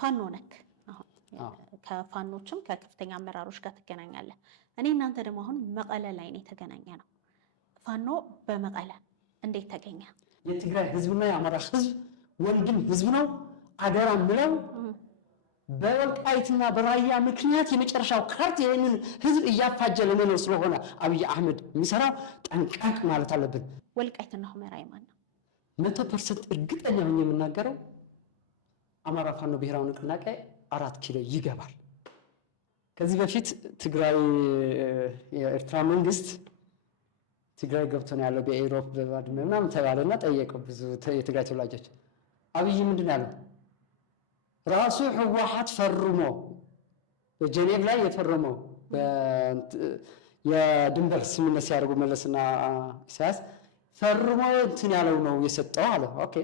ፋኖ ነክ አሁን ከፋኖችም ከከፍተኛ አመራሮች ጋር ትገናኛለህ። እኔ እናንተ ደግሞ አሁን መቀለ ላይ ነው የተገናኘ ነው። ፋኖ በመቀለ እንዴት ተገኘ? የትግራይ ህዝብና የአማራ ህዝብ ወንድም ህዝብ ነው። አደራ ምለው በወልቃይትና በራያ ምክንያት የመጨረሻው ካርት ይህንን ህዝብ እያፋጀ ለመኖር ስለሆነ አብይ አህመድ የሚሰራው ጠንቀቅ ማለት አለብን። ወልቃይትና ሁመራ ማን ነው? 100% እርግጠኛ ነኝ የምናገረው አማራ ፋኖ ብሔራዊ ንቅናቄ 4 ኪሎ ይገባል። ከዚህ በፊት ትግራይ የኤርትራ መንግስት ትግራይ ገብቶ ነው ያለው በኢሮፕ በባድመ ምናምን ተባለና ጠየቀው ብዙ የትግራይ ተወላጆች። አብይ ምንድን ያለው ራሱ ህወሓት ፈርሞ በጄኔቭ ላይ የፈረመው የድንበር ስምምነት ሲያደርጉ መለስና ኢሳያስ ፈርሞ እንትን ያለው ነው የሰጠው አለ። ኦኬ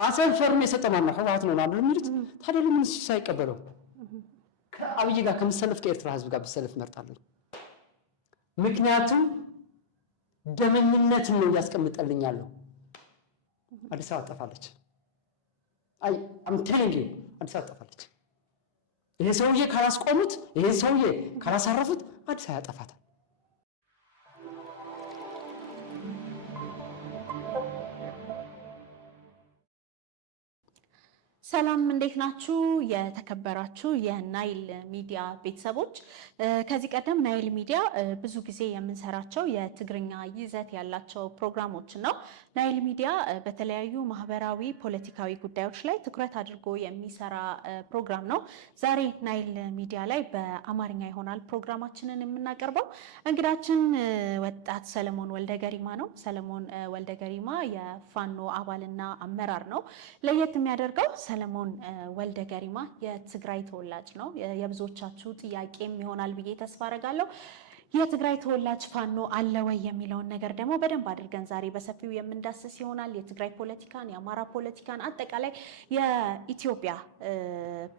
አሰብ ፈርሞ የሰጠው ማን ነው? ህወሓት ነው አይደል የሚሉት። ታዲያ ለምን እሱ ሳይቀበለው ከአብይ ጋር ከምሰለፍ ከኤርትራ ህዝብ ጋር ብሰለፍ መርጣለሁ። ምክንያቱም ደመኝነት ነው ያስቀምጠልኛለሁ። አዲስ አበባ ጠፋለች። አይ አም ቴሊንግ ዩ አዲስ አበባ ጠፋለች። ይሄ ሰውዬ ካላስቆሙት፣ ይሄ ሰውዬ ካላሳረፉት አዲስ አበባ ጠፋታል። ሰላም እንዴት ናችሁ? የተከበራችሁ የናይል ሚዲያ ቤተሰቦች፣ ከዚህ ቀደም ናይል ሚዲያ ብዙ ጊዜ የምንሰራቸው የትግርኛ ይዘት ያላቸው ፕሮግራሞችን ነው። ናይል ሚዲያ በተለያዩ ማህበራዊ፣ ፖለቲካዊ ጉዳዮች ላይ ትኩረት አድርጎ የሚሰራ ፕሮግራም ነው። ዛሬ ናይል ሚዲያ ላይ በአማርኛ ይሆናል ፕሮግራማችንን የምናቀርበው። እንግዳችን ወጣት ሰለሞን ወልደ ገሪማ ነው። ሰለሞን ወልደ ገሪማ የፋኖ አባልና አመራር ነው። ለየት የሚያደርገው ሰለሞን ወልደ ገሪማ የትግራይ ተወላጅ ነው። የብዙዎቻችሁ ጥያቄም ይሆናል ብዬ ተስፋ አደርጋለሁ። የትግራይ ተወላጅ ፋኖ አለ ወይ የሚለውን ነገር ደግሞ በደንብ አድርገን ዛሬ በሰፊው የምንዳስስ ይሆናል። የትግራይ ፖለቲካን፣ የአማራ ፖለቲካን፣ አጠቃላይ የኢትዮጵያ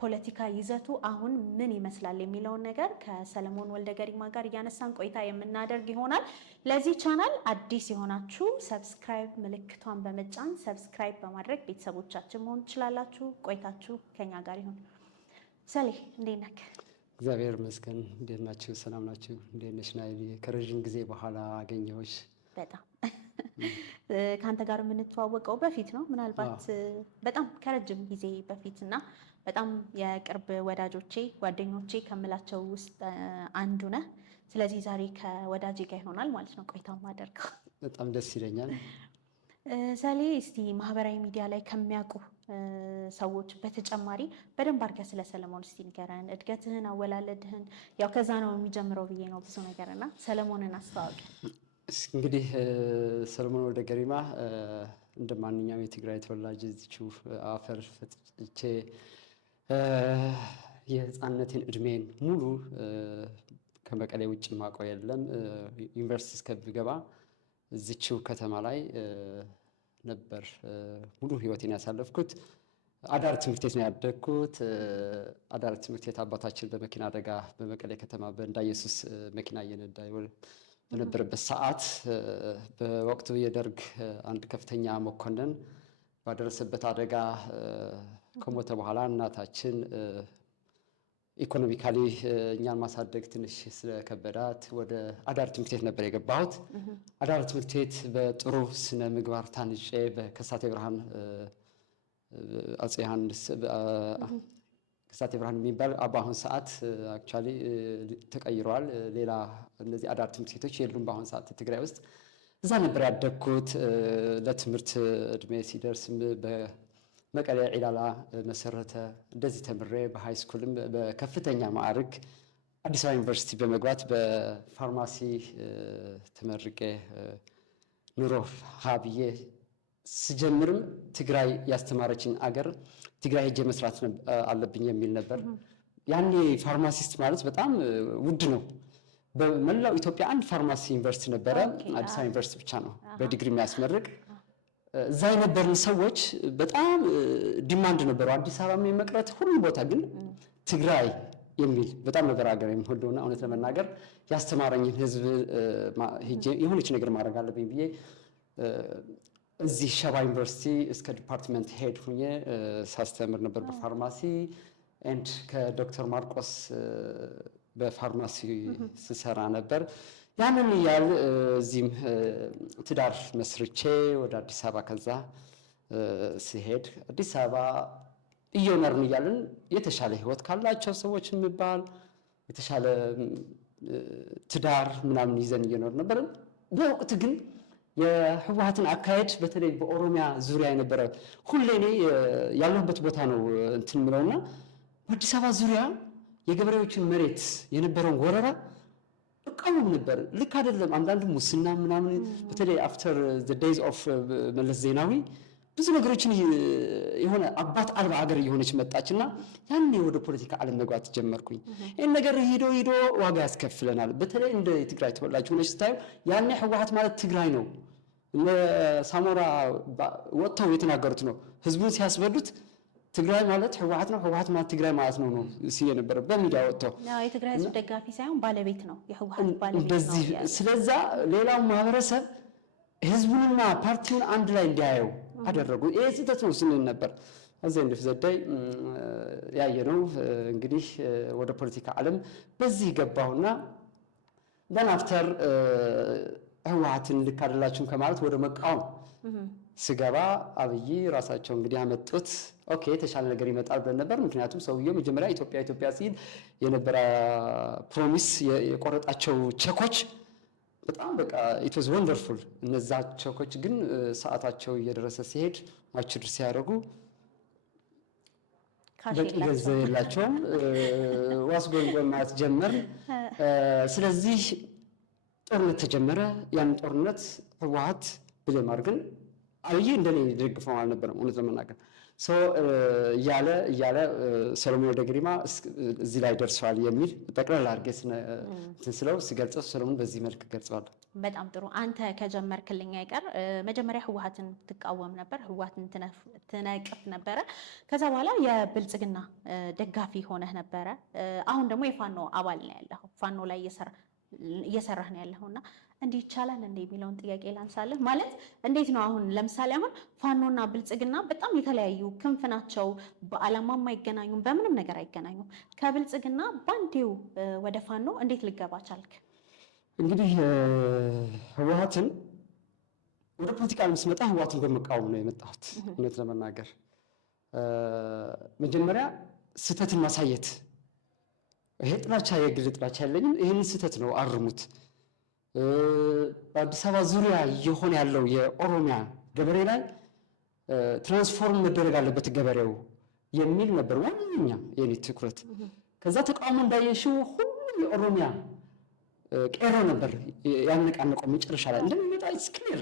ፖለቲካ ይዘቱ አሁን ምን ይመስላል የሚለውን ነገር ከሰለሞን ወልደ ገሪማ ጋር እያነሳን ቆይታ የምናደርግ ይሆናል። ለዚህ ቻናል አዲስ የሆናችሁ ሰብስክራይብ ምልክቷን በመጫን ሰብስክራይብ በማድረግ ቤተሰቦቻችን መሆን ትችላላችሁ። ቆይታችሁ ከኛ ጋር ይሁን። ሰሌ እንዴት ነህ? እግዚአብሔር ይመስገን። እንዴት ናችሁ? ሰላም ናችሁ? እንዴት ነሽ ናይል? ከረዥም ጊዜ በኋላ አገኘሁሽ። በጣም ከአንተ ጋር የምንተዋወቀው በፊት ነው፣ ምናልባት በጣም ከረጅም ጊዜ በፊት እና በጣም የቅርብ ወዳጆቼ ጓደኞቼ ከምላቸው ውስጥ አንዱ ነህ። ስለዚህ ዛሬ ከወዳጄ ጋር ይሆናል ማለት ነው ቆይታ ማደርገው። በጣም ደስ ይለኛል። ሰሌ እስቲ ማህበራዊ ሚዲያ ላይ ከሚያውቁ ሰዎች በተጨማሪ በደንብ አድርገህ ስለ ሰለሞን እስቲ ንገረን። እድገትህን፣ አወላለድህን፣ ያው ከዛ ነው የሚጀምረው ብዬ ነው ብዙ ነገር እና ሰለሞንን አስተዋውቅ። እንግዲህ ሰለሞን ወልደ ገሪማ እንደ ማንኛውም የትግራይ ተወላጅ እዚሁ አፈር ፈጥቼ የህፃንነቴን እድሜን ሙሉ ከመቀሌ ውጭ ማውቀው የለም። ዩኒቨርሲቲ እስከብገባ እዚችው ከተማ ላይ ነበር ሙሉ ህይወቴን ያሳለፍኩት። አዳር ትምህርት ቤት ነው ያደግኩት። አዳር ትምህርት ቤት አባታችን በመኪና አደጋ በመቀሌ ከተማ በእንዳ ኢየሱስ መኪና እየነዳ በነበረበት ሰዓት በወቅቱ የደርግ አንድ ከፍተኛ መኮንን ባደረሰበት አደጋ ከሞተ በኋላ እናታችን ኢኮኖሚካሊ እኛን ማሳደግ ትንሽ ስለከበዳት ወደ አዳር ትምህርት ቤት ነበር የገባሁት። አዳር ትምህርት ቤት በጥሩ ስነ ምግባር ታንጬ በከሳቴ ብርሃን አፄ ዮሐንስ ከሳቴ ብርሃን የሚባል በአሁን ሰዓት አክቹዋሊ ተቀይረዋል። ሌላ እነዚህ አዳር ትምህርት ቤቶች የሉም በአሁን ሰዓት ትግራይ ውስጥ። እዛ ነበር ያደግኩት። ለትምህርት እድሜ ሲደርስ መቀሌ ዒላላ መሰረተ እንደዚህ ተምሬ በሃይ ስኩልም በከፍተኛ ማዕረግ አዲስ አበባ ዩኒቨርሲቲ በመግባት በፋርማሲ ተመርቄ ኑሮ ሀብዬ ስጀምርም ትግራይ ያስተማረችን አገር ትግራይ ሄጄ መስራት አለብኝ የሚል ነበር። ያኔ ፋርማሲስት ማለት በጣም ውድ ነው። በመላው ኢትዮጵያ አንድ ፋርማሲ ዩኒቨርሲቲ ነበረ። አዲስ አበባ ዩኒቨርሲቲ ብቻ ነው በዲግሪ የሚያስመርቅ። እዛ የነበርን ሰዎች በጣም ዲማንድ ነበረው። አዲስ አበባ የመቅረት ሁሉም ቦታ ግን ትግራይ የሚል በጣም ነበር ሀገር የምወደውና እውነት ለመናገር ያስተማረኝን ህዝብ ሄጄ የሆነች ነገር ማድረግ አለብኝ ብዬ እዚህ ሸባ ዩኒቨርሲቲ እስከ ዲፓርትመንት ሄድ ሁኜ ሳስተምር ነበር በፋርማሲ ኤንድ ከዶክተር ማርቆስ በፋርማሲ ስሰራ ነበር። ያንን እያል እዚህም ትዳር መስርቼ ወደ አዲስ አበባ ከዛ ሲሄድ አዲስ አበባ እየኖርን እያለን የተሻለ ህይወት ካላቸው ሰዎች የሚባል የተሻለ ትዳር ምናምን ይዘን እየኖርን ነበር። በወቅት ግን የህወሓትን አካሄድ በተለይ በኦሮሚያ ዙሪያ የነበረ ሁሌ እኔ ያለሁበት ቦታ ነው እንትን ምለውና በአዲስ አበባ ዙሪያ የገበሬዎችን መሬት የነበረውን ወረራ እቃወም ነበር። ልክ አይደለም። አንዳንድ ሙስና ምናምን በተለይ አፍተር ዘ ዴይዝ ኦፍ መለስ ዜናዊ ብዙ ነገሮችን የሆነ አባት አልባ ሀገር እየሆነች መጣችና ያኔ ወደ ፖለቲካ ዓለም መግባት ጀመርኩኝ። ይህን ነገር ሂዶ ዋጋ ያስከፍለናል። በተለይ እንደ የትግራይ ተወላጅ ሆነች ስታዩ ያኔ ህወሓት ማለት ትግራይ ነው። ሳሞራ ወጥተው የተናገሩት ነው። ህዝቡን ሲያስበሉት ትግራይ ማለት ህወሓት ነው፣ ህወሓት ማለት ትግራይ ማለት ነው ሲል የነበረ በሚዲያ ወጥተው የትግራይ ህዝብ ደጋፊ ሳይሆን ባለቤት ነው፣ የህወሓት ባለቤት እንደዚህ። ስለዛ ሌላው ማህበረሰብ ህዝቡንና ፓርቲውን አንድ ላይ እንዲያየው አደረጉ። ይሄ ስህተት ነው ስንል ነበር። እዚህ እንደ ዘዳይ ያየነው እንግዲህ ወደ ፖለቲካ ዓለም በዚህ ገባሁና ደን አፍተር ህወሓትን ልክ አይደላችሁም ከማለት ወደ መቃወም ስገባ አብይ ራሳቸው እንግዲህ ያመጡት ኦኬ የተሻለ ነገር ይመጣል ብለን ነበር። ምክንያቱም ሰውየው መጀመሪያ ኢትዮጵያ ሲል የነበረ ፕሮሚስ የቆረጣቸው ቸኮች በጣም በቃ ኢት ዋዝ ወንደርፉል። እነዛ ቸኮች ግን ሰዓታቸው እየደረሰ ሲሄድ ማቹር ሲያደርጉ በቂ ገንዘብ የላቸውም። ዋስጎንጎን ማለት ጀመር። ስለዚህ ጦርነት ተጀመረ። ያን ጦርነት ህወሓት ብለን አድርገን አብይ እንደኔ ደግፈው አልነበረም እውነት ለመናገር እያለ ሰሎሞን ወደ ግሪማ እዚህ ላይ ደርሷል የሚል ጠቅላላ አድርጌ ስለው ሲገልጸው ሰሎሞን በዚህ መልክ ገልጸዋል። በጣም ጥሩ። አንተ ከጀመርክልኝ አይቀር መጀመሪያ ህወሓትን ትቃወም ነበር፣ ህወሓትን ትነቅፍ ነበረ። ከዛ በኋላ የብልጽግና ደጋፊ ሆነህ ነበረ። አሁን ደግሞ የፋኖ አባል ነው ያለኸው፣ ፋኖ ላይ እየሰራህ ነው ያለኸውና እንዲህ ይቻላል እንደ የሚለውን ጥያቄ ላንሳለህ። ማለት እንዴት ነው አሁን ለምሳሌ አሁን ፋኖና ብልጽግና በጣም የተለያዩ ክንፍ ናቸው። በዓላማም አይገናኙም፣ በምንም ነገር አይገናኙም። ከብልጽግና ባንዴው ወደ ፋኖ እንዴት ልገባ ቻልክ? እንግዲህ ህወሓትን ወደ ፖለቲካ ስመጣ ህወሓትን በመቃወም ነው የመጣሁት። እውነት ለመናገር መጀመሪያ ስህተትን ማሳየት፣ ይሄ ጥላቻ የግል ጥላቻ የለኝም፣ ይህን ስህተት ነው አርሙት። በአዲስ አበባ ዙሪያ እየሆነ ያለው የኦሮሚያ ገበሬ ላይ ትራንስፎርም መደረግ አለበት ገበሬው የሚል ነበር ዋነኛ የኔ ትኩረት። ከዛ ተቃውሞ እንዳየሽው ሁሉም የኦሮሚያ ቄሮ ነበር ያነቃነቀው መጨረሻ ላይ እንደሚመጣ ክሊር።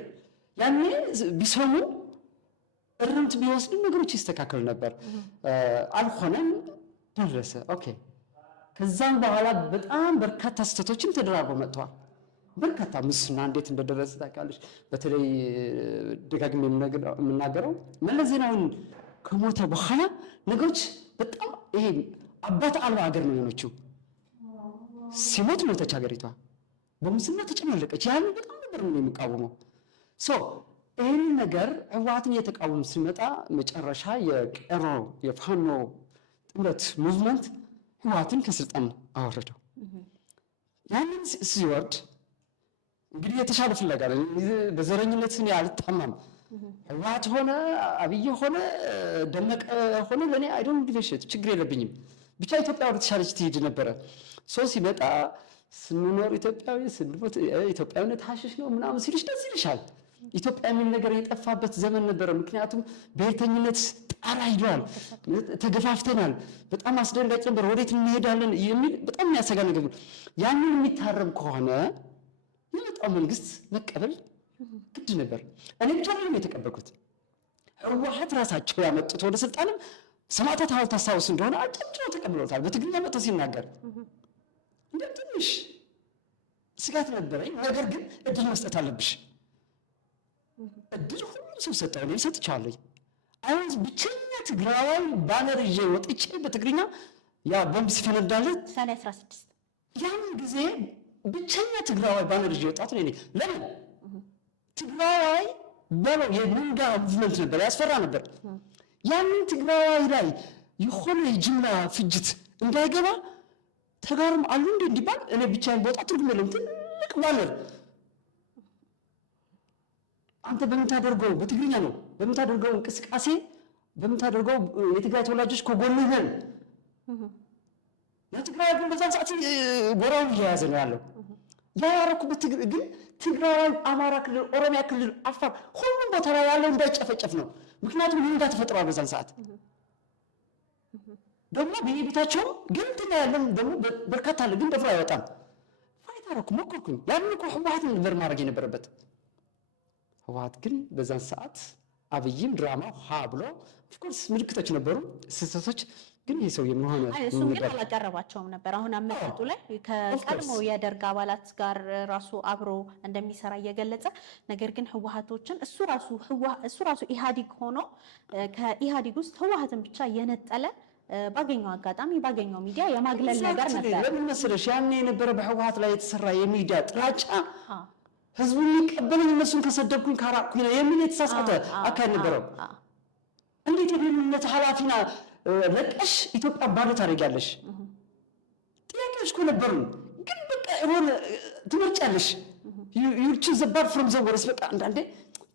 ያኔ ቢሰሙ እርምት ቢወስዱ ነገሮች ይስተካከሉ ነበር። አልሆነም፣ ደረሰ። ኦኬ። ከዛም በኋላ በጣም በርካታ ስህተቶችን ተደራርበው መጥተዋል። በርካታ ሙስና እንዴት እንደደረሰ ታውቃለች። በተለይ ደጋግሜ የምናገረው መለስ ዜናዊን ከሞተ በኋላ ነገሮች በጣም ይሄ አባት አልባ ሀገር ነው የሆነችው። ሲሞት ሞተች ሀገሪቷ፣ በሙስና ተጨማለቀች። ያን በጣም ነበር ነው የሚቃወመው። ይህን ነገር ህወሓትን እየተቃወም ሲመጣ መጨረሻ የቄሮ የፋኖ ጥምረት ሙቭመንት ህወሓትን ከስልጣን አወረደው። ያንን ሲወርድ እንግዲህ የተሻለ ፍለጋ ነው። በዘረኝነት እኔ አልታማም። ህወሓት ሆነ አብይ ሆነ ደመቀ ሆነ ለእኔ አይ ዶንት ጊቭ አ ሺት፣ ችግር የለብኝም። ብቻ ኢትዮጵያ ወደ ተሻለች ትሄድ ነበረ። ሲመጣ ስንኖር ኢትዮጵያዊ ስንሞት ኢትዮጵያዊነት ሀሽሽ ነው ምናምን ሲልሽ ደስ ይልሻል። ኢትዮጵያ የሚል ነገር የጠፋበት ዘመን ነበረ። ምክንያቱም ብሔርተኝነት ጣራ ሂዷል፣ ተገፋፍተናል። በጣም አስደንጋጭ ነበር። ወዴት እንሄዳለን የሚል በጣም የሚያሰጋ ነገር ነው። ያንን የሚታረም ከሆነ የመጣው መንግስት መቀበል ግድ ነበር። እኔ ብቻ አይደለም የተቀበልኩት፣ ህወሓት ራሳቸው ያመጡት ወደ ስልጣንም ሰማዕታት ሐውልት ታስታውስ እንደሆነ አጨብጭበው ተቀብለውታል። በትግርኛ መጥቶ ሲናገር እንደ ትንሽ ስጋት ነበረኝ። ነገር ግን እድል መስጠት አለብሽ። እድል ሁሉም ሰው ሰጠው፣ እኔም ሰጥቻለሁ። አሁን ብቸኛ ትግራዋይ ባነር ይዤ ወጥቼ በትግርኛ ያ ቦምብ ሲፈነዳለት ሰኔ 16 ያን ጊዜ ብቸኛ ትግራዋይ ባነር ይዤ ወጣት ነኝ። ለምን ትግራዋይ በለው የመንጋ ሙቭመንት ነበር፣ ያስፈራ ነበር። ያንን ትግራይ ላይ የሆነ የጅምላ ፍጅት እንዳይገባ ተጋሩም አሉ እንዲባል እኔ ብቻዬን ቦታ ትርጉም የለም። ትልቅ ባነር አንተ በምታደርገው በትግርኛ ነው በምታደርገው እንቅስቃሴ በምታደርገው የትግራይ ተወላጆች ከጎንህ ነን። ለትግራይ ግን በዛን ሰዓት ጎራውን እየያዘ ነው ያለው። ያ ያረኩበት ግን ትግራይ፣ አማራ ክልል፣ ኦሮሚያ ክልል፣ አፋር ሁሉም ቦታ ላይ ያለው እንዳይጨፈጨፍ ነው። ምክንያቱም ምን እንዳተፈጥሯል በዛን ሰዓት ደግሞ በየቤታቸው ግን ያለን ደግሞ በርካታ አለ፣ ግን ደፍሮ አይወጣም። ፋይት አደረኩ፣ ሞከርኩኝ። ያንን እኮ ህወሓት ነበር ማድረግ የነበረበት። ህወሓት ግን በዛን ሰዓት አብይም ድራማ ብሎ ኦፍኮርስ ምልክቶች ነበሩ፣ ስህተቶች ግን ይህ ሰው የሚሆነ እሱም ግን አላቀረባቸውም ነበር። አሁን አመጣጡ ላይ ከቀድሞ የደርግ አባላት ጋር ራሱ አብሮ እንደሚሰራ እየገለጸ ነገር ግን ህወሓቶችን እሱ ራሱ ኢህአዲግ ሆኖ ከኢህአዲግ ውስጥ ህወሓትን ብቻ እየነጠለ ባገኘው አጋጣሚ ባገኘው ሚዲያ የማግለል ነገር ነበር። ለምን መሰለሽ ያኔ የነበረ በህወሓት ላይ የተሰራ የሚዲያ ጥላቻ ህዝቡን የሚቀበለኝ እነሱን ከሰደብኩኝ ካራቅኩኝ ነው የሚል የተሳሳተ አካል ነበረው። እንዴት የደህንነት ኃላፊና ለቀሽ ኢትዮጵያ ባዶ ታደርጊያለሽ? ጥያቄዎች እኮ ነበሩ። ግን በቃ የሆነ ትመርጫለሽ። you choose the bad from the worst። በቃ አንዳንዴ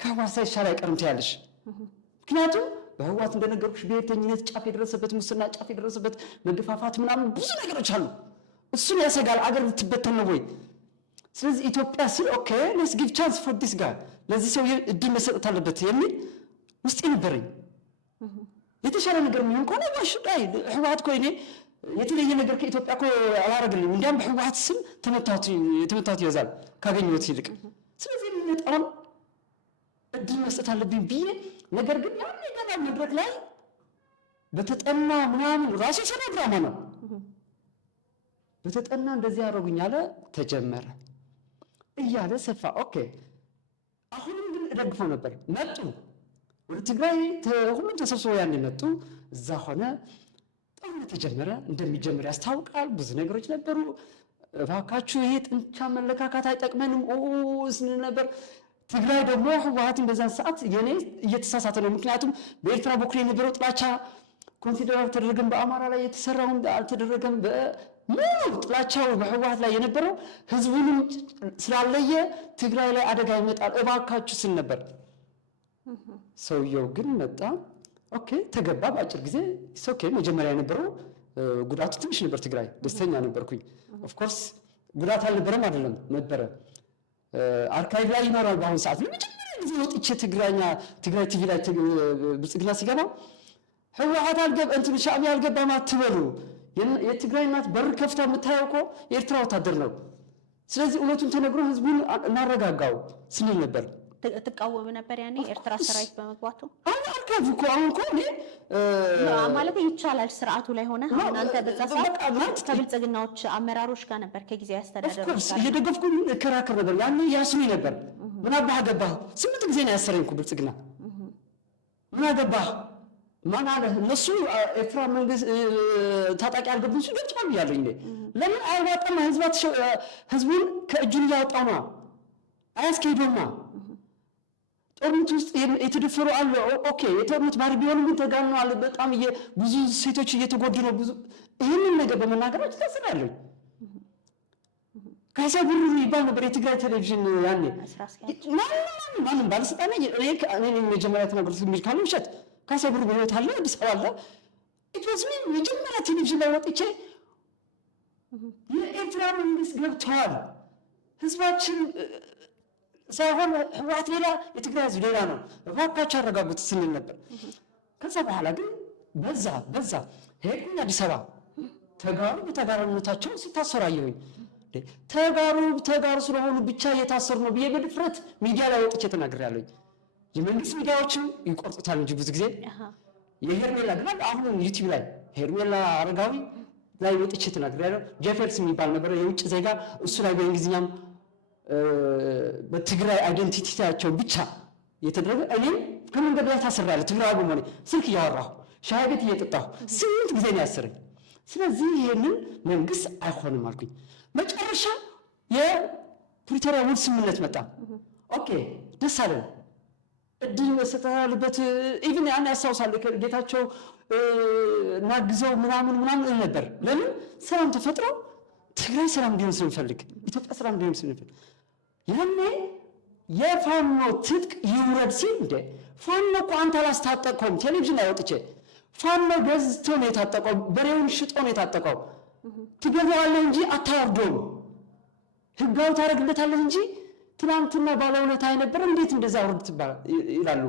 ከህወሓት ሳይሻል አይቀርም ትያለሽ። ምክንያቱም በህወሓት እንደነገርኩሽ ብሔርተኝነት ጫፍ የደረሰበት፣ ሙስና ጫፍ የደረሰበት፣ መገፋፋት ምናምን ብዙ ነገሮች አሉ። እሱን ያሰጋል። አገር ልትበተን ነው ወይ? ስለዚህ ኢትዮጵያ ሲል ኦኬ let's give chance for this guy፣ ለዚህ ሰው እድል መሰጠት አለበት የሚል ውስጤ ነበረኝ። የተሻለ ነገር የሚሆን ከሆነ ባሽዳይ ህወሓት እኮ እኔ የተለየ ነገር ከኢትዮጵያ እኮ አላረግልኝ። እንዲያም በህወሓት ስም የተመታሁት ይበዛል ካገኘሁት ይልቅ። ስለዚህ የሚመጣውን እድል መስጠት አለብኝ ብዬ ነገር ግን ያን ገና መድረክ ላይ በተጠና ምናምን ራሱ የሰራ ድራማ ነው። በተጠና እንደዚህ ያደረጉኝ አለ ተጀመረ እያለ ሰፋ። ኦኬ አሁንም ግን እደግፈው ነበር። መጡ ወደ ትግራይ ሁሉም ተሰብስበው ያኔ መጡ። እዛ ሆነ ጦርነት ተጀመረ። እንደሚጀምር ያስታውቃል። ብዙ ነገሮች ነበሩ። እባካችሁ ይሄ ጥንቻ መለካካት አይጠቅመንም ስንል ነበር። ትግራይ ደግሞ ህወሓትን በዛን ሰዓት የኔ እየተሳሳተ ነው። ምክንያቱም በኤርትራ በኩል የነበረው ጥላቻ ኮንሲደር አልተደረገም። በአማራ ላይ የተሰራውን አልተደረገም። ሙሉ ጥላቻው በህወሓት ላይ የነበረው ህዝቡንም ስላለየ ትግራይ ላይ አደጋ ይመጣል እባካችሁ ስል ነበር። ሰውየው ግን መጣ። ኦኬ ተገባ በአጭር ጊዜ። ኦኬ መጀመሪያ የነበረው ጉዳቱ ትንሽ ነበር። ትግራይ ደስተኛ ነበርኩኝ። ኦፍ ኮርስ ጉዳት አልነበረም አይደለም ነበረ። አርካይቭ ላይ ይኖራል። በአሁኑ ሰዓት ለመጀመሪያ ጊዜ ወጥቼ ትግራይ ቲቪ ላይ ብልጽግና ሲገባ ህወሓት እንትን ሻዕቢያ አልገባም አትበሉ፣ የትግራይ እናት በር ከፍታ የምታየው እኮ የኤርትራ ወታደር ነው። ስለዚህ እውነቱን ተነግሮ ህዝቡን እናረጋጋው ስንል ነበር። ትቃወም ነበር ያኔ ኤርትራ ሰራዊት በመግባቱ? አርካይቭ እኮ አሁን እኮ እኔ ማለት ይቻላል ስርዓቱ ላይ ሆነ እናንተ በዛ ሰዓት ከብልጽግናዎች አመራሮች ጋር ነበር ከጊዜያዊ አስተዳደሩ ጋር እየደገፍኩኝ እከራከር ነበር። ያኔ ያስሩኝ ነበር። ምን አባህ ገባህ? 8 ጊዜ ነው ያሰረኝ እኮ ብልጽግና። ምን አገባህ? ማን አለ? እነሱ ኤርትራ መንግስት ታጣቂ አልገቡም ሲሉ ገብቷል ብያለሁ። ለምን አይዋጣም? ህዝቡን ከእጁን እያወጣው ነው፣ አያስኬዱማ። ጦርነት ውስጥ የተደፈሩ አለ። ኦኬ የጦርነት ባህሪ ቢሆንም ግን ተጋነዋል። በጣም ብዙ ሴቶች እየተጎዱ ነው። ብዙ ይህንን ነገር በመናገራቸው ታስራለሁ። ካሳ ብሩ ይባል ነበር የትግራይ ቴሌቪዥን ያኔ። ማንም ባለስልጣን እኔ መጀመሪያ ተናገሩት የሚል ካለ ውሸት። ካሳ ብሩ በህይወት አለ፣ አዲስ አበባ አለ። ኢትወስሚ መጀመሪያ ቴሌቪዥን ላይ ወጥቼ የኤርትራ መንግስት ገብተዋል፣ ህዝባችን ሳይሆን ህወሓት ሌላ የትግራይ ህዝብ ሌላ ነው፣ እባካችሁ አረጋጉት ስንል ነበር። ከዛ በኋላ ግን በዛ ሄድኩኝ አዲስ አበባ። ተጋሩ በተጋሩነታቸው ሲታሰሩ አየሁኝ። ተጋሩ ስለሆኑ ብቻ እየታሰሩ ነው ብዬ በድፍረት ሚዲያ ላይ ወጥቼ ተናግሬያለሁኝ። የመንግስት ሚዲያዎችም ይቆርጡታል እንጂ ብዙ ጊዜ የሄርሜላ ግን አሁን ዩቲዩብ ላይ ሄርሜላ አረጋዊ ላይ ወጥቼ ተናግሬያለሁ። ጄፈርስ የሚባል ነበር የውጭ ዜጋ፣ እሱ ላይ በእንግሊዝኛም በትግራይ አይደንቲቲያቸው ብቻ የተደረገ እኔም ከመንገድ ላይ ታስሬያለሁ። ትግራይ በመሆኔ ስልክ እያወራሁ ሻይ ቤት እየጠጣሁ 8 ጊዜ ነው ያሰረኝ። ስለዚህ ይሄንን መንግስት አይሆንም አልኩኝ። መጨረሻ የፕሪቶሪያ ውል ስምምነት መጣ። ኦኬ ደስ አለን። እድል መሰጠት አለበት። ኢቭን ያን ያስታውሳለሁ ጌታቸው ናግዘው ምናምን ነበር። ለምን ሰላም ተፈጥሮ ትግራይ ሰላም እንዲሆን ስለምፈልግ፣ ኢትዮጵያ ሰላም እንዲሆን ስለምፈልግ ያኔ የፋኖ ትጥቅ ይውረድ ሲል እንደ ፋኖ እኮ አንተ አላስታጠቀውም። ቴሌቪዥን ላይ ወጥቼ ፋኖ ገዝቶ ነው የታጠቀው፣ በሬውን ሽጦ ነው የታጠቀው። ትገዛዋለህ እንጂ አታወርደውም። ህጋዊ ታደርግለታለህ እንጂ ትናንትና ባለውለታ የነበረ እንዴት እንደዛ አውርድ ይላሉ።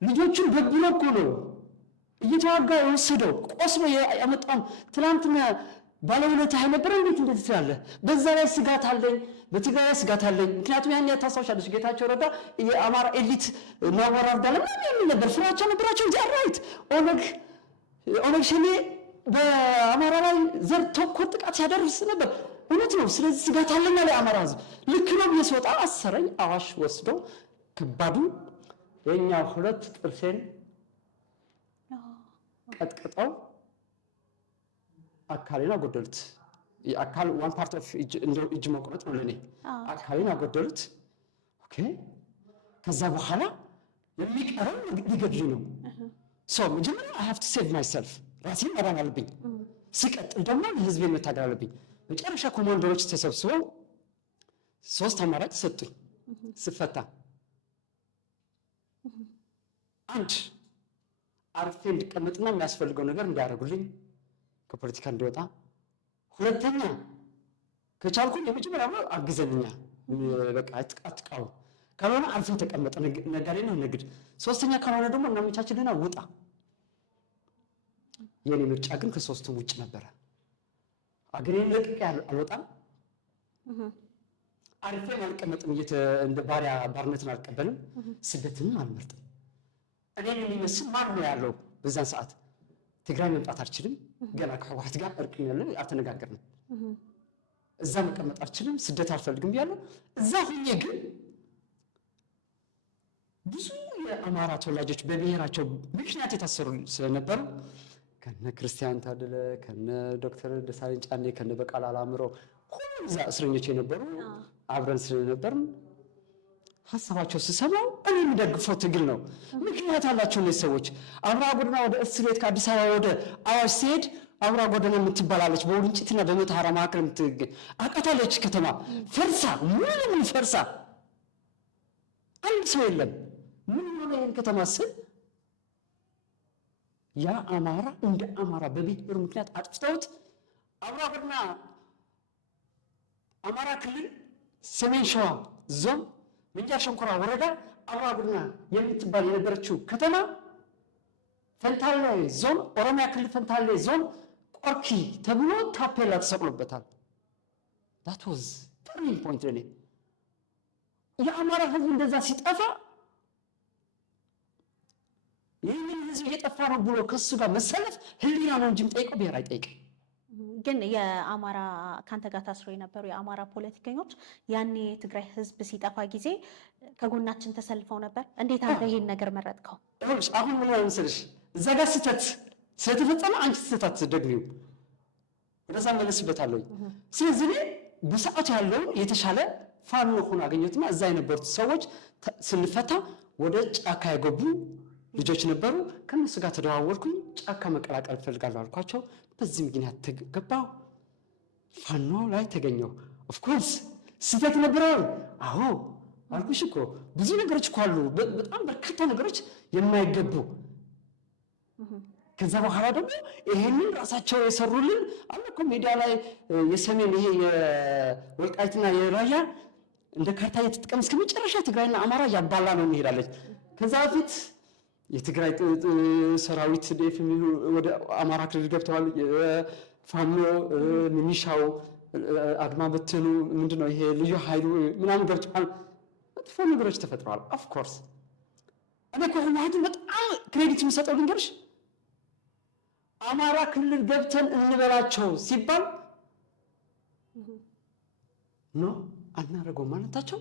ልጆቹን በብሎ እኮ ነው እየተዋጋ የወሰደው፣ ቆስሎ ያመጣውን ትናንትና ባለውለታ የነበረ እንዴት እንደዚህ ትላለህ? በዛ ላይ ስጋት አለኝ፣ በትግራይ ላይ ስጋት አለኝ። ምክንያቱም ያን ታስታውሻለሽ፣ ጌታቸው ረዳ የአማራ ኤሊት እናወራርዳለን ምናምን ነበር፣ ፍራቻ ነበራቸው እንጂ አራይት ኦነግ ሸኔ በአማራ ላይ ዘር ተኮር ጥቃት ሲያደርስ ነበር። እውነት ነው። ስለዚህ ስጋት አለና ለአማራ ህዝብ ልክ ነው ብዬ ስወጣ አሰረኝ። አዋሽ ወስዶ ከባዱ የኛ ሁለት ጥርሴን ቀጥቅጠው አካሌን አጎደሉት። የአካል ዋን ፓርት ኦፍ እጅ መቁረጥ ነው ለኔ። አካሌን አጎደሉት። ኦኬ። ከዛ በኋላ የሚቀረው ሊገድሉ ነው። ሶ መጀመሪያ I have to save myself፣ ራሴን ማዳን አለብኝ። ሲቀጥል ደግሞ ለህዝቤን መታገል አለብኝ። መጨረሻ ኮማንደሮች ተሰብስበው 3 አማራጭ ሰጡኝ ስፈታ። አንድ አርፌ እንድቀመጥና የሚያስፈልገው ነገር እንዲያደርጉልኝ ከፖለቲካ እንዲወጣ፣ ሁለተኛ ከቻልኩኝ የመጀመሪያ አግዘንኛ በቃ አትቃው፣ ካልሆነ አርፌ ተቀመጠ ነጋዴ ነው ንግድ፣ ሶስተኛ ካልሆነ ደግሞ እናመቻችልና ውጣ። የኔ ምርጫ ግን ከ3ቱም ውጭ ነበረ። አገሬን ለቅቄ አልወጣም፣ አርፌም አልቀመጥም፣ እንደ ባሪያ ባርነትን አልቀበልም፣ ስደትንም አልመርጥም። እኔን የሚመስል ማን ነው ያለው? በዛን ሰዓት ትግራይ መምጣት አልችልም፣ ገና ከህወሓት ጋር እርቅኛለሁ፣ አልተነጋገርንም። እዛ መቀመጥ አልችልም፣ ስደት አልፈልግም ብያለሁ። እዛ ሁኜ ግን ብዙ የአማራ ተወላጆች በብሔራቸው ምክንያት የታሰሩ ስለነበሩ ከነ ክርስቲያን ታደለ፣ ከነ ዶክተር ደሳለኝ ጫኔ፣ ከነ በቃል አላምሮ ሁሉም እዛ እስረኞች የነበሩ አብረን ስለነበርን ሀሳባቸው ስሰማው እኔ የሚደግፈው ትግል ነው። ምክንያት አላቸው እነዚህ ሰዎች። አብራ ጎዳና ወደ እስር ቤት ከአዲስ አበባ ወደ አዋሽ ሲሄድ አብራ ጎዳና የምትባላለች በውልንጭትና በመተሃራ መካከል የምትገኝ አቃታለች ከተማ ፈርሳ፣ ሙሉ ፈርሳ፣ አንድ ሰው የለም። ምን ሆነ ይህን ከተማ ስል ያ አማራ እንደ አማራ በብሔሩ ምክንያት አጥፍተውት አብራ ጎዳና አማራ ክልል ሰሜን ሸዋ ዞን ምንጃር ሸንኮራ ወረዳ አብራ ጎዳና የምትባል የነበረችው ከተማ ፈንታሌ ዞን፣ ኦሮሚያ ክልል ፈንታሌ ዞን ቆርኪ ተብሎ ታፔላ ተሰቅሎበታል። that was turning point ለኔ። የአማራ ህዝብ እንደዛ ሲጠፋ ይህንን ህዝብ እየጠፋ ነው ብሎ ከሱ ጋር መሰለፍ ህሊና ነው እንጂ ጠይቀው ብሔር አይጠይቅም። ግን የአማራ ካንተ ጋር ታስሮ የነበሩ የአማራ ፖለቲከኞች ያኔ የትግራይ ህዝብ ሲጠፋ ጊዜ ከጎናችን ተሰልፈው ነበር። እንዴት አንተ ይሄን ነገር መረጥከው? አሁን ምን ማለት መሰለሽ፣ እዛ ጋር ስህተት ስለተፈጸመ አንቺ ስህተት አትደግሚው፣ ወደዛ መለስበታለሁ። ስለዚህ በሰዓቱ ያለውን የተሻለ ፋኖ ሆኖ አገኘሁትና እዛ የነበሩት ሰዎች ስንፈታ ወደ ጫካ የገቡ ልጆች ነበሩ። ከነሱ ጋር ተደዋወልኩኝ። ጫካ መቀላቀል እፈልጋለሁ አልኳቸው። በዚህ ምክንያት ተገባሁ፣ ፋኖ ላይ ተገኘሁ። ኦፍኮርስ ስህተት ነበረው። አዎ አልኩሽ እኮ ብዙ ነገሮች እኮ አሉ፣ በጣም በርካታ ነገሮች የማይገቡ። ከዛ በኋላ ደግሞ ይሄንን ራሳቸው የሰሩልን አለ እኮ ሚዲያ ላይ የሰሜን ይሄ የወልቃይትና የራያ እንደ ካርታ እየተጠቀም እስከ መጨረሻ ትግራይና አማራ ያባላ ነው እንሄዳለች። ከዛ በፊት የትግራይ ሰራዊት ዴፍ የሚሉ ወደ አማራ ክልል ገብተዋል። ፋኖ ሚኒሻው አድማ በተኑ ምንድነው ይሄ ልዩ ኃይሉ ምናምን ገብተዋል። መጥፎ ነገሮች ተፈጥረዋል። ኦፍ ኮርስ እኔ እኮ ህወሓትን በጣም ክሬዲት የምሰጠው ልንገርሽ፣ አማራ ክልል ገብተን እንበላቸው ሲባል ኖ አናደርገውም ማለታቸው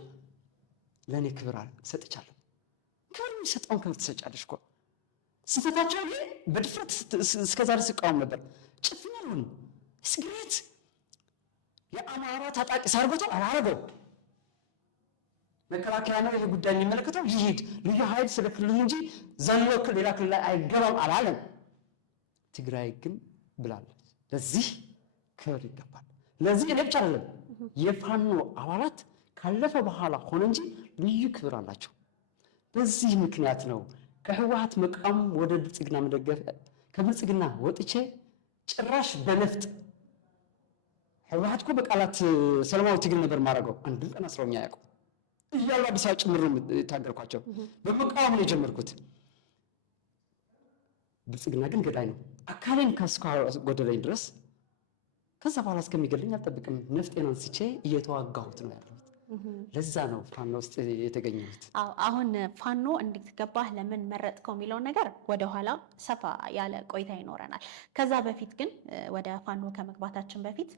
ለእኔ ክብር ሰጥቻለሁ። ክብር የሚሰጠውን ክብር ትሰጫለሽ እኮ። ስህተታቸው ግን በድፍረት እስከዛሬ ስቃወም ነበር። ጭፍን ያልሆን ስግሬት የአማራ ታጣቂ ሳርጎታል አላረገው። መከላከያ ነው ይሄ ጉዳይ የሚመለከተው ይሄድ ልዩ ኃይል ስለ ክልሉ እንጂ ዘሎ ሌላ ክልል ላይ አይገባም አላለም። ትግራይ ግን ብላለች። ለዚህ ክብር ይገባል። ለዚህ እኔ ብቻ አይደለም የፋኖ አባላት ካለፈ በኋላ ሆነ እንጂ ልዩ ክብር አላቸው። በዚህ ምክንያት ነው ከህወሓት መቃወም ወደ ብልጽግና መደገፍ ከብልጽግና ወጥቼ ጭራሽ በነፍጥ ህወሓት እኮ በቃላት ሰላማዊ ትግል ነበር ማድረገው አንድም ቀን አስረውኛ ያውቁ እያሉ አዲስ አበባ ጭምር የታገልኳቸው በመቃወም ነው የጀመርኩት። ብልጽግና ግን ገዳይ ነው። አካሌን ካስጎደለኝ ድረስ ከዛ በኋላ እስከሚገለኝ አልጠብቅም። ነፍጤን አንስቼ እየተዋጋሁት ነው ያለሁት። ለዛ ነው ፋኖ ውስጥ የተገኘሁት። አሁን ፋኖ እንዴት ገባህ፣ ለምን መረጥከው የሚለውን ነገር ወደኋላ ሰፋ ያለ ቆይታ ይኖረናል። ከዛ በፊት ግን ወደ ፋኖ ከመግባታችን በፊት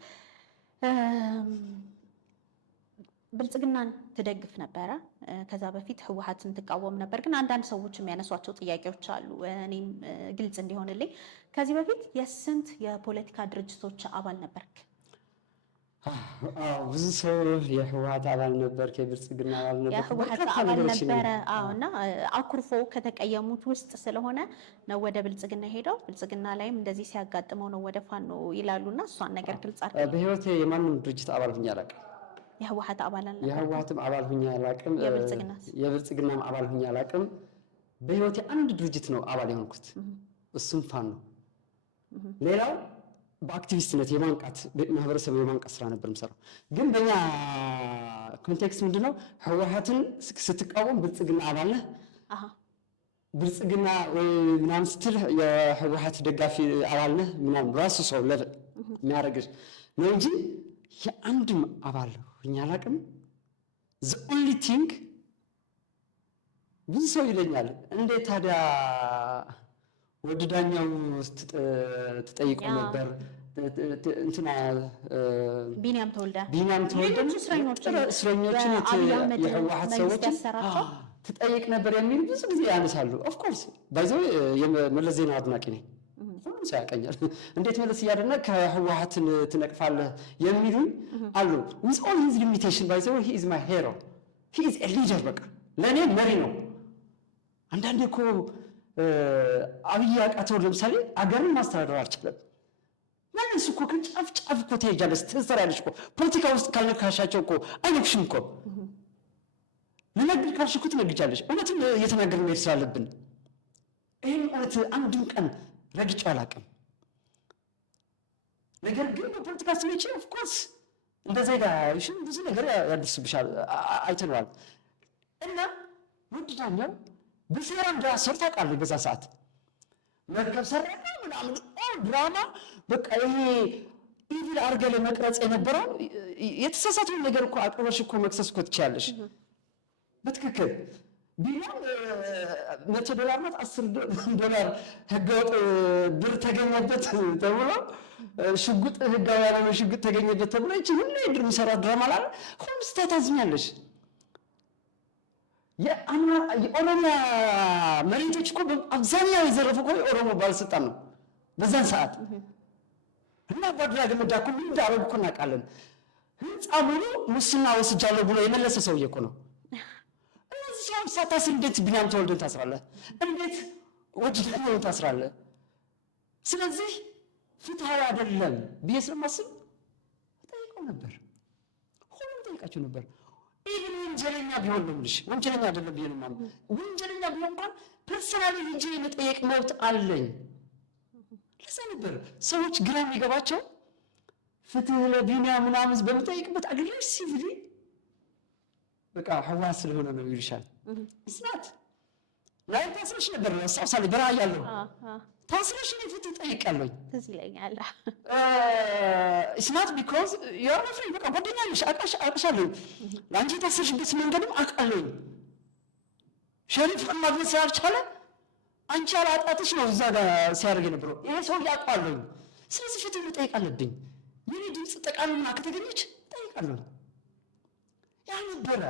ብልጽግናን ትደግፍ ነበረ። ከዛ በፊት ህወሓትን ትቃወም ነበር። ግን አንዳንድ ሰዎች የሚያነሷቸው ጥያቄዎች አሉ። እኔም ግልጽ እንዲሆንልኝ ከዚህ በፊት የስንት የፖለቲካ ድርጅቶች አባል ነበርክ? ብዙ ሰው የህወሓት አባል ነበር፣ የብልጽግና አባል ነበር፣ የህወሓት አባል ነበረ። እና አኩርፎ ከተቀየሙት ውስጥ ስለሆነ ነው ወደ ብልጽግና ሄደው ብልጽግና ላይም እንደዚህ ሲያጋጥመው ነው ወደ ፋኖ ይላሉና እሷን ነገር ግልጽ አድርገህ። በህይወቴ የማንም ድርጅት አባል ሁኜ አላውቅም። የህወሓት አባል አልነበርኩም። የህወሓትም አባል ሁኜ አላውቅም። የብልጽግናም አባል ሁኜ አላውቅም። በህይወቴ አንድ ድርጅት ነው አባል የሆንኩት፣ እሱም ፋኖ። ሌላው በአክቲቪስትነት የማንቃት ማህበረሰብ የማንቃት ስራ ነበር የምሰራው። ግን በእኛ ኮንቴክስት ምንድነው ህወሓትን ስትቃወም ብልጽግና አባል ነህ፣ ብልጽግና ምናምን ስትል የህወሓት ደጋፊ አባል ነህ ምናምን ራሱ ሰው ለብል የሚያደርግህ ነው እንጂ የአንድም አባል ሁኜ አላውቅም። ዘ ኦንሊ ቲንግ ብዙ ሰው ይለኛል እንዴት ታዲያ ወደ ዳኛው ትጠይቁ ነበር እንትና ቢኒያም ተወልደ እስረኞችን የህወሓት ሰዎችን ትጠይቅ ነበር የሚል ብዙ ጊዜ ያነሳሉ። ኦፍኮርስ ባይዘው የመለስ ዜናዊ አድናቂ ነኝ። ሁሉም ሰው ያውቀኛል። እንዴት መለስ እያደነቅ ከህወሓትን ትነቅፋለህ የሚሉኝ አሉ። with all his limitation ባይዘው he is my hero, he is a leader። በቃ ለእኔ መሪ ነው። አንዳንዴ እኮ አብይ ያቃተው ለምሳሌ አገርን ማስተዳደር አልቻለም። ያንስ እኮ ከጫፍ ጫፍ እኮ ትሄጃለሽ፣ ትሰሪያለሽ እኮ ፖለቲካ ውስጥ ካልነካሻቸው እኮ አይነክሽም እኮ። ልነግድ ካልሽ እኮ ትነግጃለሽ። እውነትም እየተናገርን መሄድ ስላለብን ይህን እውነት አንድም ቀን ረግጬ አላውቅም። ነገር ግን በፖለቲካ ስሜቼ ኦፍኮርስ እንደዛ ጋሽን ብዙ ነገር ያደርስብሻል፣ አይተነዋል። እና ውድ ዳኛው በሴራ እንዳሰር ታውቃለህ። በዛ ሰዓት መርከብ ሰራና ምናምን ድራማ በቃ ይሄ ኢቪል አድርገህ ለመቅረጽ የነበረው የተሳሳተውን ነገር እኮ አቅርበሽ እኮ መክሰስ እኮ ትችያለሽ። በትክክል ቢሆን $100 ናት $10 ህገወጥ ብር ተገኘበት ተብሎ ሽጉጥ ህጋዊ ያልሆነ ሽጉጥ ተገኘበት ተብሎ ይቺ ሁሉ የድር የሚሰራት ድራማ ላይ ሁሉም ስታታዝኛለሽ። የኦሮሚያ መሬቶች እኮ አብዛኛው የዘረፉ እኮ የኦሮሞ ባለስልጣን ነው በዛን ሰዓት። እና ባድራ ገመዳ እኮ ምን እንዳደረጉ እኮ እናውቃለን። ህንፃ ሙሉ ሙስና ወስጃለሁ ብሎ የመለሰ ሰውዬ እኮ ነው። እነዚህ ሰዎች ሳታስር እንዴት ቢኒያም ተወልደን ታስራለህ? እንዴት ወዲ ዳኛውን ታስራለህ? ስለዚህ ፍትሃዊ አይደለም ብዬ ስለማስብ ጠይቀው ነበር። ሁሉም ጠይቃቸው ነበር። ይህን ወንጀለኛ ቢሆን ነው የምልሽ፣ ወንጀለኛ አይደለም ብዬ ነው የማምነው። ወንጀለኛ ቢሆን እንኳን ፐርሰናሊ ሂጄ የመጠየቅ መብት አለኝ። ለዛ ነበር ሰዎች ግራ የሚገባቸው ፍትህ ለቢኒያም ምናምን በምጠይቅበት አግሬሲቭሊ በቃ ህወሓት ስለሆነ ነው ይልሻል። እስናት ላይ ታስረሽ ነበር አስታውሳለሁ። በረሃ ያለው ታስረሽ ነው ፍትህ ጠይቃለሁ። ትዝ ይለኛል። እስናት ቢኮዝ you're my friend በቃ ጓደኛ ነሽ፣ አውቅሻለሁ። ለአንቺ የታሰርሽበት መንገድም አውቃለሁ። ሸሪፍ ማግኘት ስላልቻለ አንቺ አላጣትሽ ነው እዛ ጋር ሲያደርግ የነበረው ይሄ ሰው ያውቃለሁ። ስለዚህ ፍትህ መጠየቅ አለብኝ። የኔ ድምፅ ጠቃሚና ከተገኘች ጠይቃለሁ። ያ ነበረ።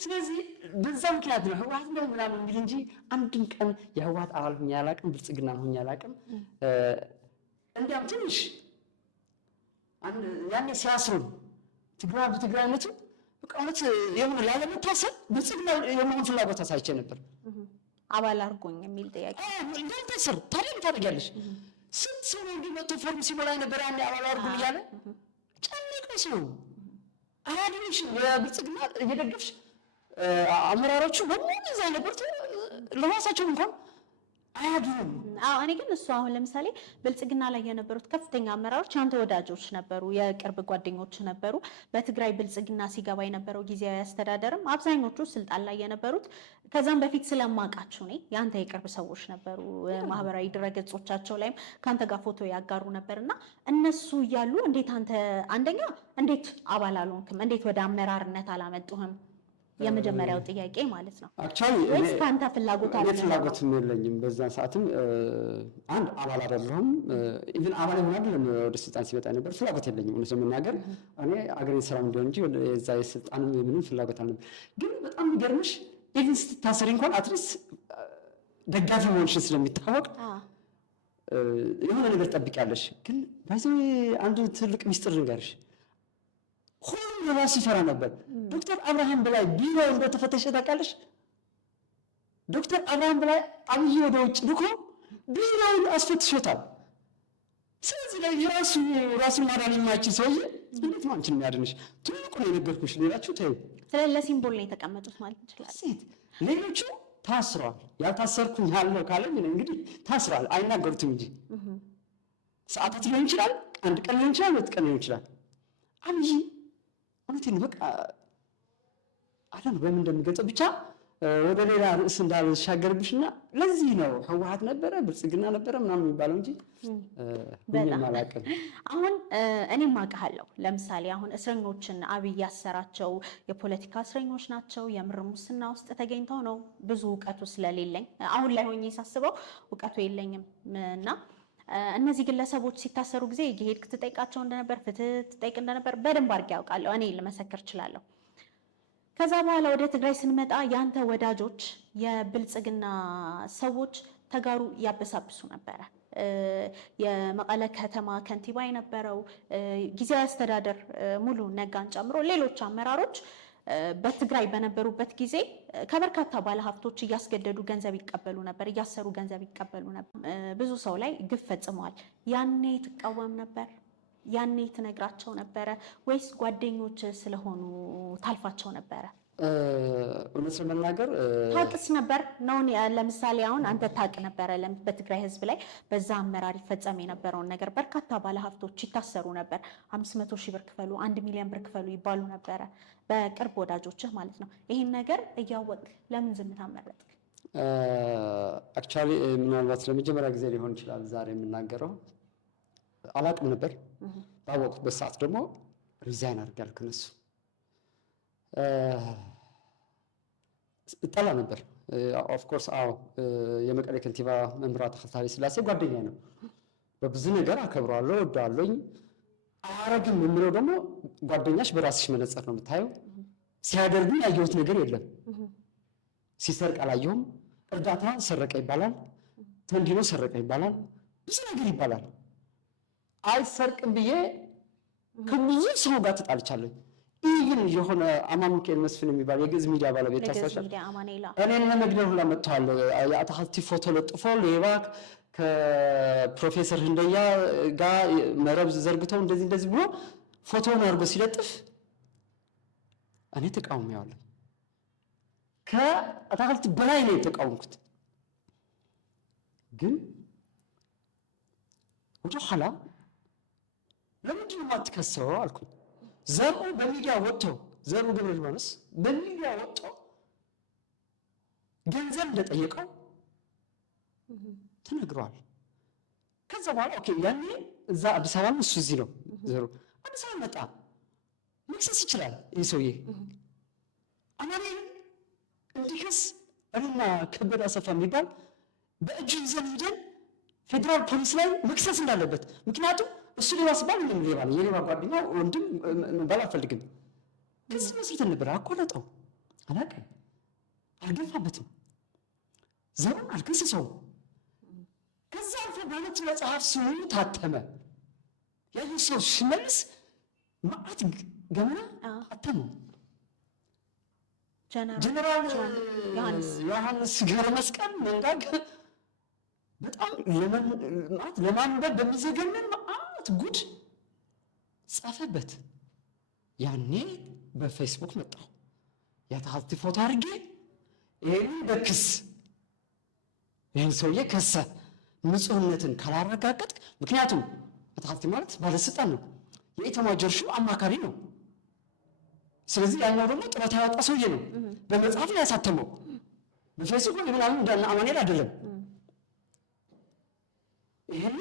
ስለዚህ በዛ ምክንያት ነው ህወሓት ነው ምናምን የሚል እንጂ አንድም ቀን የህወሓት አባል ሆኜ አላውቅም፣ ብልጽግና ሆኜ አላውቅም። እንዲያም ትንሽ ያኔ ሲያስሩ ትግራይነቱ በቃ እውነት የሆነ ላለመታሰብ ብልጽግና የመሆን ፍላጎት አሳይቼ ነበር። አባል አድርጎኝ የሚል ጥያቄ እንዳልታሰር ታዲያ ምን ታደርጊያለሽ? ስንት ሰው ነው እንዲመጡ ፎርም ሲሞላ ነበር ያኔ አባል አድርጉን እያለ ጨነቀሽ ነው አያድንሽ የብልጽግና እየደገፍሽ አመራሮቹ በሙሉ እዛ ነበሩት ለራሳቸው እንኳን አያድኑም። እኔ ግን እሱ አሁን ለምሳሌ ብልጽግና ላይ የነበሩት ከፍተኛ አመራሮች ያንተ ወዳጆች ነበሩ፣ የቅርብ ጓደኞች ነበሩ። በትግራይ ብልጽግና ሲገባ የነበረው ጊዜያዊ አስተዳደርም አብዛኞቹ ስልጣን ላይ የነበሩት ከዛም በፊት ስለማውቃቸው እኔ ያንተ የቅርብ ሰዎች ነበሩ። ማህበራዊ ድረገጾቻቸው ላይም ካንተ ጋር ፎቶ ያጋሩ ነበርና እነሱ እያሉ እንዴት አንተ አንደኛ እንዴት አባል አልሆንክም? እንዴት ወደ አመራርነት አላመጡህም? የመጀመሪያው ጥያቄ ማለት ነው። አክቹአሊ ወይስ ካንተ ፍላጎት አለ? ፍላጎትም የለኝም። በዛን ሰዓትም አንድ አባል አይደለሁም። ኢቭን አባል ሆነ አይደለም ወደ ስልጣን ሲመጣ ነበር። ፍላጎት የለኝም እውነት ለመናገር እኔ አገሬን ሰላም እንዲሆን እንጂ የዛ የስልጣንም የምንም ፍላጎት አልነበረም። ግን በጣም የሚገርምሽ ኢቭን ስትታሰሪ እንኳን አትሊስት ደጋፊ መሆንሽን ስለሚታወቅ የሆነ ነገር ጠብቂያለሽ። ግን ባይዘው አንድ ትልቅ ሚስጥር ልንገርሽ፣ ሁሉም ለራሱ ይፈራ ነበር። ዶክተር አብርሃም በላይ ቢሮ እንደተፈተሸ ታውቃለሽ? ዶክተር አብርሃም በላይ አብይ ወደ ውጭ ልኮ ቢሮውን አስፈትሾታል። ስለዚህ ላይ ራሱን ማዳን የማይችል ሰውዬ እንዴት ነው አንቺን የሚያድንሽ? ትልቁ ነው የነገርኩሽ። ሌላችሁ ተይው። ስለዚህ ለሲምቦል ነው የተቀመጡት ማለት እንችላለን። ሌሎቹ ታስረዋል። ያልታሰርኩኝ ያለው ካለኝ እንግዲህ ታስረዋል። አይናገሩትም እንጂ ሰዓታት ሊሆን ይችላል፣ አንድ ቀን ሊሆን ይችላል፣ ሁለት ቀን ሊሆን ይችላል። አብይ እውነቴን በቃ አለን በምን እንደሚገልጸው ብቻ ወደ ሌላ ርዕስ እንዳልሻገርብሽና ለዚህ ነው ህወሓት ነበረ ብልጽግና ነበረ ምናምን የሚባለው እንጂ ምንም አላውቅም። አሁን እኔም አውቃለሁ። ለምሳሌ አሁን እስረኞችን አብይ ያሰራቸው የፖለቲካ እስረኞች ናቸው። የምር ሙስና ውስጥ ተገኝተው ነው። ብዙ እውቀቱ ስለሌለኝ አሁን ላይ ሆኜ ሳስበው እውቀቱ የለኝም እና እነዚህ ግለሰቦች ሲታሰሩ ጊዜ የሄድክ ትጠይቃቸው እንደነበር ፍትህ ትጠይቅ እንደነበር በደንብ አድርጌ ያውቃለሁ። እኔ ልመሰክር እችላለሁ። ከዛ በኋላ ወደ ትግራይ ስንመጣ ያንተ ወዳጆች የብልጽግና ሰዎች ተጋሩ ያበሳብሱ ነበረ። የመቀለ ከተማ ከንቲባ የነበረው ጊዜያዊ አስተዳደር ሙሉ ነጋን ጨምሮ ሌሎች አመራሮች በትግራይ በነበሩበት ጊዜ ከበርካታ ባለሀብቶች እያስገደዱ ገንዘብ ይቀበሉ ነበር፣ እያሰሩ ገንዘብ ይቀበሉ ነበር። ብዙ ሰው ላይ ግፍ ፈጽመዋል። ያኔ ትቃወም ነበር? ያኔ ትነግራቸው ነበረ ወይስ ጓደኞች ስለሆኑ ታልፋቸው ነበረ? እውነት ለመናገር ታውቅስ ነበር ነው? ለምሳሌ አሁን አንተ ታውቅ ነበረ በትግራይ ህዝብ ላይ በዛ አመራር ይፈጸም የነበረውን ነገር። በርካታ ባለሀብቶች ይታሰሩ ነበር። 500 ሺህ ብር ክፈሉ፣ 1 ሚሊዮን ብር ክፈሉ ይባሉ ነበረ፣ በቅርብ ወዳጆችህ ማለት ነው። ይህን ነገር እያወቅ ለምን ዝምታ መረጥክ? አክቹዋሊ ምናልባት ለመጀመሪያ ጊዜ ሊሆን ይችላል ዛሬ የምናገረው። አላውቅም ነበር። ባወቅኩበት ሰዓት ደግሞ ሪዛይን አድርጋለሁ ከነሱ። እጠላ ነበር። ኦፍኮርስ አዎ፣ የመቀሌ ከንቲባ መምህር ተኸታሊ ስላሴ ጓደኛ ነው። በብዙ ነገር አከብረዋለሁ፣ እወደዋለሁኝ። አያረግም የምለው ደግሞ ጓደኛሽ በራስሽ መነጽር ነው የምታየው። ሲያደርጉ ያየሁት ነገር የለም። ሲሰርቅ አላየሁም። እርዳታ ሰረቀ ይባላል፣ ተንዲኖ ሰረቀ ይባላል፣ ብዙ ነገር ይባላል። አይሰርቅም ብዬ ከብዙ ሰው ጋር ተጣልቻለሁ። ይህን የሆነ አማን ሚካኤል መስፍን የሚባል የግዕዝ ሚዲያ ባለቤት ታሳሻል። እኔን ለመግደል ሁላ መጥተዋል። የአታክልቲ ፎቶ ለጥፎ ሌባ ከፕሮፌሰር ህንደያ ጋር መረብ ዘርግተው እንደዚህ ብሎ ፎቶውን አድርጎ ሲለጥፍ እኔ ተቃውሜዋለሁ። ከአታክልት በላይ ነው የተቃወምኩት። ግን ወደ ኋላ ለምንድን ነው የማትከሰው አልኩኝ። ዘሩ በሚዲያ ወጥቶ ዘሩ ገብረ ሊባኖስ በሚዲያ ወጥቶ ገንዘብ እንደጠየቀው ተነግሯል። ከዛ በኋላ ኦኬ ያኔ እዛ አዲስ አበባ እሱ እዚህ ነው ዘሩ አዲስ አበባ መጣ። መክሰስ ይችላል ይህ ሰውዬ። አማኔ እንዲከስ እኔና ከበደ አሰፋ የሚባል በእጁ ይዘን ሄደን ፌዴራል ፖሊስ ላይ መክሰስ እንዳለበት። ምክንያቱም እሱ ሌባ ሲባል ምንም ሌባ ነው፣ የሌባ ጓደኛ ወንድም መባል አልፈልግም። ከዚህ መስርተን ነበር። አቆለጠው፣ አላውቅም፣ አልገፋበትም፣ ዘሩን አልከሰሰውም። ከዛ አልፎ በሁለት መጽሐፍ ስሙ ታተመ። ያዩ ሰው ሲመልስ ማዕት ገመና አተሙ። ጀነራል ዮሐንስ ገብረ መስቀል መንጋግ በጣም ለማንበብ በሚዘገንን መዓት ጉድ ጻፈበት። ያኔ በፌስቡክ መጣሁ የአታክልት ፎቶ አድርጌ ይሄን በክስ ይሄን ሰውዬ ከሰ ንጹህነትን ካላረጋገጥ ምክንያቱም አታክልት ማለት ባለስልጣን ነው፣ የኢታማዦር ሹም አማካሪ ነው። ስለዚህ ያኛው ደግሞ ጥረት ያወጣ ሰውዬ ነው። በመጽሐፍ ላይ ያሳተመው በፌስቡክ ምናምን እንዳና አማኑኤል አይደለም። ይሄን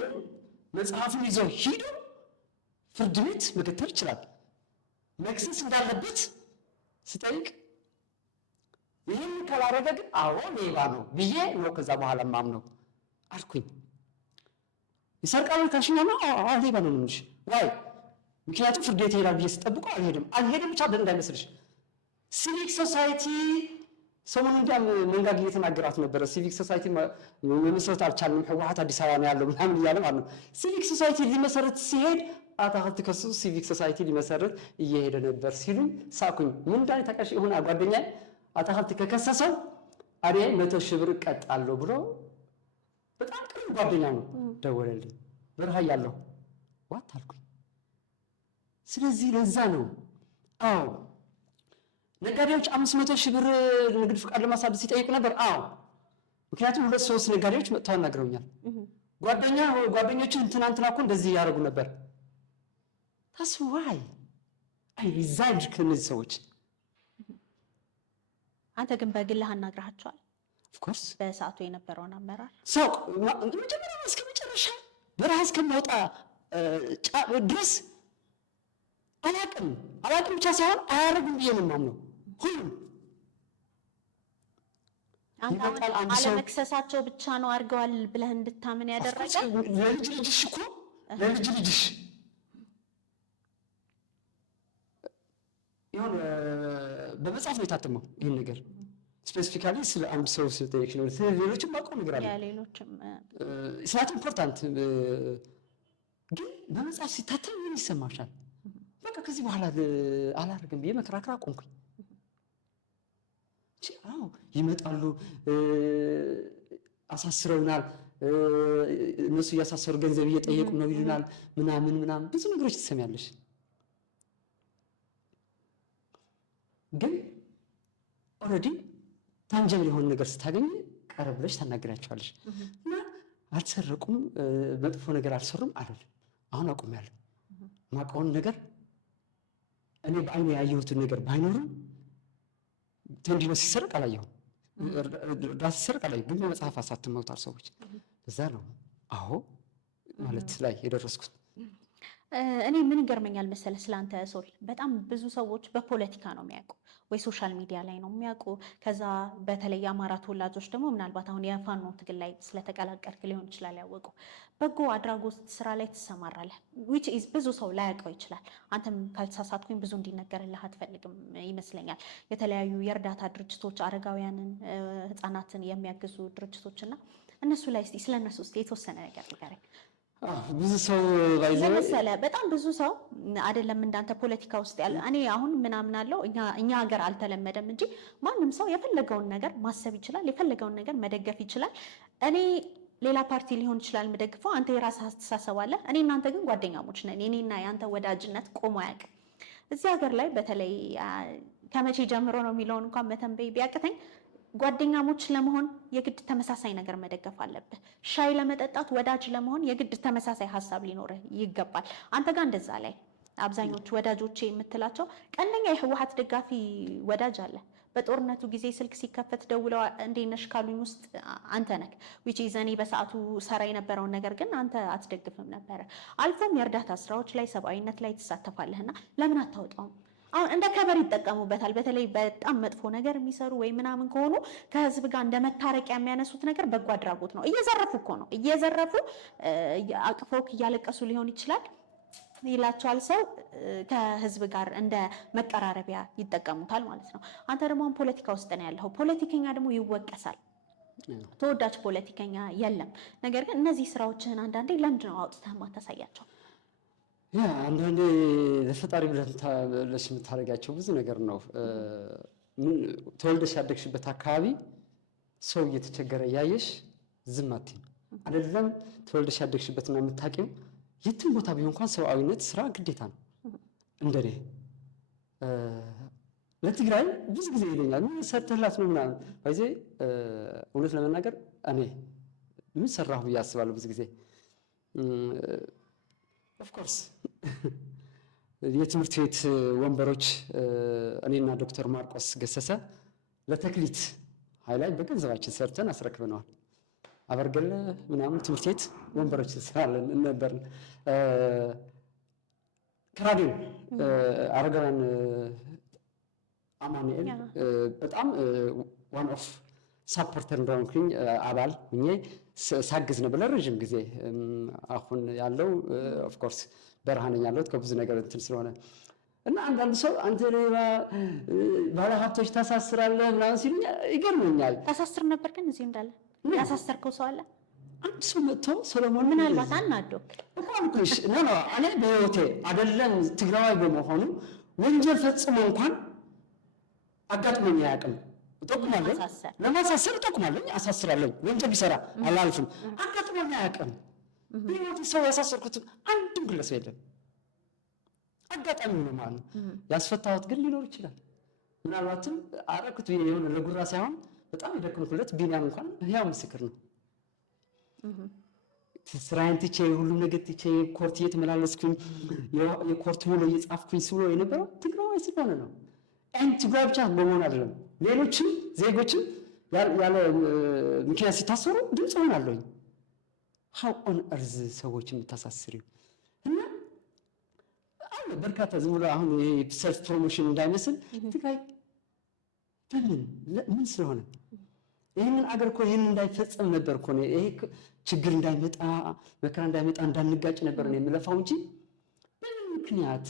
መጽሐፉን ይዘው ሂዱ ፍርድ ቤት መከተል ይችላል። መክሰስ እንዳለበት ስጠይቅ ይህን ካላረገ ግን አዎ ሌባ ነው ብዬ ነው ከዛ በኋላ ማምነው አልኩኝ። ይሰርቃል ካልሽኝ ነው ሌባ ነው እንጂ ዋይ ምክንያቱም ፍርድ ቤት ይሄዳል ብዬ ስጠብቀው አልሄድም ብቻ እንዳይመስልሽ። ሲቪክ ሶሳይቲ ሰሞኑን እንዲያም መንጋግ እየተናገራት ነበረ። ሲቪክ ሶሳይቲ መመስረት አልቻልንም፣ ህወሓት አዲስ አበባ ነው ያለው ምናምን እያለ ማለት ነው። ሲቪክ ሶሳይቲ ሊመሰረት ሲሄድ አታክልት ከሱ ሲቪክ ሶሳይቲ ሊመሰረት እየሄደ ነበር ሲሉ ሳኩኝ። ምን እንዳለ ታውቃለሽ? ይሁን ጓደኛዬ አታክልት ከከሰሰው እኔ 100 ሺህ ብር እቀጣለሁ ብሎ በጣም ቅርብ ጓደኛ ነው ደወለልኝ። በረሃ ያለው ዋት አልኩኝ። ስለዚህ ለዛ ነው አዎ ነጋዴዎች 500 ሺህ ብር ንግድ ፍቃድ ለማሳደስ ሲጠይቁ ነበር። አዎ ምክንያቱም 2-3 ነጋዴዎች መጥተው አናግረውኛል። ጓደኞችን ትናንትና እኮ እንደዚህ ያደርጉ ነበር። ታስዋይ አይ ሪዛይንድ ከነዚህ ሰዎች። አንተ ግን በግልህ አናግረሃቸዋል? ኦፍ ኮርስ በሰዓቱ የነበረውን አመራር ሰው መጀመሪያ እስከ መጨረሻ በረሃ እስከሚወጣ ድረስ አላቅም ብቻ ሳይሆን አያደርጉም ብዬ ነው የማምነው። ሁሉም አለመክሰሳቸው ብቻ ነው አድርገዋል ብለህ እንድታምን ያደረገ ለልጅ ልጅሽ እኮ ለልጅ ልጅሽ ይሁን በመጽሐፍ ነው የታተመው። ይህን ነገር ስፔሲፊካሊ ስለ አንድ ሰው ስለጠየቅሽ ነው። ስለ ሌሎችም አውቀው ነገር አለ። ሌሎችም ስላት ኢምፖርታንት ግን በመጽሐፍ ሲታተም ምን ይሰማሻል? በቃ ከዚህ በኋላ አላደርግም ብዬ መከራከር አቆምኩኝ። አዎ ይመጣሉ፣ አሳስረውናል፣ እነሱ እያሳሰሩ ገንዘብ እየጠየቁ ነው ይሉናል፣ ምናምን ብዙ ነገሮች ትሰሚያለሽ። ግን ኦልሬዲ ታንጀብል የሆነ ነገር ስታገኝ ቀረብ ብለሽ ታናግራቸዋለሽ። እና አልሰረቁም፣ መጥፎ ነገር አልሰሩም አይደል። አሁን አቁሜያለሁ። ማውቀውን ነገር እኔ በአይኔ ያየሁትን ነገር ባይኖርም ተንዲኖ ሲሰረቅ አላየሁም፣ እርዳታ ሲሰረቅ አላየሁም። ግን በመጽሐፍ አሳትመውታል ሰዎች። በዛ ነው አዎ ማለት ላይ የደረስኩት። እኔ ምን ይገርመኛል መሰለህ ስላንተ ሶል፣ በጣም ብዙ ሰዎች በፖለቲካ ነው የሚያውቁ ወይ ሶሻል ሚዲያ ላይ ነው የሚያውቁ። ከዛ በተለይ የአማራ ተወላጆች ደግሞ ምናልባት አሁን የፋኖ ትግል ላይ ስለተቀላቀልክ ሊሆን ይችላል ያወቁ። በጎ አድራጎት ስራ ላይ ትሰማራለህ፣ which is ብዙ ሰው ላያውቀው ይችላል። አንተም ካልተሳሳትኩኝ ብዙ እንዲነገርልህ አትፈልግም ይመስለኛል። የተለያዩ የእርዳታ ድርጅቶች አረጋውያንን፣ ህፃናትን የሚያግዙ ድርጅቶችና እነሱ ላይ እስቲ ስለነሱ ውስጥ የተወሰነ ነገር ንገረኝ። ብዙ ሰው ለምሳሌ በጣም ብዙ ሰው አይደለም እንዳንተ ፖለቲካ ውስጥ ያለ። እኔ አሁን ምናምን አለው እኛ ሀገር አልተለመደም እንጂ ማንም ሰው የፈለገውን ነገር ማሰብ ይችላል፣ የፈለገውን ነገር መደገፍ ይችላል። እኔ ሌላ ፓርቲ ሊሆን ይችላል የምደግፈው፣ አንተ የራስህ አስተሳሰብ አለ። እኔ እናንተ ግን ጓደኛሞች ነን። እኔና ያንተ ወዳጅነት ቆሞ አያውቅም። እዚህ ሀገር ላይ በተለይ ከመቼ ጀምሮ ነው የሚለውን እንኳን መተንበይ ቢያቅተኝ ጓደኛሞች ለመሆን የግድ ተመሳሳይ ነገር መደገፍ አለብህ። ሻይ ለመጠጣት ወዳጅ ለመሆን የግድ ተመሳሳይ ሀሳብ ሊኖርህ ይገባል። አንተ ጋር እንደዛ ላይ አብዛኞቹ ወዳጆቼ የምትላቸው ቀንደኛ የህወሓት ደጋፊ ወዳጅ አለ። በጦርነቱ ጊዜ ስልክ ሲከፈት ደውለው እንዴት ነሽ ካሉኝ ውስጥ አንተ ነህ። which is እኔ በሰዓቱ ሰራ የነበረውን ነገር ግን አንተ አትደግፍም ነበረ። አልፎም የእርዳታ ስራዎች ላይ ሰብአዊነት ላይ ትሳተፋለህና ለምን አታወጣውም? አሁን እንደ ከበር ይጠቀሙበታል። በተለይ በጣም መጥፎ ነገር የሚሰሩ ወይ ምናምን ከሆኑ ከህዝብ ጋር እንደ መታረቂያ የሚያነሱት ነገር በጎ አድራጎት ነው። እየዘረፉ እኮ ነው፣ እየዘረፉ አቅፎክ እያለቀሱ ሊሆን ይችላል ይላቸዋል። ሰው ከህዝብ ጋር እንደ መቀራረቢያ ይጠቀሙታል ማለት ነው። አንተ ደግሞ ፖለቲካ ውስጥ ነው ያለው። ፖለቲከኛ ደግሞ ይወቀሳል። ተወዳጅ ፖለቲከኛ የለም። ነገር ግን እነዚህ ስራዎችህን አንዳንዴ ለምንድን ነው አውጥተህ ማታሳያቸው? አንዳንዴ ለፈጣሪ ብለሽ የምታደርጋቸው ብዙ ነገር ነው። ተወልደሽ ያደግሽበት አካባቢ ሰው እየተቸገረ እያየሽ ዝም አትይም። አይደለም ተወልደሽ ያደግሽበትና የምታውቂው የትም ቦታ ቢሆን እንኳን ሰብአዊነት ስራ ግዴታ ነው። እንደኔ ለትግራይ ብዙ ጊዜ ይለኛል ምን ሰርተህላት ነው ምናምን ባይዜ እውነት ለመናገር እኔ ምን ሰራሁ ብዬ አስባለሁ ብዙ ጊዜ ኦፍኮርስ የትምህርት ቤት ወንበሮች እኔና ዶክተር ማርቆስ ገሰሰ ለተክሊት ሃይላይ በገንዘባችን ሰርተን አስረክበነዋል። አበርገለ ምናምን ትምህርት ቤት ወንበሮች እንሰራለን ነበር። ከራዲዮ አረጋውያን አማኑኤል በጣም ዋን ኦፍ ሳፖርተር እንደሆንኩኝ አባል ሁኜ ሳግዝ ነበር ለረጅም ጊዜ። አሁን ያለው ኦፍኮርስ በረሃ ነኝ ያለሁት ከብዙ ነገር እንትን ስለሆነ እና አንዳንድ ሰው አንተ ባለ ሀብቶች ታሳስራለህ ምናምን ሲሉኝ ይገርመኛል። ታሳስር ነበር ግን እዚህ እንዳለ ያሳሰርከው ሰው አለ? አንድ ሰው መጥቶ ሰለሞን ምናልባት አናዶክ እንኳንሽ ነው እኔ በህይወቴ አይደለም ትግራዋይ በመሆኑ ወንጀል ፈጽሞ እንኳን አጋጥሞኝ አያውቅም። እጠቁማለሁ፣ ለማሳሰር እጠቁማለሁ፣ አሳስራለሁ። ወንጀል ቢሰራ አላልፍም። አጋጥሞኝ አያውቅም። በህይወቴ ሰው ያሳሰርኩት አንድም ግለሰብ የለም። አጋጣሚ ነው ማለት ነው። ያስፈታሁት ግን ሊኖር ይችላል። ምናልባትም አረኩት የሆነ ለጉራ ሳይሆን በጣም የደከምኩለት ቢኒያም እንኳን ያው ምስክር ነው። ስራዬን ትቼ ሁሉም ነገር ትቼ ኮርት እየተመላለስኩኝ የኮርት ውሎ እየጻፍኩኝ ስውሎ የነበረው ትግራዋይ ስለሆነ ነው። ትግራዋይ ብቻ በመሆን አይደለም። ሌሎችም ዜጎችም ያለ ምክንያት ሲታሰሩ ድምፅ ሆናለሁኝ። ሃው ኦን እርዝ ሰዎች የምታሳስሪው እና አሁን በርካታ ዝም ብሎ አሁን ይሄ ሰልፍ ፕሮሞሽን እንዳይመስል ትግራይ ምን ስለሆነ ይህንን አገር እኮ ይህንን እንዳይፈጸም ነበር እኮ ነው ይሄ ችግር እንዳይመጣ መከራ እንዳይመጣ እንዳንጋጭ ነበር ነው የምለፋው እንጂ በምን ምክንያት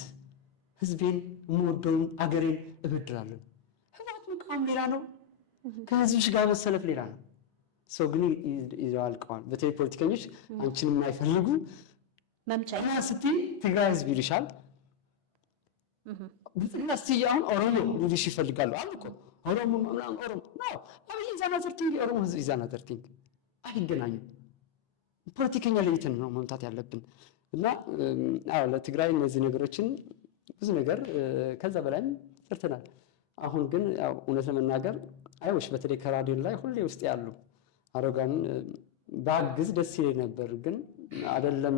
ህዝቤን የምወደውን አገሬን እበድላለሁ? ህወሓት መቃወም ሌላ ነው፣ ከህዝብሽ ጋር መሰለፍ ሌላ ነው። ሰው ግን ይዘዋልቀዋል። በተለይ ፖለቲከኞች አንቺን የማይፈልጉ መምቻ ስትይ ትግራይ ህዝብ ይልሻል። ብጥና ስትይ አሁን ኦሮሞ ሊልሽ ይፈልጋሉ። አሉ እኮ ኦሮሞ ምናምን ኦሮሞ ነው አብይ ዛና ዘርቲንግ ኦሮሞ ህዝብ ዛና ዘርቲንግ አይገናኙም። ፖለቲከኛ ለይተን ነው መምታት ያለብን እና አዎ ለትግራይ እነዚህ ነገሮችን ብዙ ነገር ከዛ በላይም ሰርተናል። አሁን ግን ያው እውነት ለመናገር አይወሽ በተለይ ከራዲዮ ላይ ሁሌ ውስጥ ያሉ አረጋን ባግዝ ደስ ይለኝ ነበር። ግን አይደለም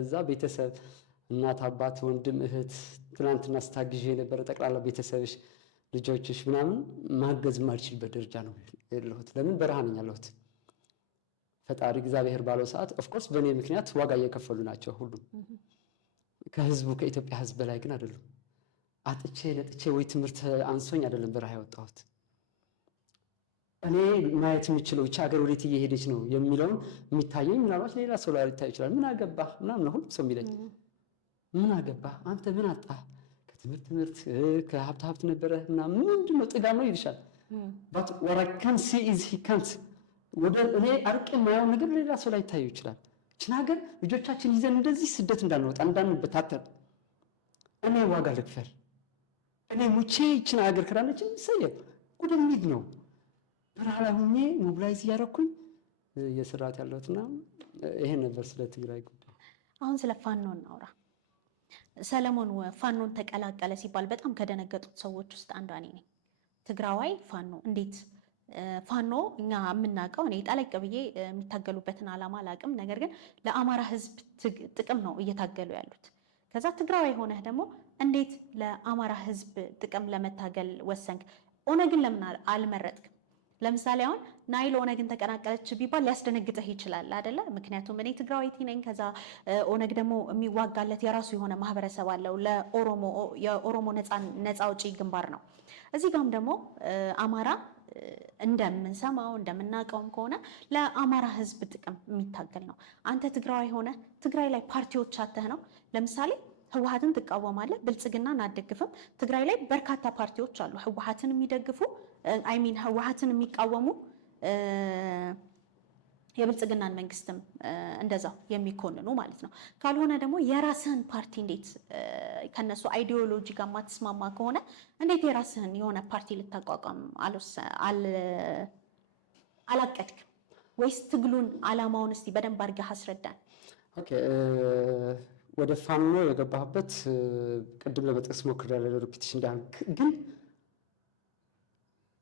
እዛ ቤተሰብ እናት፣ አባት፣ ወንድም፣ እህት ትናንትና ስታግዥ የነበረ ጠቅላላ ቤተሰብሽ ልጆችሽ ምናምን ማገዝ ማልችልበት ደረጃ ነው ያለሁት። ለምን በረሃ ነኝ ያለሁት። ፈጣሪ እግዚአብሔር ባለው ሰዓት ኦፍኮርስ በእኔ ምክንያት ዋጋ እየከፈሉ ናቸው ሁሉም። ከህዝቡ ከኢትዮጵያ ህዝብ በላይ ግን አይደሉም። አጥቼ ለጥቼ ወይ ትምህርት አንሶኝ አይደለም በረሃ ያወጣሁት። እኔ ማየት የምችለው ይህች ሀገር ወዴት እየሄደች ነው የሚለውን የሚታየኝ ምናልባት ሌላ ሰው ላይ ሊታይ ይችላል። ምን አገባህ ምናምን ነው ሁሉም ሰው የሚለኝ። ምን አገባህ አንተ ምን አጣህ? ከትምህርት ከሀብት ሀብት ነበረ ምናምን ምንድን ነው ጥጋብ ነው ይልሻል። but what I can see is he can't ወደ እኔ አርቄ የማየው ነገር ሌላ ሰው ላይ ይታየው ይችላል። ይህችን ሀገር ልጆቻችን ይዘን እንደዚህ ስደት እንዳንወጣ እንዳንበታተን እኔ ዋጋ ልክፈል። እኔ ሙቼ ይህችን ሀገር ክዳነችን ሰየው ወደሚድ ነው በረሃ ላይ ሆኜ ሞቢላይዝ እያደረኩኝ የስርዓት ያለሁትና ይሄን ነበር ስለ ትግራይ ጉዳይ። አሁን ስለ ፋኖ እናውራ። ሰለሞን ፋኖን ተቀላቀለ ሲባል በጣም ከደነገጡት ሰዎች ውስጥ አንዷ እኔ ነኝ። ትግራዋይ ፋኖ እንዴት ፋኖ እኛ የምናውቀው እኔ ጠለቅ ብዬ የሚታገሉበትን ዓላማ አላውቅም። ነገር ግን ለአማራ ህዝብ ጥቅም ነው እየታገሉ ያሉት። ከዛ ትግራዋይ ሆነህ ደግሞ እንዴት ለአማራ ህዝብ ጥቅም ለመታገል ወሰንክ? ኦነግን ለምን አልመረጥክም? ለምሳሌ አሁን ናይል ኦነግን ተቀላቀለች ቢባል ሊያስደነግጥህ ይችላል አይደለ? ምክንያቱም እኔ ትግራዋይቲ ነኝ። ከዛ ኦነግ ደግሞ የሚዋጋለት የራሱ የሆነ ማህበረሰብ አለው። ለኦሮሞ የኦሮሞ ነፃ አውጪ ግንባር ነው። እዚህ ጋም ደግሞ አማራ እንደምንሰማው እንደምናውቀውም ከሆነ ለአማራ ህዝብ ጥቅም የሚታገል ነው። አንተ ትግራዋይ ሆነ ትግራይ ላይ ፓርቲዎች አተህ ነው። ለምሳሌ ህወሓትን ትቃወማለህ፣ ብልጽግናን አትደግፍም። ትግራይ ላይ በርካታ ፓርቲዎች አሉ ህወሓትን የሚደግፉ ህወሓትን የሚቃወሙ የብልጽግናን መንግስትም እንደዛው የሚኮንኑ ማለት ነው። ካልሆነ ደግሞ የራስህን ፓርቲ እንዴት ከነሱ አይዲዮሎጂ ጋር ማትስማማ ከሆነ እንዴት የራስህን የሆነ ፓርቲ ልታቋቋም አላቀድክም? ወይስ ትግሉን አላማውን እስቲ በደንብ አድርገህ አስረዳን። ኦኬ ወደ ፋኖ የገባህበት ቅድም ለመጥቀስ ሞክሬያለሁ፣ ሪፒቲሽን እንዳይሆን ግን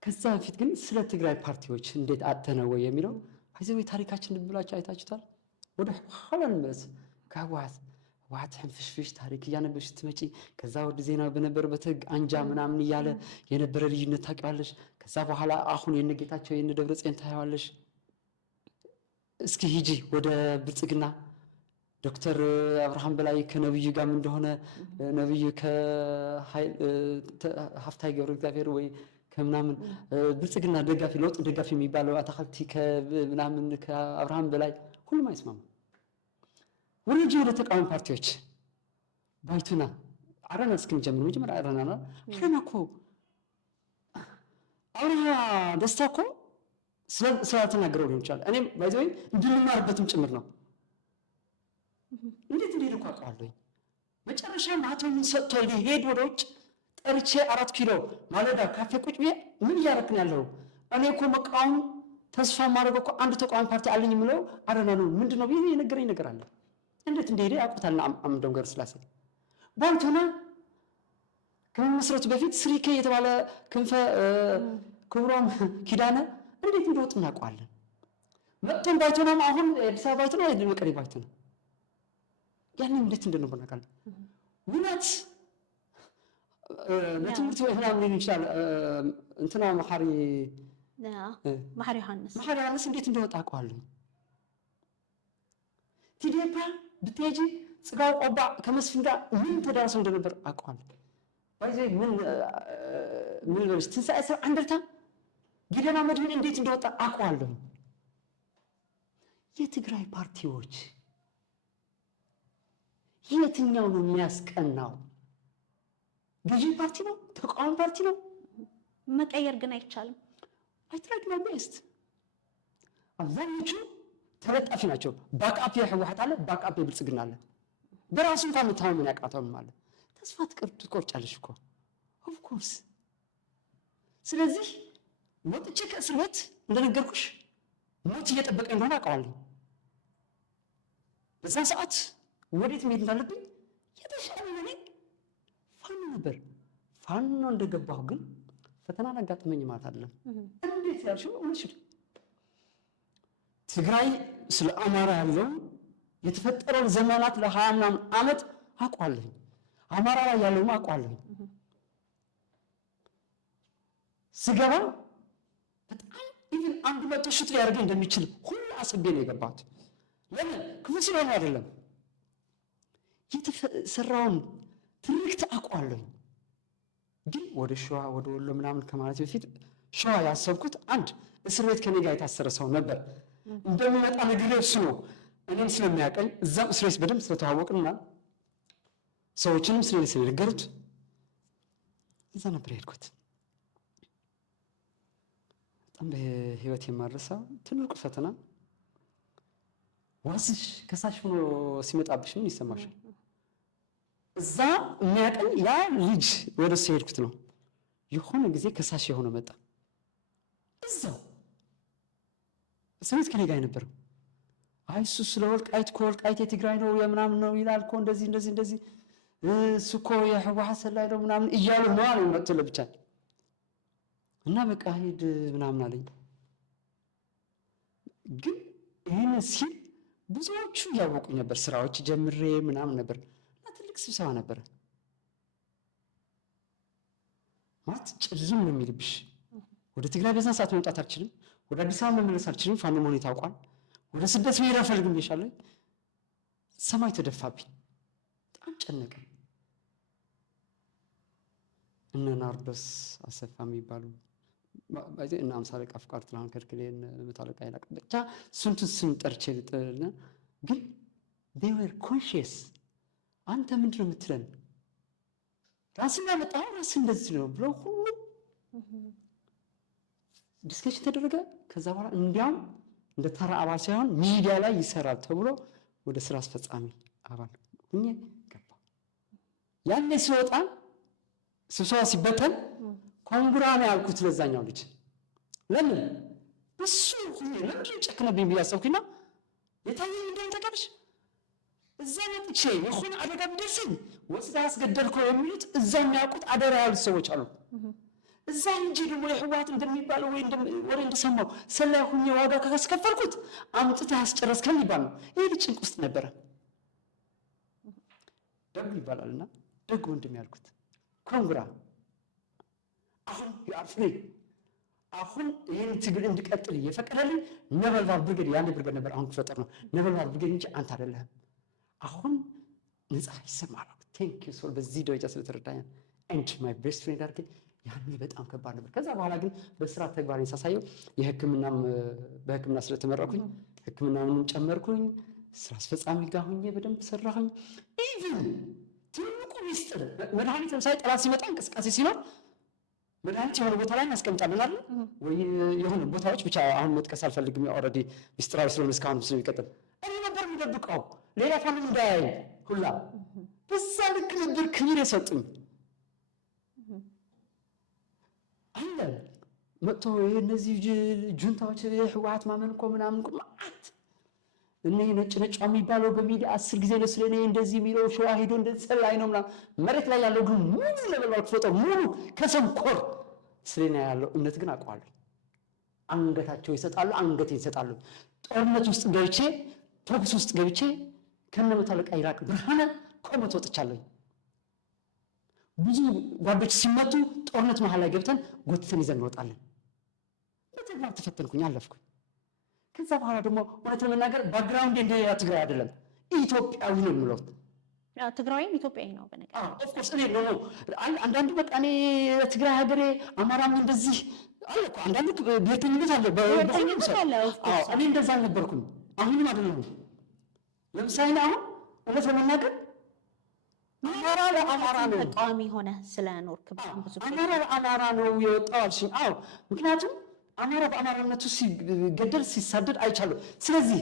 ከዛ በፊት ግን ስለ ትግራይ ፓርቲዎች እንዴት አጥተነው ወይ የሚለው አይዘው ታሪካችን ብላችሁ አይታችሁታል። ወደ ኋላ እንመለስ። ከህወሓት ሕንፍሽፍሽ ታሪክ እያነበብሽ ስትመጪ ከዛ ወደ ዜና በነበረበት አንጃ ምናምን እያለ የነበረ ልዩነት ታውቂዋለሽ። ከዛ በኋላ አሁን የነጌታቸው የነደብረጽዮን ታያዋለሽ። እስኪ ሂጂ ወደ ብልጽግና ዶክተር አብርሃም በላይ ከነብዩ ጋር ምን እንደሆነ ነብዩ ከሀፍታይ ገብረ እግዚአብሔር ወይ ከምናምን ብልጽግና ደጋፊ ለውጥ ደጋፊ የሚባለው አታክልቲ ከምናምን ከአብርሃም በላይ ሁሉም አይስማሙ። ወደ ተቃዋሚ ፓርቲዎች ባይቱና አረና እስክንጀምር መጀመሪያ አረና እኮ አብርሃ ደስታ እኮ ስላልተናገረው ሊሆን ይችላል። እኔም ባይዘው እንድንማርበትም ጭምር ነው። እንዴት እንደሄደ እኮ አውቀዋለሁ። መጨረሻ ማቶን ሰጥቶ ሊሄድ ወደ ውጭ ጠርቼ 4 ኪሎ ማለዳ ካፌ ቁጭ ብዬ ምን እያደረክን ያለው? እኔ እኮ መቃወም ተስፋ ማድረገው እኮ አንድ ተቃዋሚ ፓርቲ አለኝ የምለው አረና ነው። ምንድነው ብዬ የነገረኝ ነገር አለ። እንዴት እንደሄደ ያውቁታልና አምደው ገር ስላሴ ባይቶና ከመመስረቱ በፊት ስሪኬ የተባለ ክንፈ ክብሮም ኪዳነ እንዴት እንደወጥ እናውቀዋለን። መጥተን ባይቶናም አሁን አዲስ አበባ ባይቶና አይደለም መቀሌ ባይቶና ያንን እንዴት እንደነበር እናውቃለን። ውነት ለትምህርት ወይ ምናምን ሊሆን ይችላል። እንትና መሐሪ ዮሐንስ እንዴት እንደወጣ አውቀዋለሁ። ቲዴፓ ብትሄጂ ጽጋው ቆባ ከመስፍን ጋር ምን ተዳርሰው እንደነበር አውቀዋለሁ። ባይዘይ ምን ልበልሽ ትንሣኤ ሰብ አንደርታ ጊደና መድህን እንዴት እንደወጣ አውቀዋለሁ። የትግራይ ፓርቲዎች የትኛው ነው የሚያስቀናው? ገዢ ፓርቲ ነው? ተቃዋሚ ፓርቲ ነው? መቀየር ግን አይቻልም። አይትራክ ነው ቤስት አብዛኞቹ ተለጣፊ ናቸው። ባክአፕ የህወሓት አለ፣ ባክአፕ የብልጽግና አለ። በራሱ እንኳን መታመን ያቃተው ማለት ተስፋ ትቆርጫለሽ እኮ ኦፍ ኮርስ። ስለዚህ ወጥቼ ከእስር ቤት እንደነገርኩሽ ሞት እየጠበቀኝ እንደሆነ አውቀዋለሁ። በዛ ሰዓት ወዴት መሄድ እንዳለብኝ የተሻለ ለኔ ፋኖ ነበር። ፋኖ እንደገባሁ ግን ፈተና አጋጠመኝ ማለት አይደለም። እንዴት ያልሽው እውነትሽ ትግራይ ስለ አማራ ያለው የተፈጠረው ዘመናት ለ20 ምናምን ዓመት አውቀዋለሁ። አማራ ላይ ያለው አውቀዋለሁ። ስገባ በጣም ኢቭን አንድ መቶ ሽት ሊያደርገኝ እንደሚችል ሁሉ አስቤ ነው የገባሁት። ለምን ክፉ ስለሆነ አይደለም፣ የተሰራውን ትርክት አውቀዋለሁ። ግን ወደ ሸዋ ወደ ወሎ ምናምን ከማለት በፊት ሸዋ ያሰብኩት አንድ እስር ቤት ከኔ ጋር የታሰረ ሰው ነበር እንደሚመጣ ነገር እሱ ነው። እኔም ስለሚያቀኝ እዛም እስር ቤት በደንብ ስለተዋወቅንና ሰዎችንም ስለነገሩት እዛ ነበር የሄድኩት። በጣም በህይወት የማረሳው ትልቁ ፈተና ዋስሽ ከሳሽ ሆኖ ሲመጣብሽ ምን ይሰማሻል? እዛ የሚያቀኝ ያ ልጅ ወደ እሱ የሄድኩት ነው። የሆነ ጊዜ ከሳሽ የሆነ መጣ። እዛው እስር ቤት ከኔ ጋር የነበረው አይ እሱ ስለ ወልቃይት እኮ ወልቃይት የትግራይ ነው የምናምን ነው ይላል እኮ እንደዚህ እሱ እኮ የህወሓት ሰላይ ነው ምናምን እያሉ ነው አለ መጥቶ ለብቻ እና በቃ ሂድ ምናምን አለኝ። ግን ይህን ሲል ብዙዎቹ እያወቁኝ ነበር። ስራዎች ጀምሬ ምናምን ነበር እና ትልቅ ስብሰባ ነበረ ማለት ጭልም ነው የሚልብሽ። ወደ ትግራይ በዛን ሰዓት መምጣት አልችልም። ወደ አዲስ አበባ መመለስ አልችልም። ፋኖ መሆኔ ታውቋል። ወደ ስደት መሄድ አልፈልግም ብዬሻለሁ። ሰማይ ተደፋብኝ። በጣም ጨነቀኝ። እነ ናርዶስ አሰፋ የሚባሉ ባይዘ እና አምሳ አለቃ ፍቃድ ትላን ከልክሌን መታለቃ ይላቅ ብቻ ስንቱን ስም ጠርቼ ልጥልና ግን they were conscious አንተ ምንድነው የምትለን? ራስን ያመጣው ራስ እንደዚህ ነው ብሎ ሁሉ ዲስከሽን ተደረገ። ከዛ በኋላ እንዲያውም እንደ ተራ አባል ሳይሆን ሚዲያ ላይ ይሰራል ተብሎ ወደ ስራ አስፈጻሚ አባል ሁኜ ገባ። ያኔ ሲወጣ ስብሰባ ሲበተን ኮንግራ ነው ያልኩት ለዛኛው ልጅ። ለምን እሱ ሁኜ ለምን ጨክነብኝ ብዬ አሰብኩና የታየኝ እንደሆነ ተቀበሽ እዛ መጥቼ የሆነ አደጋ ቢደርስኝ ወስዳ አስገደልከው የሚሉት እዛ የሚያውቁት አደራ ያሉት ሰዎች አሉ። እዛ እንጂ ደግሞ የህወሓት እንደሚባለው ወይ ወሬ እንደሰማው ሰላይ ሁኜ ዋጋ ካስከፈልኩት አምጥተህ አስጨረስከኝ ይባል ነው። ይሄ ልጅ ጭንቅ ውስጥ ነበረ። ደግ ይባላልና ደግ ወንድም ያልኩት ኮንግራ አሁን ያርፍኔ አሁን ይሄን ትግል እንድቀጥል እየፈቀደልኝ ነበልባል ብርጌድ ያኔ ብርጌድ ነበር፣ አሁን ተፈጠር ነው ነበልባል ብርጌድ እንጂ አንተ አይደለህም። አሁን ነፃ ይሰማል። ቴንክ ዩ ሶል በዚህ ደረጃ ስለተረዳኝ ኤንድ ማይ ቤስት ፍሬንድ አድርጌ ያኔ በጣም ከባድ ነበር። ከዛ በኋላ ግን በስራ ተግባር ሳሳየው የህክምናም በህክምና ስለተመረኩኝ ህክምናውንም ጨመርኩኝ። ስራ አስፈጻሚ ጋር ሆኜ በደንብ ሰራሁኝ። ኢቭን ትልቁ ሚስጥር መድኃኒት ለምሳሌ ጠላት ሲመጣ እንቅስቃሴ ሲኖር መድኃኒት የሆነ ቦታ ላይ እናስቀምጣለን አይደል ወይ? የሆነ ቦታዎች ብቻ አሁን መጥቀስ አልፈልግም፣ ኦልሬዲ ሚስጥራዊ ስለሆነ እስካሁን ስለሚቀጥል እኔ ነበር የሚደብቀው ሌላ ፋንም እንዳያይ ሁላ። በዛ ልክ ነበር ክብር የሰጡኝ። አለ መጥቶ እነዚህ ጁንታዎች የህወሓት ማመን እኮ ምናምን እኮ ማለት እኔ ነጭ የሚባለው በሚዲያ 10 ጊዜ ነው ስለኔ እንደዚህ የሚለው ሸዋ ሄዶ እንደዚህ ሰላይ ነው ምናምን፣ መሬት ላይ ያለው ግን ሙሉ ለበላው ፎቶ ሙሉ ከሰንኮር ስለኔ ያለው እውነት ግን አውቀዋለሁ። አንገታቸው ይሰጣሉ፣ አንገቴን ይሰጣሉ። ጦርነት ውስጥ ገብቼ ተኩስ ውስጥ ገብቼ ከነመቶ አለቃ ይራቅ ብርሃነ ቆመት ወጥቻለሁ። ብዙ ጓዶች ሲመቱ ጦርነት መሃል ላይ ገብተን ጎትተን ይዘን እንወጣለን። በተግባር ተፈተንኩኝ፣ አለፍኩኝ። ከዛ በኋላ ደግሞ እውነት ለመናገር ባክግራውንድ እንደሌላ ትግራይ አይደለም፣ ኢትዮጵያዊ ነው የምለው። ትግራይም ኢትዮጵያዊ ነው በነገር ኦፍኮርስ እኔ ነው አንዳንዱ በቃ እኔ ትግራይ ሀገሬ አማራም እንደዚህ አለ እኮ አንዳንዱ ብሔርተኝነት አለ በሁሉም ሰው። እኔ እንደዛ አልነበርኩም፣ አሁንም አይደለም። ለምሳሌ አሁን እውነት ለመናገር አማራ ለአማራ ነው ተቃዋሚ ሆነ ስለኖርክ ብዙ አማራ ለአማራ ነው የወጣው አልሽኝ። አዎ ምክንያቱም አማራ በአማራነቱ ሲገደል ሲሳደድ አይቻለሁ። ስለዚህ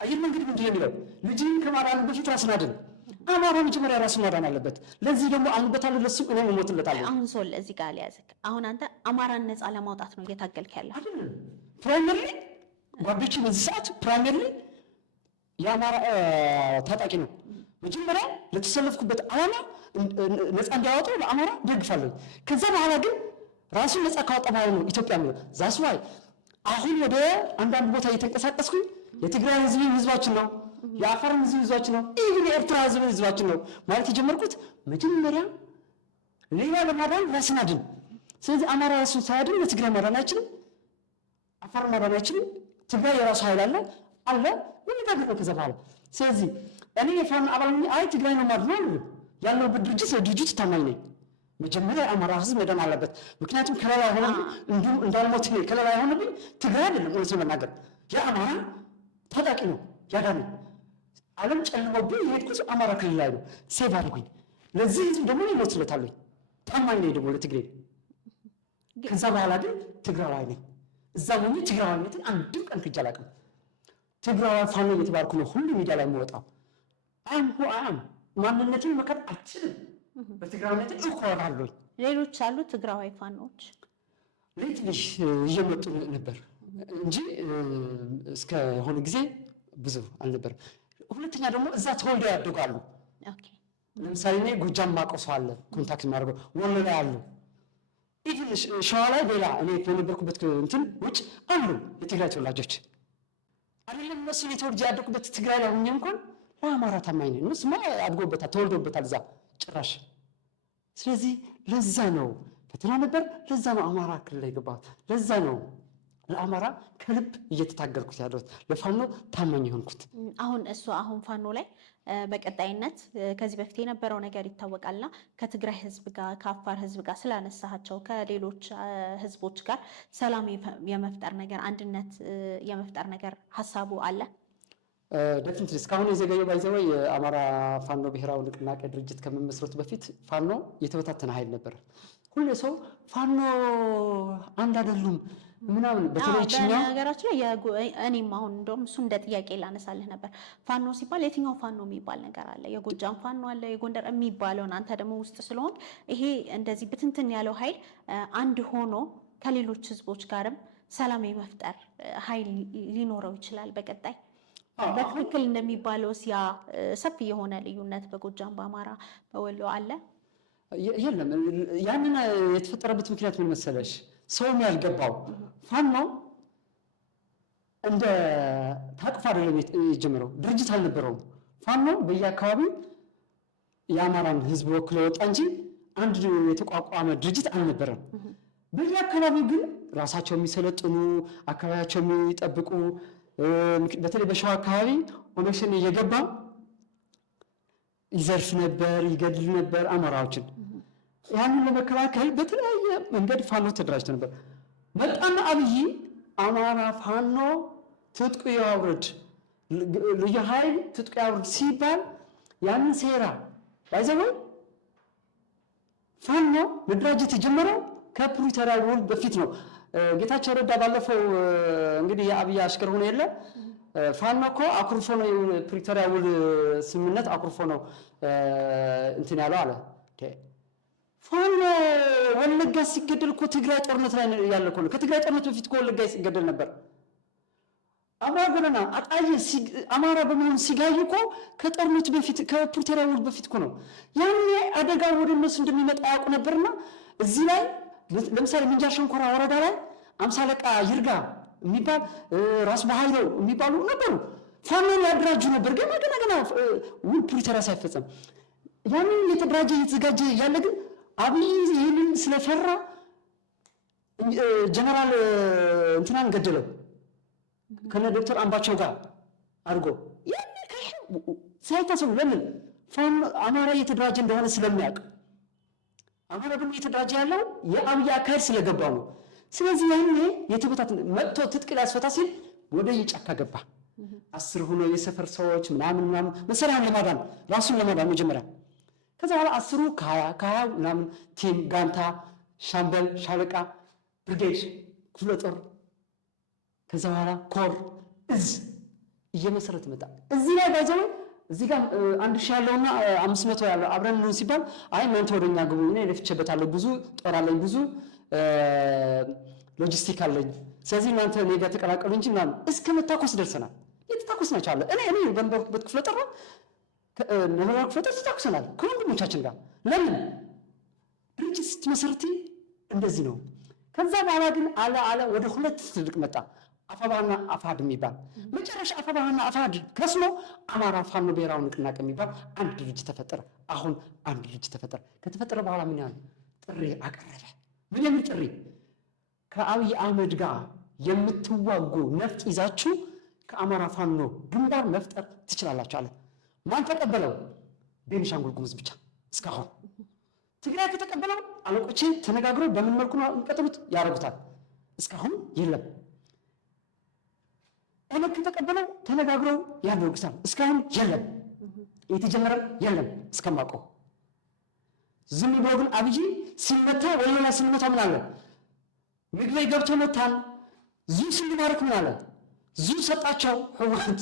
አየር መንገድ ምንድን ነው የሚለው ልጅን ከማዳን በፊት ራስን አድን። አማራ መጀመሪያ ራስን ማዳን አለበት። ለዚህ ደግሞ አምበታለሁ፣ ለሱ እኔ እሞትለታለሁ። አሁን ሶል እዚህ ጋር ሊያዝክ አሁን አንተ አማራን ነፃ ለማውጣት ነው እየታገልክ ያለው አይደል? ፕራይመሪ ጓዶች በዚህ ሰዓት ፕራይመሪ የአማራ ታጣቂ ነው። መጀመሪያ ለተሰለፍኩበት ዓላማ ነፃ እንዲያወጡ ለአማራ ደግፋለሁ። ከዛ በኋላ ግን ራሱን ነፃ ካወጣ በኋላ ነው ኢትዮጵያ የሚለው። ዛስ ዋይ አሁን ወደ አንዳንድ ቦታ እየተንቀሳቀስኩኝ የትግራይ ህዝብ ህዝባችን ነው፣ የአፋር ህዝብ ህዝባችን ነው፣ ኢቭን የኤርትራ ህዝብ ህዝባችን ነው ማለት የጀመርኩት መጀመሪያ ሌላ ለማዳን ራስን አድን። ስለዚህ አማራ ራሱን ሳያድን ለትግራይ ማዳን አይችልም፣ አፋር ማዳን አይችልም። ትግራይ የራሱ ኃይል አለ ምን ታገኘው ከዛ በኋላ። ስለዚህ እኔ የፋኖ አባል ነኝ፣ አይ ትግራይ ነው ማለት ነው ያለውበት ድርጅት ለድርጅቱ ታማኝ ነኝ። መጀመሪያ አማራ ህዝብ መዳን አለበት። ምክንያቱም ከለላ ሆነ እንዲሁ እንዳልሞት ከለላ ሆነብኝ ትግራይ አይደለም እውነት ለመናገር የአማራ ታጣቂ ነው ያዳነኝ። ዓለም ጨልሞብኝ የሄድኩት አማራ ክልል ላይ ነው። ሴቭ አድርጉኝ። ለዚህ ህዝብ ደግሞ ይሞትለታለሁ። ታማኝ ነኝ ደግሞ ለትግራይ። ከዛ በኋላ ግን ትግራዋይ ነኝ። እዛ ሆኜ ትግራዋይነትን አንድም ቀን ክጄ አላውቅም። ትግራዋይ ፋኖ እየተባልኩ ነው ሁሉ ሚዲያ ላይ የምወጣው። አም ማንነትን መካድ አልችልም። በትግራዋይነት እኮራለሁ። ሌሎች አሉ ትግራዋይ ፋኖች ትንሽ እየመጡ ነበር እንጂ እስከ ሆነ ጊዜ ብዙ አልነበረም። ሁለተኛ ደግሞ እዛ ተወልደው ያደጋሉ። ለምሳሌ እኔ ጎጃም ማውቀው ሰው አለ ኮንታክት ማድረገው፣ ወሎ ላይ አሉ፣ ኢቭን ሸዋ ላይ ሌላ እኔ ከነበርኩበት እንትን ውጭ አሉ የትግራይ ተወላጆች አይደለም። እነሱ የተወልጄ ያደኩበት ትግራይ ላይ ሆኜ እንኳን ለአማራ ታማኝ ነኝ። እነሱማ አድጎበታል ተወልዶበታል እዛ ጭራሽ። ስለዚህ ለዛ ነው ፈተና ነበር። ለዛ ነው አማራ ክልል ላይ ገባሁት። ለዛ ነው ለአማራ ከልብ እየተታገልኩት ያለሁት፣ ለፋኖ ታማኝ የሆንኩት። አሁን ፋኖ ላይ በቀጣይነት ከዚህ በፊት የነበረው ነገር ይታወቃልና ከትግራይ ህዝብ ጋር ከአፋር ህዝብ ጋር ስላነሳቸው ከሌሎች ህዝቦች ጋር ሰላም የመፍጠር ነገር አንድነት የመፍጠር ነገር ሀሳቡ አለ። ደፍኒትሊ እስካሁን የዘገየው ባይዘው የአማራ ፋኖ ብሔራዊ ንቅናቄ ድርጅት ከመመስረቱ በፊት ፋኖ የተበታተነ ኃይል ነበር። ሁሉ ሰው ፋኖ አንድ አይደሉም ምናምን በተለይችኛ በነገራችን ላይ እኔም አሁን እንደውም እሱ እንደ ጥያቄ ላነሳልህ ነበር። ፋኖ ሲባል የትኛው ፋኖ የሚባል ነገር አለ? የጎጃም ፋኖ አለ፣ የጎንደር የሚባለውን አንተ ደግሞ ውስጥ ስለሆን ይሄ እንደዚህ ብትንትን ያለው ኃይል አንድ ሆኖ ከሌሎች ህዝቦች ጋርም ሰላም የመፍጠር ኃይል ሊኖረው ይችላል በቀጣይ በትክክል እንደሚባለው ያ ሰፊ የሆነ ልዩነት በጎጃም በአማራ በወሎ አለ? የለም። ያንን የተፈጠረበት ምክንያት ምን መሰለሽ? ሰውም ያልገባው ፋኖ እንደ ታቅፎ አይደለም የጀመረው፣ ድርጅት አልነበረውም። ፋኖ በየአካባቢው የአማራን ህዝብ ወክሎ ወጣ እንጂ አንድ የተቋቋመ ድርጅት አልነበረም። በየአካባቢው ግን ራሳቸው የሚሰለጥኑ አካባቢያቸው የሚጠብቁ በተለይ በሸዋ አካባቢ ኦነግ ሸኔ እየገባ ይዘርፍ ነበር፣ ይገድል ነበር አማራዎችን። ያንን ለመከላከል በተለያየ መንገድ ፋኖ ተደራጅቶ ነበር። መጣና አብይ አማራ ፋኖ ትጥቁ ያውርድ፣ ልዩ ኃይል ትጥቁ ያውርድ ሲባል ያንን ሴራ ባይዘው ፋኖ መደራጀት የጀመረው ከፕሪቶሪያ ውል በፊት ነው። ጌታቸው ረዳ ባለፈው እንግዲህ የአብይ አሽከር ሆኖ የለ ፋኖ እኮ አኩርፎ ነው ፕሪቶሪያ ውል ስምምነት አኩርፎ ነው እንትን ያለው አለ። ፋኖ ወለጋ ሲገደል እኮ ትግራይ ጦርነት ላይ ያለ እኮ ነው። ከትግራይ ጦርነት በፊት እኮ ወለጋ ሲገደል ነበር። አማራ ጎለና አጣዬ አማራ በመሆኑ ሲጋዩ እኮ ከጦርነቱ በፊት ከፕሪቶሪያ ውል በፊት እኮ ነው። ያኔ አደጋ ወደ እነሱ እንደሚመጣ ያውቁ ነበርና እዚህ ላይ ለምሳሌ ምንጃር ሸንኮራ ወረዳ ላይ አምሳ አለቃ ይርጋ የሚባል ራስ በኃይለው የሚባሉ ነበሩ። ፋኖን ያደራጁ ነበር። ገና ውል ፕሪቶሪያ ሳይፈጸም ያንን የተደራጀ እየተዘጋጀ ያለ ግን አብይ ይህንን ስለፈራ ጀነራል እንትናን ገደለው ከነ ዶክተር አምባቸው ጋር አድርጎ ሳይታሰቡ። ለምን? ፋኖ አማራ እየተደራጀ እንደሆነ ስለሚያውቅ፣ አማራ ደግሞ እየተደራጀ ያለው የአብይ አካሄድ ስለገባው ነው። ስለዚህ ያኔ የተበታት መጥቶ ትጥቅ ሊያስፈታ ሲል ወደ የጫካ ገባ። 10 ሆኖ የሰፈር ሰዎች ምናምን መሰሪያን ለማዳን ራሱን ለማዳን መጀመሪያ። ከዛ በኋላ 10ሩ ከ20 ምናምን ቲም ጋንታ፣ ሻምበል፣ ሻለቃ፣ ብርጌድ፣ ክፍለ ጦር ከዛ በኋላ ኮር እዝ እየመሰረት መጣ። እዚህ ላይ ባይዘው እዚህ ጋር 1000 ያለውና 500 ያለው አብረን ነው ሲባል አይ እናንተ ወደኛ ግቡ፣ እኔ ለፍቼበታለሁ፣ ብዙ ጦር አለኝ፣ ብዙ ሎጂስቲክ አለኝ፣ ስለዚህ እናንተ እኔ ጋር ተቀላቀሉ እንጂ ምናምን እስከ መታኮስ ደርሰናል። የተታኮስ ናቸው አለ እኔ በነበርኩበት ክፍለ ጦር ነበር ክፍለ ጦር ተታኮሰናል ከወንድሞቻችን ጋር። ለምን ድርጅት ስትመሰርቲ እንደዚህ ነው። ከዛ በኋላ ግን አለ ወደ 2 ትልቅ መጣ። አፋባና አፋድ የሚባል መጨረሻ አፋባና አፋድ ከስሞ አማራ ፋኖ ብሔራዊ ንቅናቄ የሚባል አንድ ድርጅት ተፈጠረ። አሁን አንድ ድርጅት ተፈጠረ። ከተፈጠረ በኋላ ምን ያህል ጥሪ አቀረበ? ምን የሚል ጥሪ? ከአብይ አህመድ ጋር የምትዋጉ ነፍጥ ይዛችሁ ከአማራ ፋኖ ግንባር መፍጠር ትችላላችሁ አለ። ማን ተቀበለው? ቤኒሻንጉል ጉሙዝ ብቻ እስካሁን። ትግራይ ከተቀበለው አለቆቼ ተነጋግረው በምን መልኩ ነው የሚቀጥሉት ያደርጉታል። እስካሁን የለም። ኦነግ ከተቀበለው ተነጋግረው ያደርጉታል። እስካሁን የለም። የተጀመረ የለም እስከማውቀው። ዝም ብሎ ግን አብይ ሲመታ ወለላ ሲመታ ምን አለ? ምግበይ ገብቶ መታን ዙ ስንባረክ ምን አለ? ዙ ሰጣቸው ህወሓት።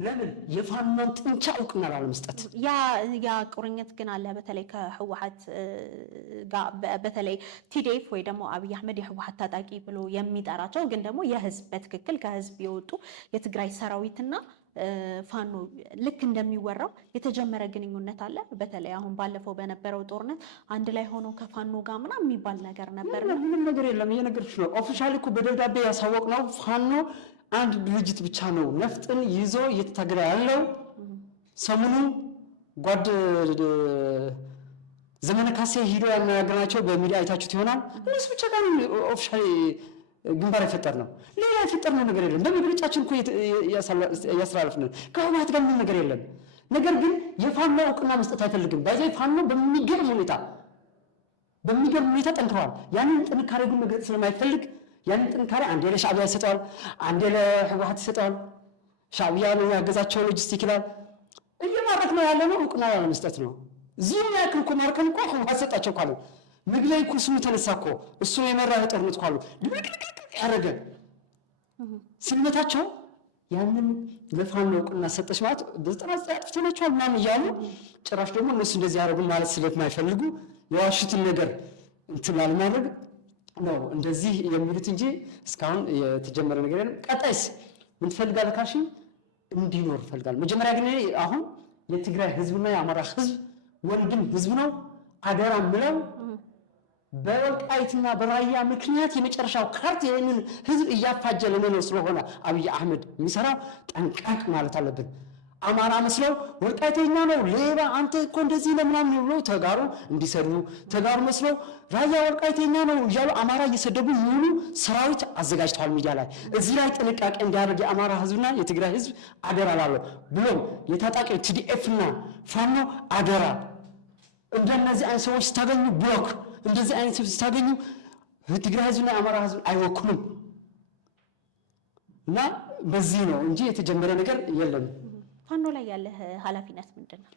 ለምን? የፋኖን ጥንቻ እውቅና ላለመስጠት። ያ ቁርኝት ግን አለ። በተለይ ከህወሓት ጋር በተለይ ቲዲኤፍ ወይ ደግሞ አብይ አህመድ የህወሓት ታጣቂ ብሎ የሚጠራቸው ግን ደግሞ የህዝብ በትክክል ከህዝብ የወጡ የትግራይ ሰራዊትና ፋኖ ልክ እንደሚወራው የተጀመረ ግንኙነት አለ። በተለይ አሁን ባለፈው በነበረው ጦርነት አንድ ላይ ሆኖ ከፋኖ ጋር ምናምን የሚባል ነገር ነበር። ምንም ነገር የለም። እየነገርኩሽ ነው። ኦፊሻሊ እኮ በደብዳቤ ያሳወቅነው ፋኖ አንድ ድርጅት ብቻ ነው ነፍጥን ይዞ እየተታገለ ያለው። ሰሞኑን ጓድ ዘመነ ካሴ ሂዶ ያናገራቸው በሚዲያ አይታችሁት ይሆናል። እነሱ ብቻ ጋር ኦፊሻሊ ግንባር የፈጠር ነው። ሌላ የፈጠርነው ነገር የለም። በመግለጫችን እኮ እያስተላለፍን ከህወሓት ጋር ምንም ነገር የለም። ነገር ግን የፋኖ እውቅና መስጠት አይፈልግም። ባይዘይ ፋኖ በሚገርም ሁኔታ ጠንክረዋል። ያንን ጥንካሬ ግን መግለጽ ስለማይፈልግ ያንን ጥንካሬ አንዴ ለሻዕቢያ ይሰጠዋል፣ አንዴ ለህወሓት ይሰጠዋል። ሻዕቢያ ነው ያገዛቸው ሎጂስቲክ ይላል። እየማረክ ነው ያለ ነው እውቅና ለመስጠት ነው። እዚህም ያክል እኮ ማርከን እኮ ህወሓት ሰጣቸው እኮ አሉ። ምግላይ እኮ ስሙ ተነሳ እኮ እሱ የመራ ጦርነት እኮ አሉ። ያደረገ ስልመታቸው ያንን ለፋኖ እውቅና ሰጠች ማለት በ99 አጥፍተናቸዋል ምናምን እያሉ ጭራሽ ደግሞ እነሱ እንደዚህ ያደረጉ ማለት ስለማይፈልጉ የዋሹትን ነገር እንትን ላለማድረግ ነው እንደዚህ የሚሉት እንጂ እስካሁን የተጀመረ ነገር የለም። ቀጣይስ ምን ትፈልጋለህ ካልሽኝ እንዲኖር እፈልጋለሁ። መጀመሪያ ግን አሁን የትግራይ ህዝብና የአማራ ህዝብ ወንድም ህዝብ ነው። አደራ ምለው በወልቃይትና በራያ ምክንያት የመጨረሻው ካርት ይህንን ህዝብ እያፋጀ ለመኖር ስለሆነ አብይ አህመድ የሚሰራው ጠንቃቅ ማለት አለብን። አማራ መስለው ወልቃይተኛ ነው ሌባ አንተ እኮ እንደዚህ ለምናምን ብለው ተጋሩ እንዲሰሩ ተጋሩ መስለው ራያ ወልቃይተኛ ነው እያሉ አማራ እየሰደቡ ሙሉ ሰራዊት አዘጋጅተዋል ሚዲያ ላይ። እዚህ ላይ ጥንቃቄ እንዲያደርግ የአማራ ህዝብና የትግራይ ህዝብ አደራ ላለው ብሎም የታጣቂ ቲዲኤፍና ፋኖ አደራ እንደነዚህ አይነት ሰዎች ስታገኙ ብሎክ እንደዚህ አይነት ሰዎች ስታገኙ የትግራይ ህዝብና የአማራ ህዝብ አይወክሉም እና በዚህ ነው እንጂ የተጀመረ ነገር የለም። ፋኖ ላይ ያለ ኃላፊነት ምንድነው?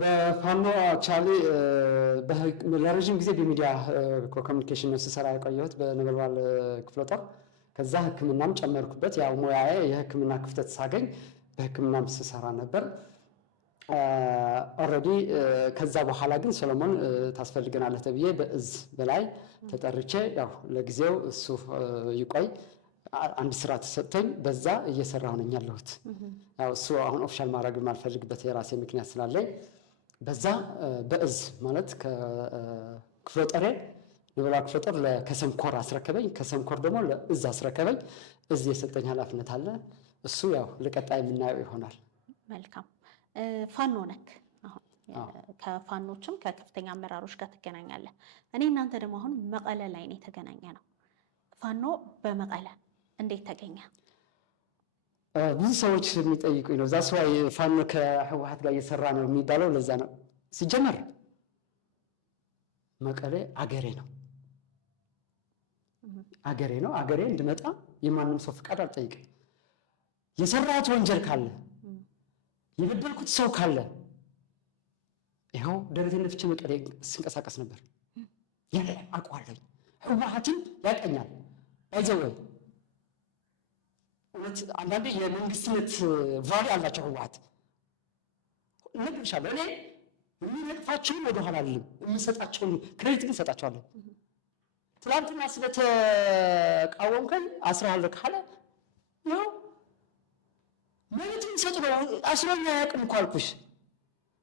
በፋኖ አክቹዋሊ ለረጅም ጊዜ በሚዲያ ኮሚኒኬሽን ነው ስሰራ የቆየሁት በነበልባል ክፍለ ጦር። ከዛ ህክምናም ጨመርኩበት። ያው ሙያዬ የህክምና ክፍተት ሳገኝ በህክምናም ስሰራ ነበር ኦልሬዲ። ከዛ በኋላ ግን ሰሎሞን ታስፈልገናለህ ተብዬ በእዝ በላይ ተጠርቼ ያው ለጊዜው እሱ ይቆይ አንድ ስራ ተሰጥቶኝ በዛ እየሰራሁ ነኝ ያለሁት። ያው እሱ አሁን ኦፊሻል ማድረግ የማልፈልግበት የራሴ ምክንያት ስላለኝ በዛ በእዝ ማለት ከክፍለ ጦሬ ነበልባል ክፍለ ጦር ለከሰምኮር አስረከበኝ። ከሰምኮር ደግሞ ለእዝ አስረከበኝ። እዝ የሰጠኝ ኃላፊነት አለ። እሱ ያው ለቀጣይ የምናየው ይሆናል። መልካም። ፋኖ ነክ አሁን ከፋኖችም ከከፍተኛ አመራሮች ጋር ትገናኛለህ። እኔ እናንተ ደግሞ አሁን መቀለ ላይ ነው የተገናኘ ነው። ፋኖ በመቀለ እንዴት ተገኘ? ብዙ ሰዎች የሚጠይቁኝ ነው። ዛስ ዋይ ፋኖ ከህወሓት ጋር እየሰራ ነው የሚባለው ለዛ ነው። ሲጀመር መቀሌ አገሬ ነው፣ አገሬ ነው። አገሬ እንድመጣ የማንም ሰው ፍቃድ አልጠይቅም። የሰራሁት ወንጀል ካለ የበደልኩት ሰው ካለ ይኸው ደረቴን ነፍቼ መቀሌ ስንቀሳቀስ ነበር። ያለ አውቀዋለሁ። ህወሓትን ያቀኛል አይዘወይ እውነት አንዳንዴ የመንግስትነት ቫሊ አላቸው ህወሓት እነግርሻለሁ። እኔ የሚነቅፋቸውን ወደኋላ አልልም፣ የምሰጣቸውን ክሬዲት ግን እሰጣቸዋለሁ። ትናንትና ስለተቃወምከኝ አስራለሁ ካለ ያው መብት የሚሰጡ ነው። አስሮኛ ያቅም እኮ አልኩሽ።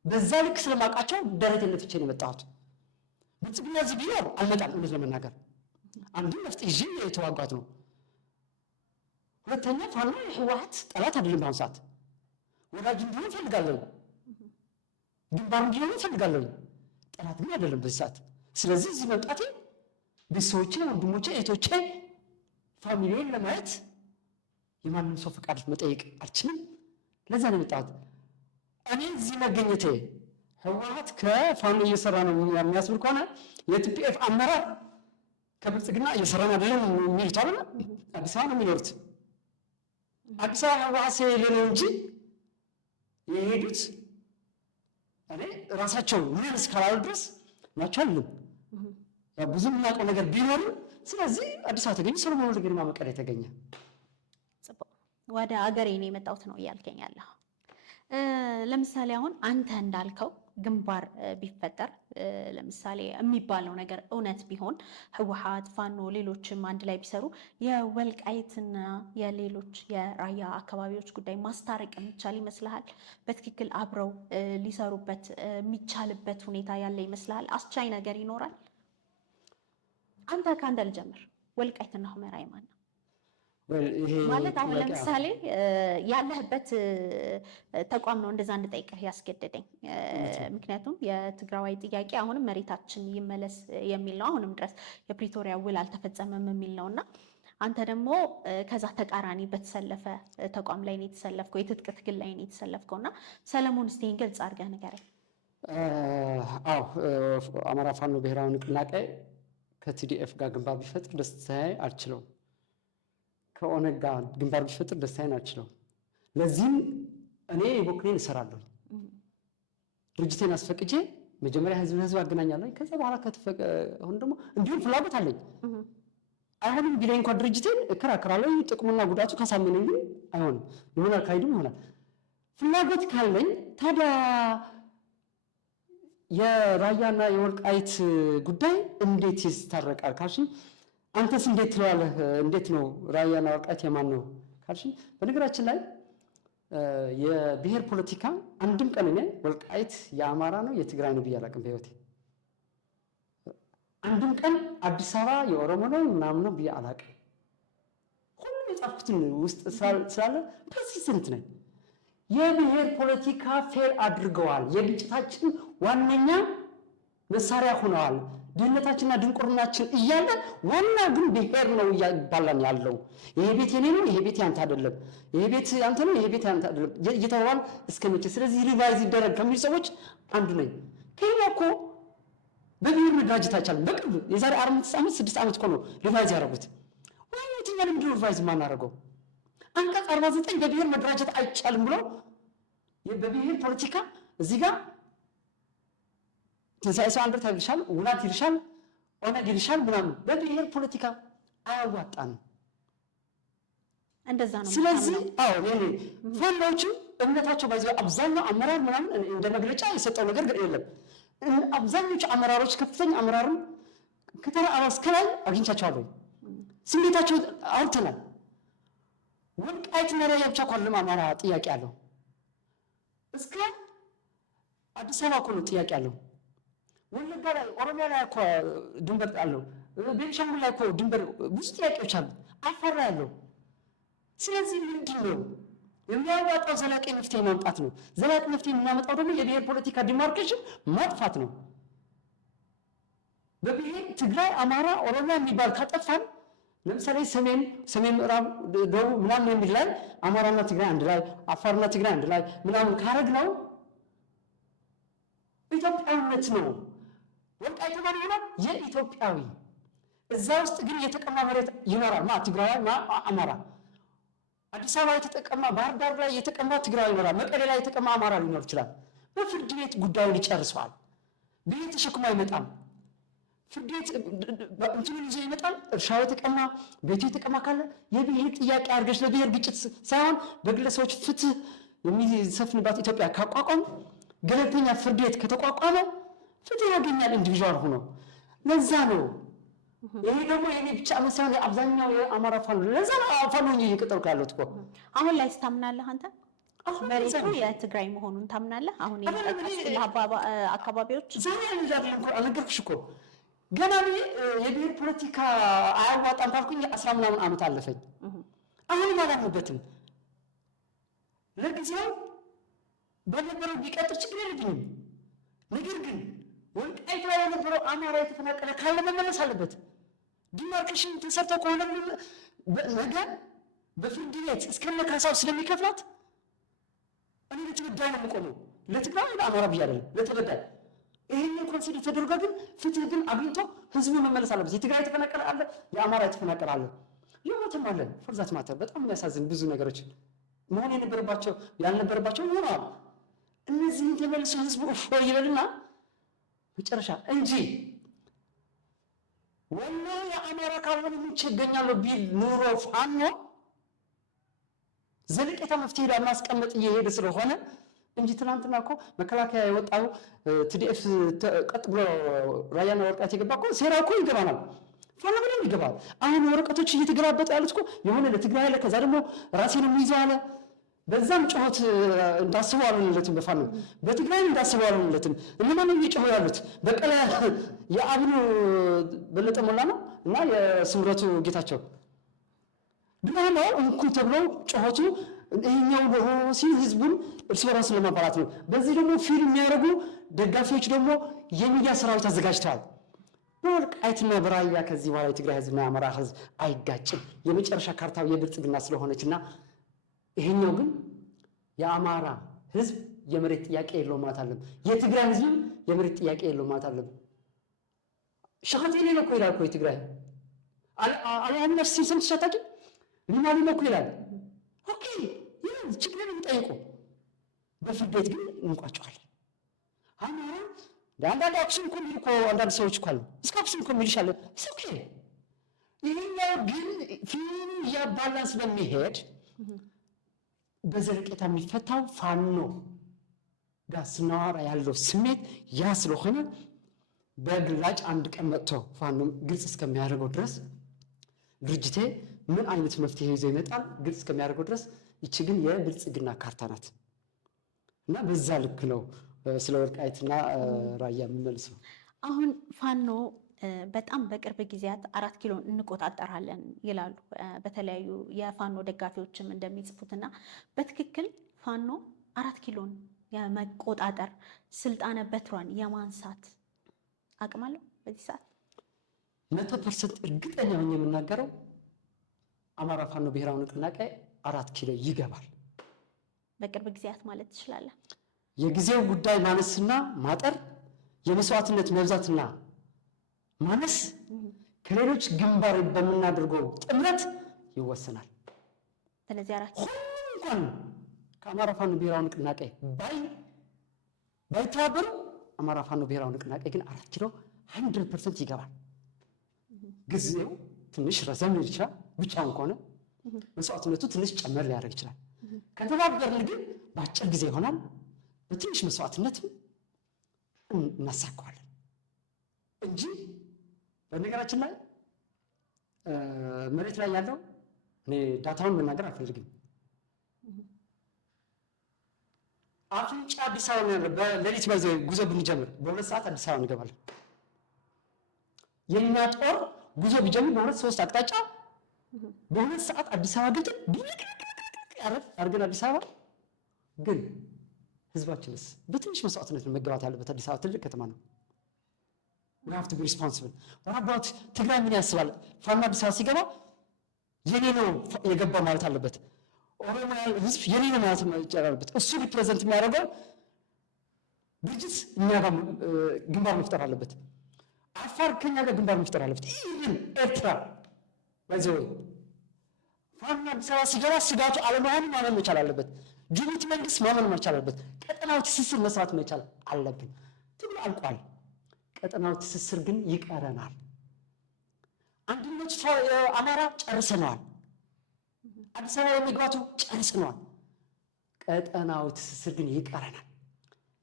በዛ ልክ ስለማውቃቸው ደረቴን ነፍቼ ነው የመጣሁት። ብልጽግና እዚህ ቢኖር አልመጣም። እውነት ለመናገር አንድም ነፍጥ ይዤ የተዋጓት ነው። ሁለተኛ ፋኖ የህወሓት ጠላት አይደለም። በአሁኑ ሰዓት ወዳጅ እንዲሆን እፈልጋለሁ፣ ግንባር እንዲሆን እፈልጋለሁ። ጠላት ግን አይደለም በዚህ ሰዓት። ስለዚህ እዚህ መምጣቴ ቤተሰቦቼ፣ ወንድሞቼ፣ እህቶቼ፣ ፋሚሊዬን ለማየት የማንም ሰው ፈቃድ መጠየቅ አልችልም። ለዛ ነው የመጣሁት። እኔ እዚህ መገኘቴ ህወሓት ከፋኖ እየሰራ ነው የሚያስብል ከሆነ የቲፒኤፍ አመራር ከብልጽግና እየሰራን አይደለም የሚሉት አለ። አዲስ አበባ ነው የሚኖሩት። አዲስ አበባ ህወሓት ስለሌለ ነው እንጂ የሄዱት እኔ ራሳቸው ምን እስካላሉ ድረስ ናቸው አይደለም። ያው ብዙ የምናውቀው ነገር ቢኖርም ስለዚህ አዲስ አበባ ተገኘ። ሰሎሞን ወልደ ገሪማ መቀሌ ተገኘ። ወደ አገሬ ነው የመጣሁት ነው እያልከኝ ያለህ። ለምሳሌ አሁን አንተ እንዳልከው ግንባር ቢፈጠር ለምሳሌ የሚባለው ነገር እውነት ቢሆን ህወሓት፣ ፋኖ፣ ሌሎችም አንድ ላይ ቢሰሩ የወልቃይትና የሌሎች የራያ አካባቢዎች ጉዳይ ማስታረቅ የሚቻል ይመስልሃል? በትክክል አብረው ሊሰሩበት የሚቻልበት ሁኔታ ያለ ይመስልሃል? አስቻይ ነገር ይኖራል? ከአንተ ልጀምር። ወልቃይትና ሁመራ የማን ነው? ማለት አሁን ለምሳሌ ያለህበት ተቋም ነው እንደዛ እንድጠይቅህ ያስገደደኝ። ምክንያቱም የትግራዋይ ጥያቄ አሁንም መሬታችን ይመለስ የሚል ነው። አሁንም ድረስ የፕሪቶሪያ ውል አልተፈጸመም የሚል ነው እና አንተ ደግሞ ከዛ ተቃራኒ በተሰለፈ ተቋም ላይ ነው የተሰለፍከው፣ የትጥቅ ትግል ላይ ነው የተሰለፍከው እና ሰለሞን እስቲ ግልጽ አድርገህ ንገረኝ። አዎ አማራ ፋኖ ብሔራዊ ንቅናቄ ከቲዲኤፍ ጋር ግንባር ቢፈጥር ደስታዬ አልችለውም። ከኦነግ ጋር ግንባር ቢፈጥር ደስታዬን አልችለውም። ለዚህም እኔ የበኩሌን እሰራለሁ። ድርጅቴን አስፈቅጄ መጀመሪያ ህዝብ አገናኛለሁ። ከዛ በኋላ አሁን ደግሞ እንዲሁም ፍላጎት አለኝ። አይሆንም ቢለኝ እንኳን ድርጅቴን እከራከራለሁ። ጥቅሙና ጉዳቱ ካሳመነኝ ግን አይሆንም የሆነ አካሄድም ይሆናል። ፍላጎት ካለኝ ታዲያ የራያና የወልቃይት ጉዳይ እንዴት ይስታረቃል ካልሽኝ፣ አንተስ እንዴት ትለዋለህ? እንዴት ነው ራያና ወልቃይት የማን ነው ካልሽኝ፣ በነገራችን ላይ የብሔር ፖለቲካ አንድም ቀን እኔ ወልቃይት የአማራ ነው የትግራይ ነው ብዬ አላውቅም በህይወቴ። አንድም ቀን አዲስ አበባ የኦሮሞ ነው ምናምን ነው ብዬ አላውቅም። ሁሉም የጻፍኩትን ውስጥ ስላለ ፐርሲስተንት ነኝ። የብሔር ፖለቲካ ፌል አድርገዋል። የግጭታችን ዋነኛ መሳሪያ ሆነዋል። ድህነታችንና ድንቁርናችን እያለ ዋና ግን ብሔር ነው እያባላን ያለው። ይሄ ቤት የኔ ነው፣ ይሄ ቤት ያንተ አይደለም፣ ይሄ ቤት ያንተ ነው፣ ይሄ ቤት ያንተ አይደለም እየተባባል እስከ መቼ? ስለዚህ ሪቫይዝ ይደረግ ከሚል ሰዎች አንዱ ነኝ። ከኛ እኮ በብሔር መደራጀት አይቻልም። በቅርብ የዛሬ 4 ዓመት 6 ዓመት እኮ ነው ሪቫይዝ ያደረጉት። ወይ የትኛው ለምንድን ነው ሪቫይዝ ማናደርገው? አንቀጽ 49 በብሔር መደራጀት አይቻልም ብሎ በብሔር ፖለቲካ እዚህ ጋር ትንሣኤ ሰው አንድነት ይልሻል፣ ውላት ይልሻል፣ ኦነግ ይልሻል ምናምን። በብሔር ፖለቲካ አያዋጣንም። እንደዛ ነው። ስለዚህ የኔ ፋኖቹ እምነታቸው ባይዘው አብዛኛው አመራር ምናምን እንደ መግለጫ የሰጠው ነገር ግን የለም። አብዛኞቹ አመራሮች ከፍተኛ አመራርን ከተራ አባል እስከ ላይ አግኝቻቸዋለሁ። ስሜታቸው አውርተናል። ወልቃይትና ራያ ብቻ እኮ አይደለም አማራ ጥያቄ አለው። እስከ አዲስ አበባ እኮ ነው ጥያቄ አለው። ወለጋ ላይ ኦሮሚያ ላይ እኮ ድንበር አለው። ቤንሻንጉል ላይ እኮ ድንበር ብዙ ጥያቄዎች አሉ። አፋር ላይ አለው። ስለዚህ ምንድን ነው የሚያዋጣው? ዘላቂ መፍትሄ ማምጣት ነው። ዘላቂ መፍትሄ የምናመጣው ደግሞ የብሔር ፖለቲካ ዲማርኬሽን ማጥፋት ነው። በብሔር ትግራይ፣ አማራ፣ ኦሮሚያ የሚባል ካጠፋን ለምሳሌ ሰሜን ምዕራብ፣ ደቡብ ምናምን የሚል ላይ አማራና ትግራይ አንድ ላይ፣ አፋርና ትግራይ አንድ ላይ ምናምን ካረግ ነው ኢትዮጵያዊነት ነው። ወልቃይት ተባለ ይሆናል የኢትዮጵያዊ እዛ ውስጥ ግን የተቀማ መሬት ይኖራል። ትግራይ አማራ፣ አዲስ አበባ የተጠቀማ፣ ባህር ዳር ላይ የተቀማ ትግራይ ይኖራል። መቀሌ ላይ የተቀማ አማራ ሊኖር ይችላል። በፍርድ ቤት ጉዳዩን ይጨርሰዋል። ብሔር ተሸክሞ አይመጣም። ፍርድ ቤት እንትኑን ይዞ ይመጣል። እርሻው የተቀማ፣ ቤቱ የተቀማ ካለ የብሔር ጥያቄ አድርገሽ ለብሔር ግጭት ሳይሆን በግለሰቦች ፍትህ የሚሰፍንባት ኢትዮጵያ ካቋቋም፣ ገለልተኛ ፍርድ ቤት ከተቋቋመ ፍትህ ያገኛል ኢንዲቪዥዋል ሆኖ። ለዛ ነው ይሄ ደግሞ የኔ ብቻ መሳን የአብዛኛው የአማራ ፋኖ ለዛ ነው ፋኖ እየቀጠልኩ ያለሁት እኮ። አሁን ላይ ታምናለህ አንተ? መሬቱ የትግራይ መሆኑን ታምናለህ? አሁን የጠቀስኩልህ አካባቢዎች ዛሬ አይደለም እኮ አልነገርኩሽ እኮ ገና የብሔር ፖለቲካ አያዋጣም ካልኩኝ 10 ምናምን ዓመት አለፈኝ። አሁንም አላምንበትም። ለጊዜው በነበረው ቢቀጥል ችግር የለብኝም። ነገር ግን ወልቃይት ላይ የነበረው አማራ የተፈናቀለ ካለ መመለስ አለበት። ዲማርኬሽን ተሰርቶ ከሆነ ነገ በፍርድ ቤት እስከነ ካሳው ስለሚከፍላት እኔ ለተበዳይ ነው የምቆመው። ለትግራይ ለአማራ ብዬ አይደለም፣ ለተበዳይ ይሄንን ኮንሲደር ተደርጎ ግን ፍትህ ግን አግኝቶ ህዝቡ መመለስ አለበት። የትግራይ የተፈናቀለ አለ፣ የአማራ የተፈናቀለ አለ፣ የሞተም አለ። ፎርዛት ማተር በጣም የሚያሳዝን ብዙ ነገሮች መሆን የነበረባቸው ያልነበረባቸው ሆነዋል። እነዚህን ተመልሶ ህዝቡ እፎይ ይበልና መጨረሻ እንጂ ወሎ የአማራ ካልሆነ ምን ቸገኛለሁ ቢል ኑሮ ፋኖ ዘለቄታ መፍትሄ ለማስቀመጥ እየሄደ ስለሆነ እንጂ ትናንትና እኮ መከላከያ የወጣው ቲዲኤፍ ቀጥ ብሎ ራያና ወልቃይት የገባ እኮ ሴራ እኮ ይገባናል። ፋኖ ምንም ይገባል። አሁን ወረቀቶች እየተገላበጡ ያሉት እኮ የሆነ ለትግራይ አለ፣ ከዛ ደግሞ ራሴን የሚይዘው አለ። በዛም ጩኸት እንዳስበው አልሆነለትም። በፋኖ በትግራይ እንዳስበው አልሆነለትም። እነማን እየጮሁ ያሉት? በቀለ የአብኑ በለጠ ሞላ ነው እና የስምረቱ ጌታቸው ድማማ እንኩ ተብሎ ጩኸቱ ይሄኛው ሲል ህዝቡን እርስ በራሱ ለማባላት ነው። በዚህ ደግሞ ፊልም የሚያደርጉ ደጋፊዎች ደግሞ የሚዲያ ሰራዊት አዘጋጅተዋል። በወልቃይትና በራያ ከዚህ በኋላ የትግራይ ህዝብና የአማራ ህዝብ አይጋጭም። የመጨረሻ ካርታው የብልጽግና ስለሆነችና ይሄኛው ግን የአማራ ህዝብ የመሬት ጥያቄ የለውም ማለት አለም። የትግራይ ህዝብ የመሬት ጥያቄ የለውም ማለት አለም። ሻህቴኔ ነው እኮ ይላል እኮ የትግራይ አልያምነሽ ሲል ሰምተሽ አታውቂም? ሊማሊ ነው እኮ ይላል። ኦኬ ይላል። ችግርን እንጠይቁ። በፍርድ ቤት ግን እንቋጨዋለን። አማራ አንዳንድ አክሱም እኮ የሚሉ እኮ አንዳንድ ሰዎች እኮ አሉ። እስከ አክሱም እኮ የሚልሻለ ኦኬ። ይሄኛው ግን ፊልሙ እያባላን ስለሚሄድ በዘለቄታ የሚፈታው ፋኖ ጋር ስናወራ ያለው ስሜት ያ ስለሆነ በግላጭ አንድ ቀን መጥቶ ፋኖ ግልጽ እስከሚያደርገው ድረስ ድርጅቴ ምን አይነት መፍትሄ ይዞ ይመጣል ግልጽ እስከሚያደርገው ድረስ ይቺ ግን የብልጽግና ካርታ ናት እና በዛ ልክ ነው ስለ ወልቃይትና ራያ የሚመልሰው። አሁን ፋኖ በጣም በቅርብ ጊዜያት 4 ኪሎ እንቆጣጠራለን ይላሉ በተለያዩ የፋኖ ደጋፊዎችም እንደሚጽፉትና በትክክል ፋኖ 4 ኪሎን የመቆጣጠር ስልጣነ በትሯን የማንሳት አቅም አለው በዚህ ሰዓት? 100% እርግጠኛ ሆኜ የምናገረው አማራ ፋኖ ብሔራዊ ንቅናቄ 4 ኪሎ ይገባል በቅርብ ጊዜያት ማለት ትችላለህ። የጊዜው ጉዳይ ማነስና ማጠር የመስዋዕትነት መብዛትና ማነስ ከሌሎች ግንባር በምናደርገው ጥምረት ይወሰናል። ስለዚህ 4 ኪሎ እንኳን ከአማራ ፋኖ ብሔራዊ ንቅናቄ ባይተባበሩ አማራ ፋኖ ብሔራዊ ንቅናቄ ግን 4 ኪሎ 100% ይገባል። ጊዜው ትንሽ ረዘም ሊል ይችላል። ብቻውን ከሆነ መስዋዕትነቱ ትንሽ ጨመር ሊያደርግ ይችላል። ከተባበርን ግን በአጭር ጊዜ ይሆናል። በትንሽ መስዋዕትነት እናሳካዋለን እንጂ በነገራችን ላይ መሬት ላይ ያለው እኔ ዳታውን መናገር አልፈልግም። አፍንጫ አዲስ አበባ ነው። በሌሊት ጉዞ ብንጀምር በ2 ሰዓት አዲስ አበባ እንገባለን። የኛ ጦር ጉዞ ቢጀምር በ2-3 አቅጣጫ በ2 ሰዓት አዲስ አበባ ገብተን አድርገን አዲስ አበባ ግን ህዝባችንስ በትንሽ መስዋዕትነት መገባት ያለበት አዲስ አበባ ትልቅ ከተማ ነው። we have to be responsible. what about ትግራይ ምን ያስባል? ፋኖ አዲስ አበባ ሲገባ የኔ ነው የገባ ማለት አለበት። ኦሮሚያ ህዝብ የኔ ነው ማለት አለበት። እሱ ሪፕሬዘንት የሚያደርገው ድርጅት እኛ ጋር ግንባር መፍጠር አለበት። አፋር ከኛ ጋር ግንባር መፍጠር አለበት። ኢቭን ኤርትራ ባይዘው ፋኖ አዲስ አበባ ሲገባ ስጋቱ አለመሆኑን ማመን መቻል አለበት። ጅቡቲ መንግስት ማመን መቻል አለበት። ቀጠናው ትስስር መስራት መቻል አለብን። ትግሉ አልቋል። ቀጠናው ትስስር ግን ይቀረናል። አንድነት አማራ ጨርሰናል። አዲስ አበባ የሚግባቱ ጨርሰናል። ቀጠናው ትስስር ግን ይቀረናል።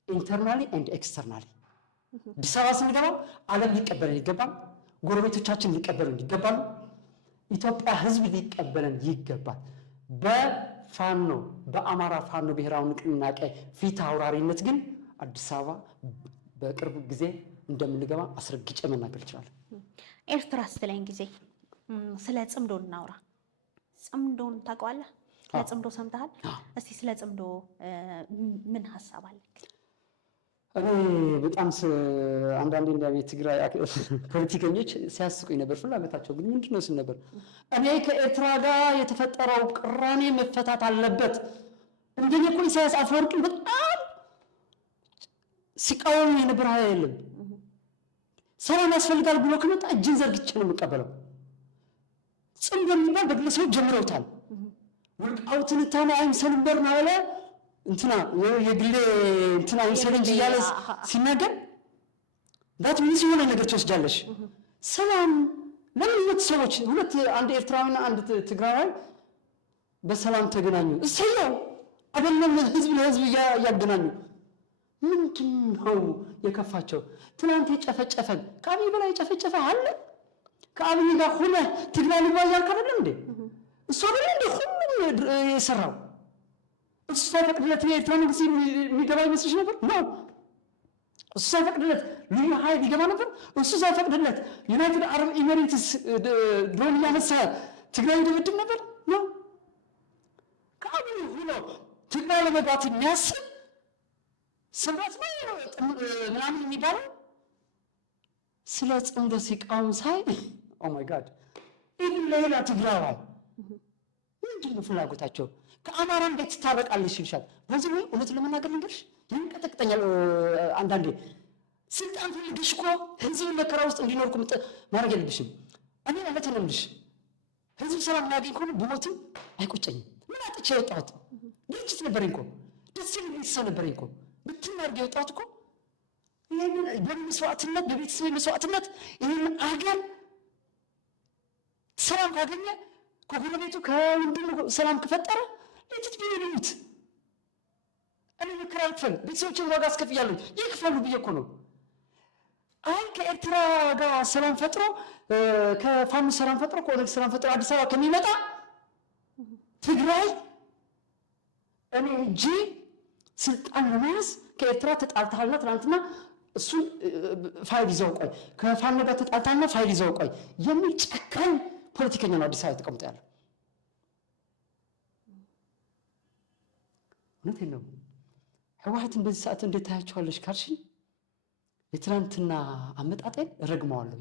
ኢንተርናሊ ኤንድ ኤክስተርናሊ አዲስ አበባ ስንገባ ዓለም ሊቀበለን ይገባል። ጎረቤቶቻችን ሊቀበለን ይገባል። ኢትዮጵያ ህዝብ ሊቀበለን ይገባል። በፋኖ በአማራ ፋኖ ብሔራዊ ንቅናቄ ፊት አውራሪነት ግን አዲስ አበባ በቅርብ ጊዜ እንደምንገባ አስረግጬ መናገር ይችላል። ኤርትራ ስትለኝ ጊዜ ስለ ጽምዶ እናውራ። ጽምዶን ታውቀዋለህ? ስለ ጽምዶ ሰምተሃል? እስቲ ስለ ጽምዶ ምን ሐሳብ አለ? እኔ በጣም አንዳንዴ እንደ ትግራይ ፖለቲከኞች ሲያስቁኝ ነበር። ፍላጎታቸው ግን ምንድነው ስል ነበር እኔ ከኤርትራ ጋር የተፈጠረው ቅራኔ መፈታት አለበት። እንደኔ እኮ ኢሳያስ አፈወርቂ በጣም ሲቃወም የነበረ አይደለም። ሰላም ያስፈልጋል ብሎ ከመጣ እጅን ዘርግቼ ነው የምቀበለው። ጽምዶ የሚባል በግለሰቦች ጀምረውታል። ወልቃይትን ታና አይምሰልም በርና አለ እንትና የግሌ እንትና አይምሰል እንጂ እያለ ሲናገር ዳት ምን ሲሆን ነገር ትወስጃለሽ። ሰላም ለምን ሁለት ሰዎች አንድ ኤርትራዊና አንድ ትግራዋይ በሰላም ተገናኙ። እሰየው አይደለም ህዝብ ለህዝብ ያገናኙ። ምንድነው የከፋቸው? ትናንት የጨፈጨፈን ከአብይ በላይ የጨፈጨፈ አለ? ከአብይ ጋር ሆነ ትግራይ ልባይ ያልከረለም እንዴ? እሱ አይደል እንዴ ሁሉም የሰራው? እሱ ሳይፈቅድለት የኤርትራ መንግስት የሚገባ ይመስልሽ ነበር? ነው እሱ ሳይፈቅድለት ልዩ ኃይል ይገባ ነበር? እሱ ሳይፈቅድለት ዩናይትድ አረብ ኤሚሬትስ ድሮን እያነሳ ትግራይ ይደበድብ ነበር? ነው ከአብይ ሆኖ ትግራይ ለመግባት የሚያስብ ስምረት ነው ምናምን የሚባለው ስለ ጽምዶ ሲቃወም ሳይ ኦ ማይ ጋድ ኢቭን ሌላ ትግራዋይ ምንድነው ፍላጎታቸው? ከአማራ እንዴት ትታረቃለሽ ይልሻል። በዚህ ወይ እውነት ለመናገር ልንገርሽ ይንቀጠቅጠኛል አንዳንዴ። ስልጣን ፈልገሽ እኮ ህዝብ መከራ ውስጥ እንዲኖር እኮ ማድረግ የለብሽም። እኔ እውነት ነው የምልሽ ህዝብ ሰላም የሚያገኝ ከሆነ ብሞትም አይቆጨኝም። ምን አጥቼ የወጣሁት ድርጅት ነበረኝ እኮ ደስ የሚል ሰው ነበረኝ እኮ ብትናርገ የወጣሁት እኮ ይህንን በመስዋዕትነት በቤተሰብ መስዋዕትነት ይህንን አገር ሰላም ካገኘ ከጎረቤቱ ከወንድሙ ሰላም ከፈጠረ ለጥት ቢሉት እኔ ምክራልፈን ቤተሰቦችን ዋጋ አስከፍያለሁ ይክፈሉ ብዬ እኮ ነው። አይ ከኤርትራ ጋር ሰላም ፈጥሮ ከፋኖ ሰላም ፈጥሮ ከኦነግ ሰላም ፈጥሮ አዲስ አበባ ከሚመጣ ትግራይ እኔ እጂ ስልጣን ለመያዝ ከኤርትራ ተጣልተሃልና ትናንትና እሱን ፋይል ይዘው ቆይ ከፋኖ ጋር ተጣልተሃልና ፋይል ይዘው ቆይ የሚል ጨካኝ ፖለቲከኛ ነው አዲስ አበባ ተቀምጦ ያለው። እውነቴን ነው። ህወሓትን በዚህ ሰዓት እንዴት ታያቸዋለሽ ካልሽኝ የትናንትና አመጣጤን ረግመዋለሁ።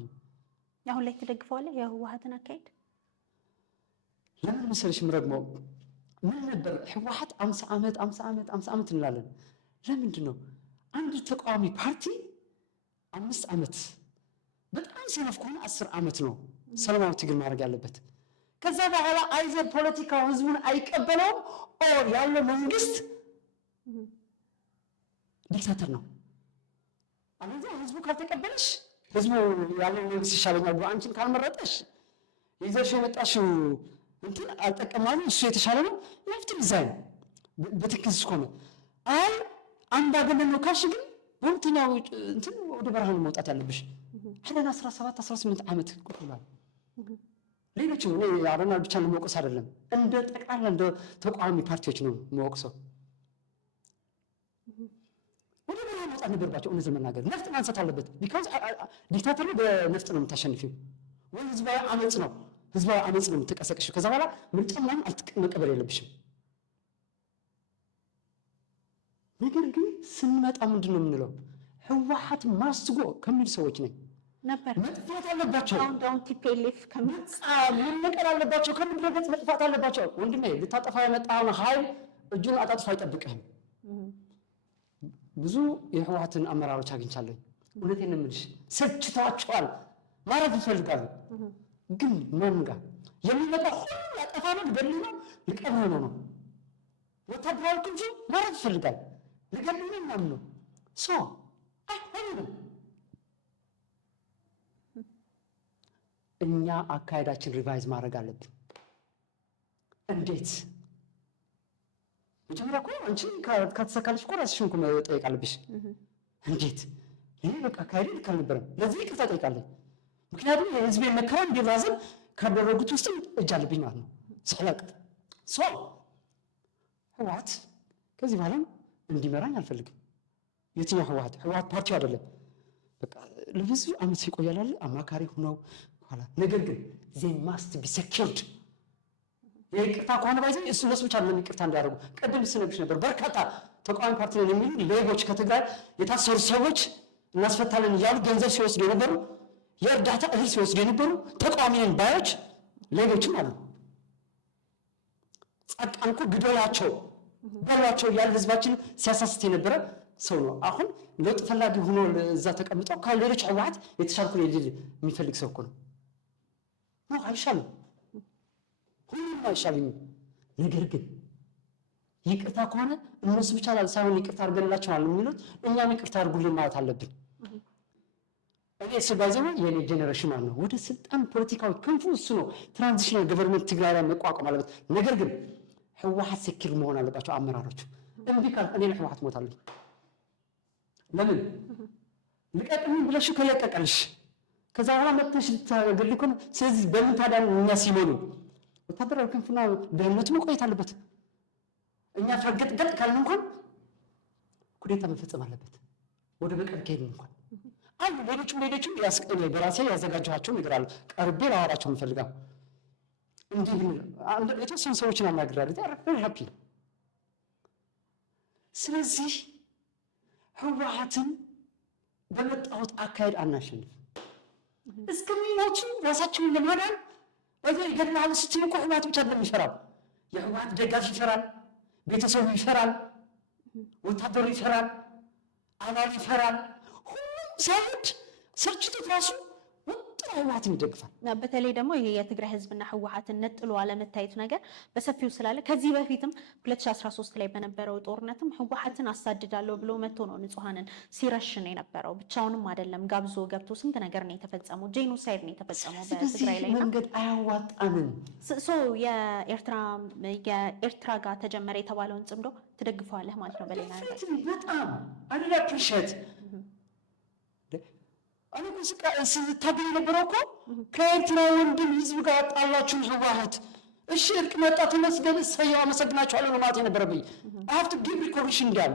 አሁን ላይ ተደግፈዋለህ የህወሓትን አካሄድ? ለምን መሰለሽ ምረግመው? ምን ነበር ህወሓት 50 ዓመት እንላለን። ለምንድን ነው አንድ ተቃዋሚ ፓርቲ 5 ዓመት በጣም ሰነፍ ከሆነ 10 ዓመት ነው ሰላማዊ ትግል ማድረግ ያለበት። ከዛ በኋላ አይዘር ፖለቲካው ህዝቡን አይቀበለውም ኦር ያለው መንግስት ዲክታተር ነው። አለዛ ህዝቡ ካልተቀበለሽ ህዝቡ ያለው መንግስት ይሻለኛል ብሎ አንቺን ካልመረጠሽ ይዘሽ የመጣሽው እንትን አልጠቀማሉ እሱ የተሻለ ነው ለፍት ዲዛይን በትክክል እስከሆነ አይ አምባገነን ነው ካልሽ ግን በሁለተኛው እንትን ወደ በረሃ መውጣት ያለብሽ። ሐለና 17 18 ዓመት ቆይቷል። ሌሎችም እኔ አረና ብቻ ነው መወቀስ አይደለም እንደ ጠቅላላ እንደ ተቃዋሚ ፓርቲዎች ነው መወቀሰው። ወደ በረሃ መውጣት ነበርባቸው። እውነት ለመናገር ነፍጥ ማንሳት አለበት። ቢካዝ ዲክታተር በነፍጥ ነው የምታሸንፊው ወይ ህዝባዊ አመጽ ነው የምትቀሰቅሽው። ከዛ በኋላ ምርጫ ምናምን መቀበል የለብሽም። ነገር ግን ስንመጣ ምንድን ነው የምንለው? ህወሓት ማስጎ ከሚል ሰዎች ነኝ ነበር መጥፋት አለባቸው። አሁን ቲፒኤልኤፍ መነቀል አለባቸው። ከምድረ ገጽ መጥፋት አለባቸው። ወንድሜ ልታጠፋ የመጣውን ኃይል እጁን አጣጥፎ አይጠብቅህም። ብዙ የህወሓትን አመራሮች አግኝቻለሁ። እውነቴን ነው የምልሽ፣ ሰልችተዋቸዋል ማለት ይፈልጋሉ። ግን ማን ጋር የሚመጣው ሁሉ ያጠፋ ነው፣ ልገድል ነው፣ ልቀብር ነው። ወታደራዊ ክንፉ ማለት ይፈልጋል። ልገድል ነው ምናምን ነው አይሆንም። እኛ አካሄዳችን ሪቫይዝ ማድረግ አለብን። እንዴት? መጀመሪያ እኮ አንቺ ከተሰካለሽ እኮ ራስሽን እኮ መጠየቅ አለብሽ። እንዴት? ይሄ በቃ አካሄድ ልክ አልነበረም፣ ለዚህ ይቅርታ ጠይቃለሁ። ምክንያቱም የህዝቤን መከራ እንዲራዘም ካደረጉት ውስጥ እጅ አለብኝ ማለት ነው። ሳላቅ ህወሓት ከዚህ በኋላ እንዲመራኝ አልፈልግም። የትኛው ህወሓት ፓርቲው አይደለም። በቃ ለብዙ ዓመት ይቆያል አማካሪ ሆነው ኋላ። ነገር ግን they must be secured። የይቅርታ ከሆነ ባይዘኝ እሱ ለሱ ብቻ ነው ይቅርታ እንዲያደርጉ ቀደም ስነግርሽ ነበር። በርካታ ተቃዋሚ ፓርቲ ነን የሚሉ ሌቦች ከትግራይ የታሰሩ ሰዎች እናስፈታለን እያሉ ገንዘብ ሲወስዱ የነበሩ የእርዳታ እህል ሲወስዱ የነበሩ ተቃዋሚ ነን ባዮች ሌቦችም አሉ። ጻድቃን እኮ ግደሏቸው በሏቸው እያለ ህዝባችን ሲያሳስት የነበረ ሰው ነው። አሁን ለውጥ ፈላጊ ሆኖ እዛ ተቀምጦ ከሌሎች ህወሓት የተሻልኩ ሊል የሚፈልግ ሰው እኮ ነው። አይሻልም፣ ሁሉም አይሻልም። ነገር ግን ይቅርታ ከሆነ እነሱ ብቻ ሳይሆን ይቅርታ አድርገንላቸዋል የሚሉት እኛም ይቅርታ አድርጉልን ማለት አለብን። እኔ ስባዘው የኔ ጄኔሬሽን ማለት ነው ወደ ስልጣን ፖለቲካዊ ክንፉ እሱ ነው። ትራንዚሽናል ገቨርንመንት ትግራይ ላይ መቋቋም አለበት። ነገር ግን ህወሓት ሴኪር መሆን አለባቸው አመራሮች። እምቢ ካል እኔ ለህወሓት ሞታለሁ። ለምን ልቀቅልኝ ብለሽ ከለቀቀልሽ ከዛ በኋላ መጥተሽ ልታገል እኮ ነው። ስለዚህ በምን ታዲያ እኛ ሲሞሉ ወታደራዊ ክንፍና ደህንነቱ መቆየት አለበት። እኛ ፈገጥገጥ ካልን እንኳን ኩዴታ መፈጸም አለበት። ወደ በቀል ከሄድን እንኳን አሉ ሌሎችም ያስቀኝ በራሴ ያዘጋጀኋቸው ነገር አለ። ቀርቤ ላወራቸው የምፈልገው እንዲህ የተወሰኑ ሰዎችን አናግራለሁ። very happy። ስለዚህ ህወሓትን በመጣሁት አካሄድ አናሸንፍ። እስከሚሞቱ ራሳቸውን ለማዳን በዚህ ይገድላሉ ስትል እኮ ህወሓት ብቻ አይደለም ይፈራል። የህወሓት ደጋፊ ይፈራል፣ ቤተሰቡ ይፈራል፣ ወታደሩ ይፈራል፣ አባሉ ይፈራል። ሁሉም ሰዎች ሰርችቶት ራሱ ወጣ ህወሓትን ይደግፋል። በተለይ ደግሞ ይሄ የትግራይ ህዝብና ህወሓትን ነጥሎ አለመታየት ነገር በሰፊው ስላለ ከዚህ በፊትም 2013 ላይ በነበረው ጦርነትም ህወሓትን አሳድዳለሁ ብሎ መጥቶ ነው ንጹሃንን ሲረሽን የነበረው። ብቻውንም አይደለም ጋብዞ ገብቶ ስንት ነገር ነው የተፈጸመው። ጄኖሳይድ ነው የተፈጸመው በትግራይ ላይ። መንገድ አያዋጣንም። የኤርትራ ጋር ተጀመረ የተባለውን ጽምዶ ትደግፈዋለህ ማለት ነው በሌላ ነገር? በጣም አይደል አፕሪሼት እኔ ስታገኝ የነበረው እኮ ከኤርትራ ወንድም ህዝብ ጋር ጣላችሁን ህወሓት። እሺ እርቅ መጣ ተመስገን፣ እሰየው አመሰግናችኋለሁ ነው ማለት የነበረብኝ። ሀብት ጊቭ ሪኮግኒሽን እንዳለ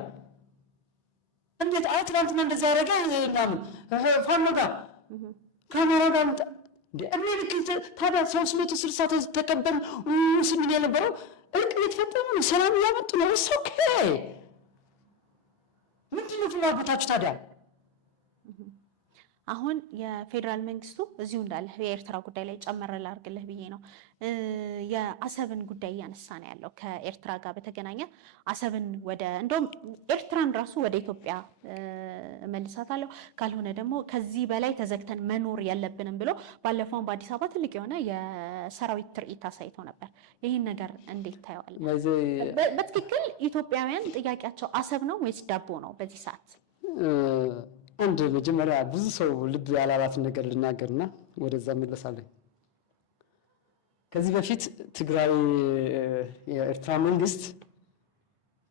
እንዴት ትናንትና እንደዛ ያደረገ ምናምን ፋኖ ጋር ከአማራ ጋር እኔ ልክ ታዲያ 360 ተቀበል ስንል የነበረው እርቅ እየተፈጠረ ነው፣ ሰላም እያመጡ ነው። ኦኬ ምንድን ነው ፍላጎታችሁ ታዲያ? አሁን የፌዴራል መንግስቱ እዚሁ እንዳለ የኤርትራ ጉዳይ ላይ ጨመረ ላድርግልህ ብዬ ነው። የአሰብን ጉዳይ እያነሳ ነው ያለው። ከኤርትራ ጋር በተገናኘ አሰብን እንደውም ኤርትራን ራሱ ወደ ኢትዮጵያ እመልሳታለሁ፣ ካልሆነ ደግሞ ከዚህ በላይ ተዘግተን መኖር የለብንም ብሎ ባለፈውን በአዲስ አበባ ትልቅ የሆነ የሰራዊት ትርኢት አሳይቶ ነበር። ይህን ነገር እንዴት ታየዋለህ? በትክክል ኢትዮጵያውያን ጥያቄያቸው አሰብ ነው ወይስ ዳቦ ነው በዚህ ሰዓት? አንድ መጀመሪያ ብዙ ሰው ልብ ያላላትን ነገር ልናገርና ወደዛ መለሳለሁ። ከዚህ በፊት ትግራይ የኤርትራ መንግስት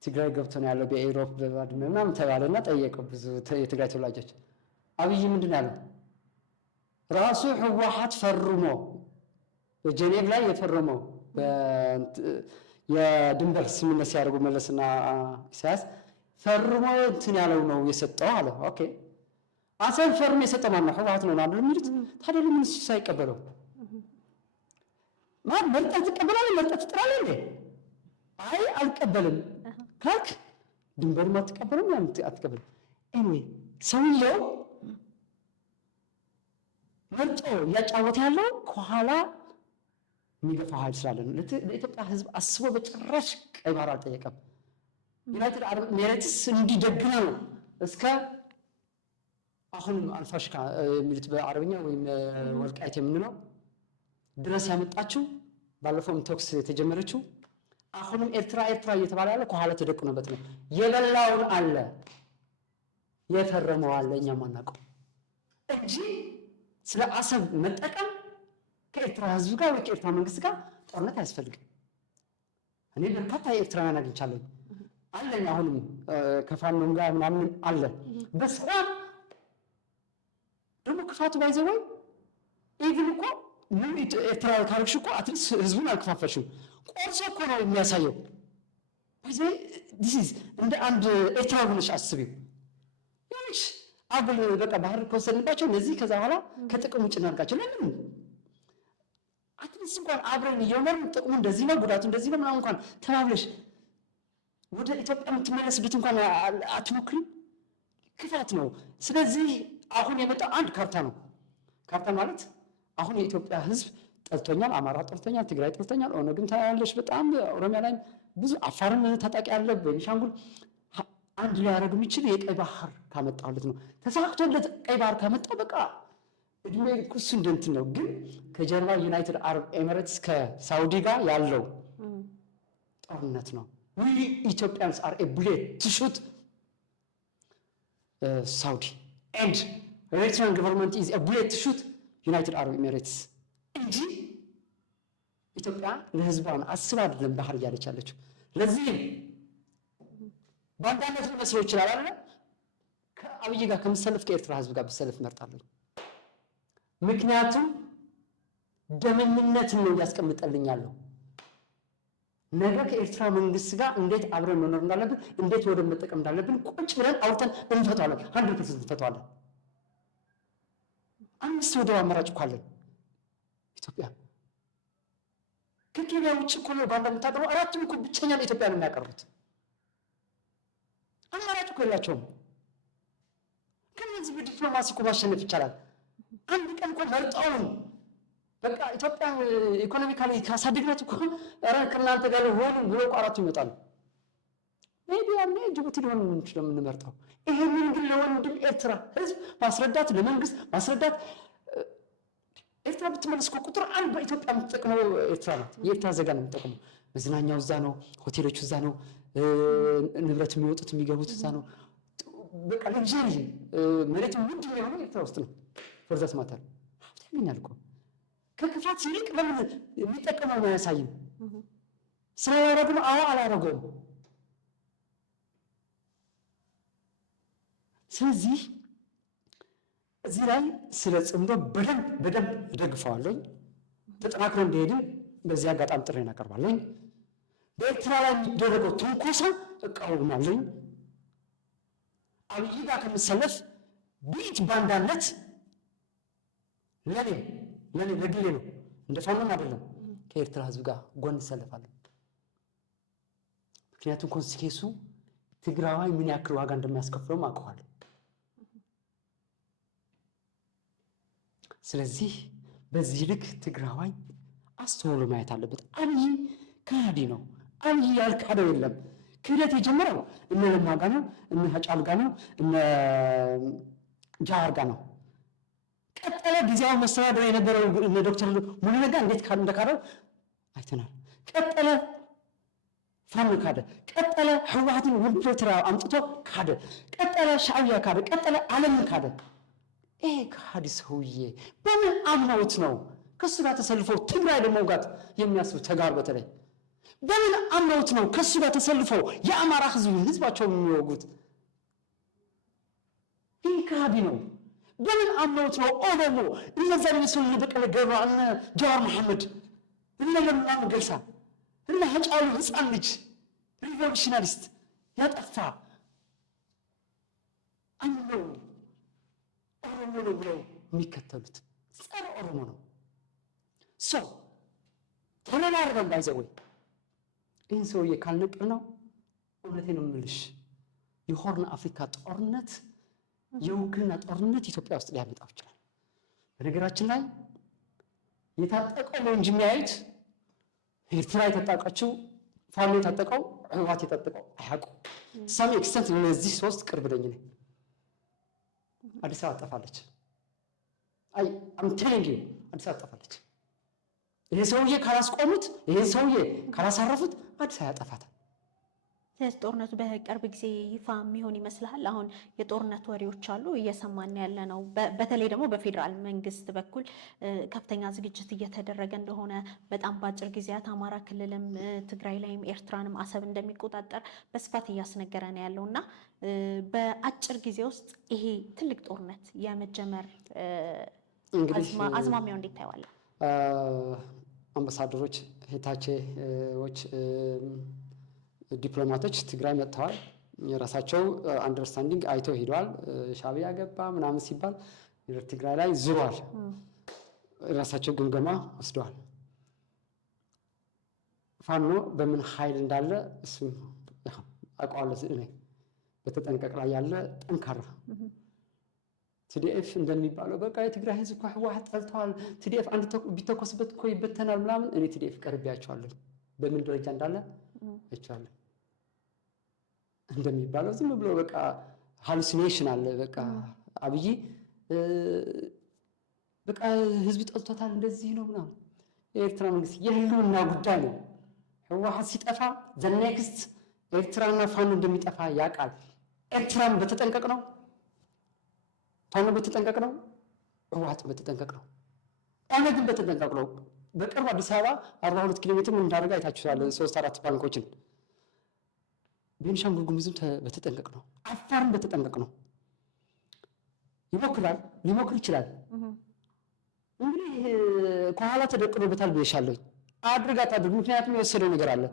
ትግራይ ገብቶ ነው ያለው በኢሮፕ በባድመ ምናምን ተባለና ጠየቀው ብዙ የትግራይ ተወላጆች። አብይ ምንድን ያለው ራሱ ህወሓት ፈርሞ በጄኔቭ ላይ የፈረመው የድንበር ስምምነት ሲያደርጉ መለስና ኢሳያስ ፈርሞ እንትን ያለው ነው የሰጠው አለ። ኦኬ አሰብ ፈርሞ የሰጠው ማነው? ህወሓት ነው አይደል የሚሉት። ታዲያ ለምን እሱ ሳይቀበለው መርጠህ ትቀበላለህ? መርጠህ ትጥላለህ እንዴ? አይ አልቀበልም ካልክ ድንበርም አትቀበልም፣ ያን አትቀበልም። ኤኒዌይ ሰውየው መርጦ እያጫወተ ያለው ከኋላ የሚገፋው ኃይል ስላለ ነው። ለኢትዮጵያ ህዝብ አስቦ በጭራሽ ቀይ ባህር አልጠየቀም። ዩናይትድ አረብ ኤሚሬትስ እንዲደግነው እስከ አሁን አልፋሽካ የሚሉት በአረብኛ ወይም ወልቃይት የምንለው ድረስ ያመጣችው ባለፈውም ቶክስ የተጀመረችው አሁንም ኤርትራ እየተባለ ያለ ከኋላ ተደቅኖበት ነው። የበላውን አለ የፈረመው አለ እኛም አናውቀው እንጂ ስለ አሰብ መጠቀም ከኤርትራ ህዝብ ጋር ወይ ከኤርትራ መንግስት ጋር ጦርነት አያስፈልግም። እኔ በርካታ ኤርትራውያን አግኝቻለሁ አለኝ። አሁንም ከፋኖም ጋር ምናምን አለ በሰላም ደግሞ ክፋቱ ባይዘወይ ኢቭን እኮ ምን ኤርትራ ካልሽ እኮ አትሊስት ህዝቡን አልከፋፈሽም። ቆርሶ እኮ ነው የሚያሳየው። ባይዘወይ ዲስ እንደ አንድ ኤርትራ ሆነሽ አስቢው። ያንሽ አጉል በቃ ባህር ከወሰድንባቸው እነዚህ ከዛ በኋላ ከጥቅም ውጭ እናድርጋቸው። ለምን አትሊስት እንኳን አብረን እየኖርን ጥቅሙ እንደዚህ ነው ጉዳቱ እንደዚህ ነው ምናምን እንኳን ተባብለሽ ወደ ኢትዮጵያ የምትመለስበት እንኳን አትሞክሪም። ክፋት ነው። ስለዚህ አሁን የመጣው አንድ ካርታ ነው። ካርታ ማለት አሁን የኢትዮጵያ ህዝብ ጠልቶኛል፣ አማራ ጠልቶኛል፣ ትግራይ ጠልቶኛል፣ ኦነግም ታያለሽ በጣም ኦሮሚያ ላይ ብዙ አፋርን ታጣቂ ያለ ቤኒሻንጉል አንድ ላይ ያደርግ የሚችል የቀይ ባህር ካመጣለት ነው። ተሳክቶለት ቀይ ባህር ካመጣ በቃ እድሜ ኩሱ እንደንትን ነው። ግን ከጀርባ ዩናይትድ አረብ ኤሚሬትስ ከሳውዲ ጋር ያለው ጦርነት ነው። We Ethiopians are a bullet to shoot Saudi, and the Eritrean government is a bullet to shoot United Arab Emirates. እንጂ ኢትዮጵያ ለህዝቧን አስባ አይደለም ባህር እያለች ያለችው። ለዚህም ባንዳነት ሊመስለው ይችላል አይደል? ከአብይ ጋር ከምሰለፍ ከኤርትራ ህዝብ ጋር ብሰለፍ እመርጣለሁ። ምክንያቱም ደመኝነት ነው ያስቀምጠልኛለሁ። ነገ ከኤርትራ መንግስት ጋር እንዴት አብረን መኖር እንዳለብን እንዴት ወደ መጠቀም እንዳለብን ቁጭ ብለን አውርተን እንፈታዋለን። 100% እንፈታዋለን። አምስት ወደ አማራጭ ካለን ኢትዮጵያ ከኬንያ ውጭ እኮ ነው ባንዳ የምታቀርበው። አራቱም እኮ ብቸኛ ለኢትዮጵያ ነው የሚያቀርቡት። አማራጭ እኮ የላቸውም። ከነዚህ በዲፕሎማሲ እኮ ማሸነፍ ይቻላል። አንድ ቀን እኮ መርጠውን በቃ ኢትዮጵያ ኢኮኖሚካሊ ካሳደግናት እኮ ከእናንተ ጋር ሆኑ ብሎ አራቱ ይመጣሉ። ሜቢ ያኔ ጅቡቲ ሊሆን እንችላለን የምንመርጠው። ይሄንን ግን ለወንድም ኤርትራ ህዝብ ማስረዳት፣ ለመንግስት ማስረዳት ኤርትራ ብትመለስ ቁጥር አንድ በኢትዮጵያ የምትጠቅመው ኤርትራ ናት። የኤርትራ ዜጋ ነው የምትጠቅመው። መዝናኛው እዛ ነው፣ ሆቴሎቹ እዛ ነው፣ ንብረት የሚወጡት የሚገቡት እዛ ነው። በቃ ለግዠሪ መሬት ውድ የሚሆነው ኤርትራ ውስጥ ነው። ፎርዛት ማተር ሀብታም እኮ ከክፋት ይልቅ ለምን የሚጠቀመው ነው ያሳይም። ስላላረጉ ነው። አዎ አላረጉም። ስለዚህ እዚህ ላይ ስለ ጽምዶ በደንብ እደግፈዋለሁ። ተጠናክሮ እንዲሄድም በዚህ አጋጣሚ ጥሪ እናቀርባለሁ። በኤርትራ ላይ የሚደረገው ትንኮሳ እቃወማለሁ። አብይ ጋር ከምሰለፍ ቢት ባንዳነት ለኔ ለግሌ ነው፣ እንደ ፋኖም አይደለም። ከኤርትራ ህዝብ ጋር ጎን እሰለፋለሁ። ምክንያቱም ኮንሲኬንሱ ትግራዋይ ምን ያክል ዋጋ እንደሚያስከፍለውም አውቀዋለሁ። ስለዚህ በዚህ ልክ ትግራዋይ አስተውሎ ማየት አለበት። አብይ ከሃዲ ነው። አብይ ያልካደው የለም። ክህደት የጀመረው እነ ለማ ጋ ነው፣ እነ ሀጫሉ ጋ ነው፣ እነ ጃዋር ጋ ነው። ቀጠለ። ጊዜያዊ መስተዳድር የነበረው እነ ዶክተር ሙሉነጋ ጋር እንዴት እንደካደው አይተናል። ቀጠለ። ፋኖ ካደ። ቀጠለ። ህወሓትን ወንጀል አምጥቶ ካደ። ቀጠለ። ሻዕቢያ ካደ። ቀጠለ። ዓለምን ካደ። ይሄ ከሃዲ ሰውዬ በምን አምነውት ነው ከሱ ጋር ተሰልፈው ትግራይ ለመውጋት የሚያስቡ? ተጋር በተለይ በምን አምነውት ነው ከሱ ጋር ተሰልፈው የአማራ ህዝባቸውን የሚወጉት? ይሄ ከሃዲ ነው። በምን አምነውት ነው ኦሮሞ እነዛ የሚመስሉ እነ በቀለ ገርባ፣ እነ ጀዋር መሐመድ፣ እነ ለማ መገርሳ፣ እነ ሀጫሉ ህፃን ልጅ ሪቮሉሽናሊስት ያጠፋ አምነው ኦሮሞ ነው ብለው የሚከተሉት? ጸረ ኦሮሞ ነው። ሰው ተነላርበን ባይዘወይ ይህን ሰውዬ ካልነቅር ነው እውነቴን ነው የምልሽ የሆርን አፍሪካ ጦርነት የውክልና ጦርነት ኢትዮጵያ ውስጥ ሊያመጣው ይችላል። በነገራችን ላይ የታጠቀው ነው እንጂ የሚያዩት ኤርትራ የታጠቀችው ፋኖ የታጠቀው ህወሓት የታጠቀው አያውቁም። ሳሚ ኤክስተንት ለዚህ ሶስት ቅርብ ነኝ ነኝ አዲስ አበባ ጠፋለች። አይ አም ቴሊንግ ዩ አዲስ አበባ ጠፋለች። ይሄ ሰውዬ ካላስቆሙት፣ ይሄ ሰውዬ ካላሳረፉት አዲስ አበባ ያጠፋታል። ስለዚህ ጦርነቱ በቅርብ ጊዜ ይፋ የሚሆን ይመስልሃል? አሁን የጦርነት ወሬዎች አሉ እየሰማን ያለ ነው። በተለይ ደግሞ በፌዴራል መንግስት በኩል ከፍተኛ ዝግጅት እየተደረገ እንደሆነ፣ በጣም በአጭር ጊዜያት አማራ ክልልም ትግራይ ላይም ኤርትራንም አሰብ እንደሚቆጣጠር በስፋት እያስነገረ ነው ያለው እና በአጭር ጊዜ ውስጥ ይሄ ትልቅ ጦርነት የመጀመር አዝማሚያው እንዴት ታየዋለህ? አምባሳደሮች፣ ሄታቼዎች፣ ዲፕሎማቶች ትግራይ መጥተዋል። የራሳቸው አንደርስታንዲንግ አይተው ሄደዋል። ሻዕቢያ ገባ ምናምን ሲባል ትግራይ ላይ ዙሯል። የራሳቸው ግምገማ ወስደዋል። ፋኖ በምን ኃይል እንዳለ እሱም አውቀዋለሁ። እኔ በተጠንቀቅ ላይ ያለ ጠንካራ ቲዲኤፍ እንደሚባለው በቃ የትግራይ ህዝብ እኮ ህወሓት ጠልተዋል፣ ቲዲኤፍ አንድ ቢተኮስበት እኮ ይበተናል ምናምን። እኔ ቲዲኤፍ ቀርቤያቸዋለሁ። በምን ደረጃ እንዳለ አይቻለሁ። እንደሚባለው ዝም ብሎ በቃ ሃሉሲኔሽን አለ። በቃ አብይ በቃ ህዝብ ጠልቶታል እንደዚህ ነው ምናምን። የኤርትራ መንግስት የህልውና ጉዳይ ነው። ህወሓት ሲጠፋ ዘኔክስት ኤርትራና ፋኖ እንደሚጠፋ ያውቃል። ኤርትራን በተጠንቀቅ ነው፣ ፋኖ በተጠንቀቅ ነው፣ ህወሓት በተጠንቀቅ ነው፣ ኦነግን በተጠንቀቅ ነው። በቅርብ አዲስ አበባ 42 ኪሎ ሜትር እንዳደረገ አይታችኋል። 3-4 ባንኮችን ቤንሻንጉል ጉሙዝም በተጠንቀቅ ነው፣ አፋርም በተጠንቀቅ ነው። ይሞክራል፣ ሊሞክር ይችላል። እንግዲህ ከኋላ ተደቅኖበታል ብዬሻለሁ። አድርጋት አድርግ። ምክንያቱም የወሰደው ነገር አለ።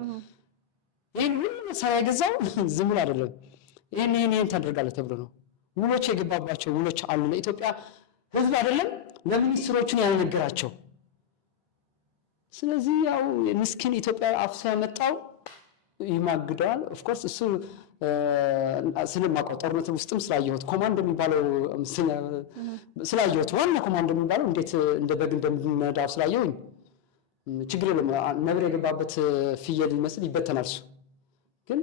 ይህን ሁሉ መሳሪያ የገዛው ዝም ብሎ አይደለም። ይህን ታደርጋለህ ተብሎ ነው። ውሎች የገባባቸው ውሎች አሉ። ለኢትዮጵያ ህዝብ አይደለም ለሚኒስትሮቹን ያልነገራቸው። ስለዚህ ያው ምስኪን ኢትዮጵያ አፍሶ ያመጣው ይማግደዋል። ኦፍኮርስ እሱ ስለማውቀው ጦርነት ውስጥም ስላየሁት ኮማንዶ የሚባለው ስላየሁት ዋና ኮማንዶ የሚባለው እንዴት እንደ በግ እንደምንነዳው ስላየሁኝ ችግር የለም። ነብር የገባበት ፍየል ይመስል ይበተናል። እሱ ግን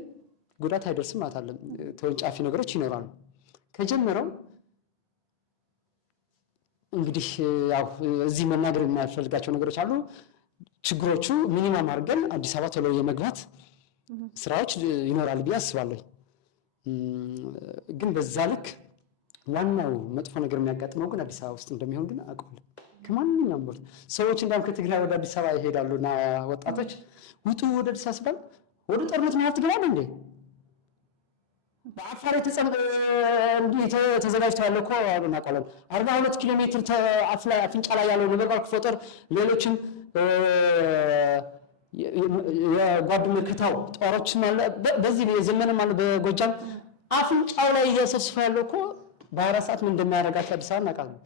ጉዳት አይደርስም ማለት አለ። ተወንጫፊ ነገሮች ይኖራሉ። ከጀመረው እንግዲህ ያው እዚህ መናገር የማያስፈልጋቸው ነገሮች አሉ። ችግሮቹ ሚኒማም አድርገን አዲስ አበባ ቶሎ የመግባት ስራዎች ይኖራሉ ብዬ አስባለሁ። ግን በዛ ልክ ዋናው መጥፎ ነገር የሚያጋጥመው ግን አዲስ አበባ ውስጥ እንደሚሆን ግን አውቃለሁ። ከማንኛውም ቦታ ሰዎች እንዳውም ከትግራይ ወደ አዲስ አበባ ይሄዳሉና ወጣቶች ውጡ ወደ አዲስ አበባ ሲባል ወደ ጦርነት መሀል ትገባለህ እንዴ? በአፋር ተዘጋጅተው ያለው እኮ እናውቃለን። 42 ኪሎ ሜትር አፍንጫ ላይ ያለው ነበልባል ክፍለ ጦር ሌሎችም የጓድ ምልክታው ጦሮችም አለ። በዚህ የዘመንም አለ በጎጃም አፍንጫው ላይ እያሰስፈ ያለው እኮ በ24 ሰዓት ምን እንደሚያደርጋቸው አዲስ አበባ እናውቃለን።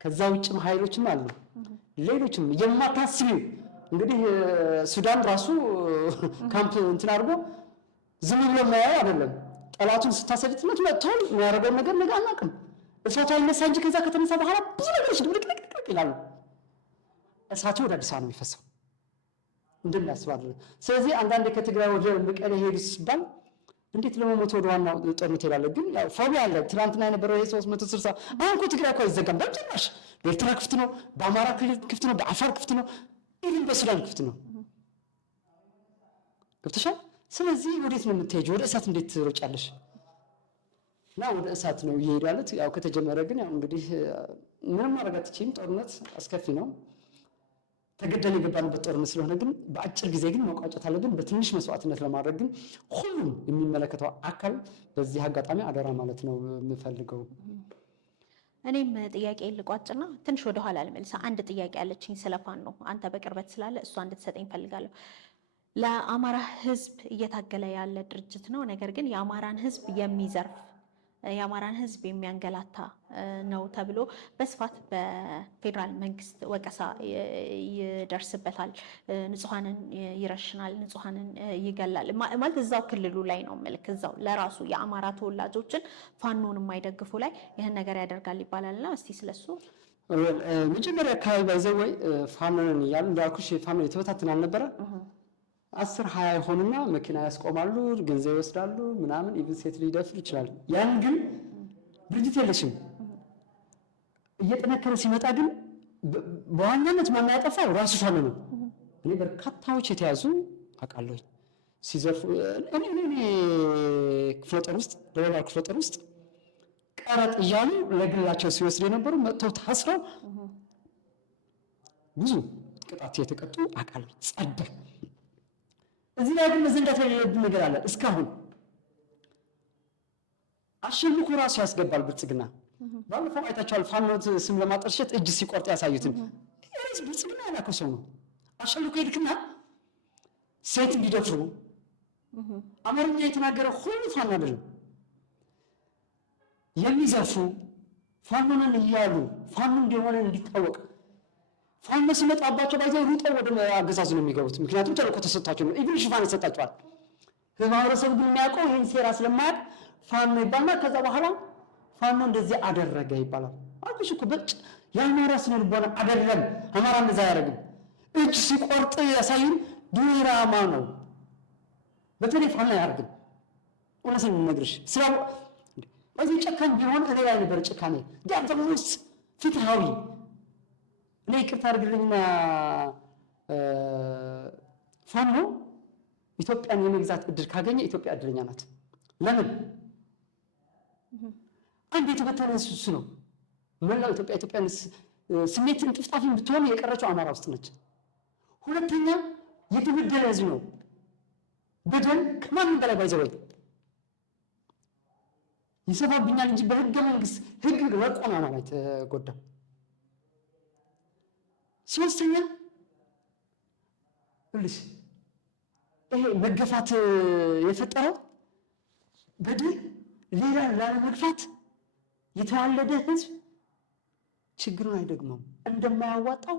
ከዛ ውጭም ኃይሎችም አሉ ሌሎችም የማታስቢው እንግዲህ ሱዳን ራሱ ካምፕ እንትን አድርጎ ዝም ብሎ የማያየው አይደለም። ጠላቱን ስታሰልጥነት መጥቶ የሚያደርገውን ነገር ነገ አናውቅም። እሳቱ አይነሳ እንጂ ከዛ ከተነሳ በኋላ ብዙ ነገሮች ድብልቅልቅልቅ ይላሉ። እሳቱ ወደ አዲስ አበባ ነው የሚፈሰው እንደሚያስባለን። ስለዚህ አንዳንድ ከትግራይ ወደ መቀሌ ሄዱ ሲባል እንዴት ለመሞት ወደ ዋናው ጦርነት ይላል። ግን ያው ፎቢያ አለ። ትናንትና የነበረው ይሄ 360 አሁን እኮ ትግራይ እኮ አይዘጋም በጭራሽ። በኤርትራ ክፍት ነው፣ በአማራ ክልል ክፍት ነው፣ በአፋር ክፍት ነው፣ ኢቭን በሱዳን ክፍት ነው። ገብተሻል? ስለዚህ ወዴት ነው የምትሄጂው? ወደ እሳት እንዴት ትሮጫለሽ? እና ወደ እሳት ነው እየሄዱ ያሉት። ያው ከተጀመረ ግን ያው እንግዲህ ምንም ማድረግ አትችይም። ጦርነት አስከፊ ነው። ተገደን የገባንበት ጦርነት ስለሆነ ግን በአጭር ጊዜ ግን መቋጨት አለብን። በትንሽ መስዋዕትነት ለማድረግ ግን ሁሉም የሚመለከተው አካል በዚህ አጋጣሚ አደራ ማለት ነው የምፈልገው። እኔም ጥያቄ ልቋጭና ትንሽ ወደ ኋላ ልመልስ። አንድ ጥያቄ ያለችኝ ስለ ፋኖ ነው። አንተ በቅርበት ስላለ እሷ እንድትሰጠኝ ፈልጋለሁ። ለአማራ ሕዝብ እየታገለ ያለ ድርጅት ነው። ነገር ግን የአማራን ሕዝብ የሚዘርፍ የአማራን ሕዝብ የሚያንገላታ ነው ተብሎ በስፋት በፌዴራል መንግስት ወቀሳ ይደርስበታል። ንጹሐንን ይረሽናል፣ ንጹሐንን ይገላል። ማለት እዛው ክልሉ ላይ ነው መልክ እዛው ለራሱ የአማራ ተወላጆችን ፋኖን የማይደግፉ ላይ ይህን ነገር ያደርጋል ይባላልና እስቲ ስለሱ መጀመሪያ አካባቢ ባይዘው ወይ ፋኖን እያሉ እንዳልኩሽ ፋኖ የተበታተነ አልነበረ 10-20 ይሆኑና መኪና ያስቆማሉ፣ ገንዘብ ይወስዳሉ፣ ምናምን ኢቭን ሴት ሊደፍር ይችላል። ያን ግን ድርጅት የለሽም። እየጠነከረ ሲመጣ ግን በዋናነት ማን ያጠፋው ራሱ ፋኖ ነው። እኔ በርካታዎች የተያዙ አውቃለሁ ሲዘርፉ። እኔ ክፍለ ጦር ውስጥ ደቡብ ክፍለ ጦር ውስጥ ቀረጥ እያሉ ለግላቸው ሲወስዱ የነበሩ መጥተው ታስረው ብዙ ቅጣት የተቀጡ አውቃለሁ። ጸደ እዚህ ላይ ግን መዘንጋት የሌለብን ነገር አለ። እስካሁን አሸንፎ ራሱ ያስገባል ብልጽግና። ባለፈው አይታችኋል። ፋኖ ስም ለማጠልሸት እጅ ሲቆርጥ ያሳዩትን ብልጽግና ያላከው ሰው ነው። አሸንፎ ሄድክና ሴት እንዲደፍሩ አማርኛ የተናገረ ሁሉ ፋኖ አይደለም። የሚዘርፉ ፋኖንን እያሉ ፋኖ እንደሆነ እንዲታወቅ ፋኖ ሲመጣባቸው ባይዘው ሩጠው ወደ አገዛዙ ነው የሚገቡት። ምክንያቱም ተልእኮ ተሰጥቷቸው ነው። ኢቭን ሽፋን ይሰጣቸዋል። ማህበረሰቡ ግን የሚያውቀው ይህን ሴራ ስለማያውቅ ፋኖ ይባላል። ከዛ በኋላ ፋኖ እንደዚህ አደረገ ይባላል። አልኩሽ እኮ የአማራ ስነ ልቦና አይደለም። አማራ እንደዛ አያደርግም። እጅ ሲቆርጥ ያሳዩን ድራማ ነው። በተለይ ፋኖ አያደርግም። እውነቴን ነው የምነግርሽ። ስራው በዚህ ጨካኝ ቢሆን እኔ ላይ ነበር ጭካኔ። ዳንተሙስ ፍትሃዊ እኔ ይቅርታ አድርግልኝና ፋኖ ኢትዮጵያን የመግዛት እድል ካገኘ ኢትዮጵያ እድለኛ ናት። ለምን? አንድ የተበተነ እሱ ነው። መላው ኢትዮጵያን ስሜት እንጥፍጣፊ ብትሆን የቀረችው አማራ ውስጥ ነች። ሁለተኛ የተበደለ ህዝብ ነው። በደል ከማንም በላይ ባይዘወይ ይሰፋብኛል እንጂ በህገ መንግስት ህግ ረቆ ነው አማራ የተጎዳ። ሶስተኛ ልጅ ይሄ መገፋት የፈጠረው በደል ሌላ ላለመግፋት የተዋለደ ህዝብ ችግሩን አይደግመውም። እንደማያዋጣው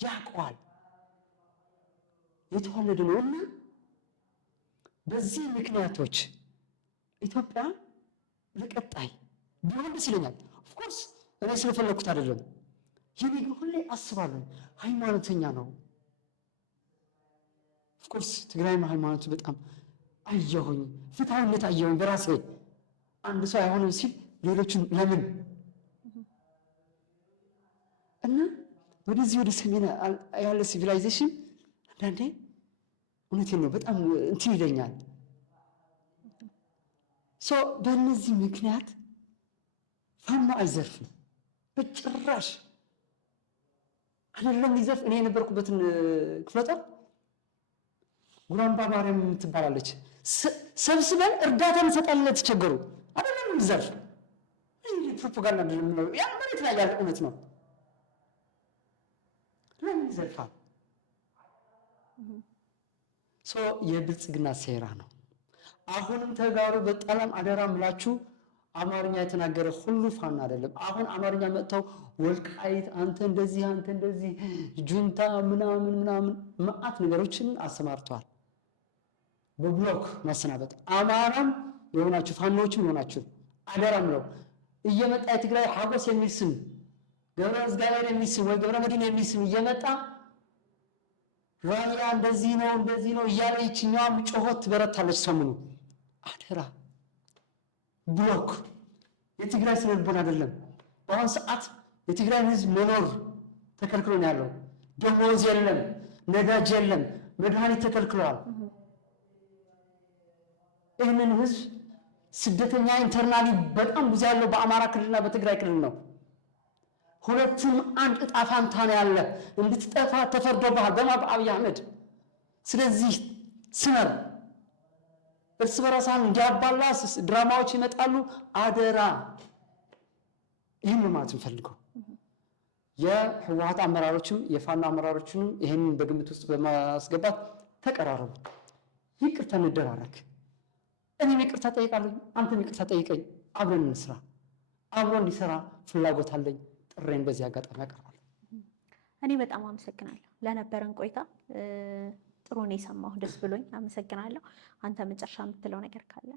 ያውቀዋል። የተዋለደ ነውና በዚህ ምክንያቶች ኢትዮጵያ ለቀጣይ ቢሆን ደስ ይለኛል። ኦፍኮርስ እኔ ስለፈለኩት አይደለም። ይሄ ግን ሁሌ አስባለሁ። ሃይማኖተኛ ነው። ኦፍኮርስ ትግራይም ሃይማኖቱ በጣም አየሁኝ፣ ፍትሃዊነት አየሁኝ በራሴ። አንድ ሰው አይሆንም ሲል ሌሎችን ለምን እና ወደዚህ ወደ ሰሜን ያለ ሲቪላይዜሽን አንዳንዴ እውነቴን ነው በጣም እንትን ይለኛል። በእነዚህ ምክንያት ፋኖ አይዘርፍም በጭራሽ አይደለም ሊዘርፍ። እኔ የነበርኩበትን ክፍለ ጦር ጉራምባ ማርያም የምትባላለች ሰብስበን እርዳታ እንሰጣለን ለተቸገሩ አይደለም ሊዘርፍ። ፕሮፓጋንዳ እንደምንለው ያ ማለት ላይ ያለ እውነት ነው። ለምን ይዘርፋል? የብልጽግና ሴራ ነው። አሁንም ተጋሩ በጣም አደራ ምላችሁ አማርኛ የተናገረ ሁሉ ፋኖ አይደለም። አሁን አማርኛ መጥተው ወልቃይት አንተ እንደዚህ ጁንታ ምናምን መዓት ነገሮችን አሰማርተዋል። በብሎክ ማሰናበት አማራም የሆናችሁ ፋኖዎችም የሆናችሁ አደራ ምለው እየመጣ የትግራይ ሀጎስ የሚል ስም ገብረ እግዚአብሔር የሚል ስም ወይ ገብረ መድህን የሚል ስም እየመጣ ራያ እንደዚህ ነው እያለ ይችኛዋ ጮሆት ትበረታለች። ሰሙኑ አደራ ብሎክ የትግራይ ስነልቦና አይደለም። በአሁኑ ሰዓት የትግራይ ህዝብ መኖር ተከልክሎ ነው ያለው። ደሞዝ የለም፣ ነዳጅ የለም፣ መድኃኒት ተከልክለዋል። ይህንን ህዝብ ስደተኛ ኢንተርናሊ በጣም ብዙ ያለው በአማራ ክልልና በትግራይ ክልል ነው። ሁለቱም አንድ እጣ ፋንታ ነው ያለ። እንድትጠፋ ተፈርዶብሃል በአብይ አህመድ። ስለዚህ ስመር እርስ በራሳን እንዲያባላ ድራማዎች ይመጣሉ። አደራ ይህን ነው ማለት እንፈልገው። የህወሓት አመራሮችም የፋኖ አመራሮችንም ይህንን በግምት ውስጥ በማስገባት ተቀራረቡ፣ ይቅርታ እንደራረግ። እኔም ይቅርታ ጠይቃለሁ፣ አንተም ይቅርታ ጠይቀኝ፣ አብረን እንስራ። አብሮ እንዲሰራ ፍላጎት አለኝ። ጥሬን በዚህ አጋጣሚ አቀርባለሁ። እኔ በጣም አመሰግናለሁ ለነበረን ቆይታ። ጥሩ ነው የሰማሁ፣ ደስ ብሎኝ አመሰግናለሁ። አንተ መጨረሻ የምትለው ነገር ካለ?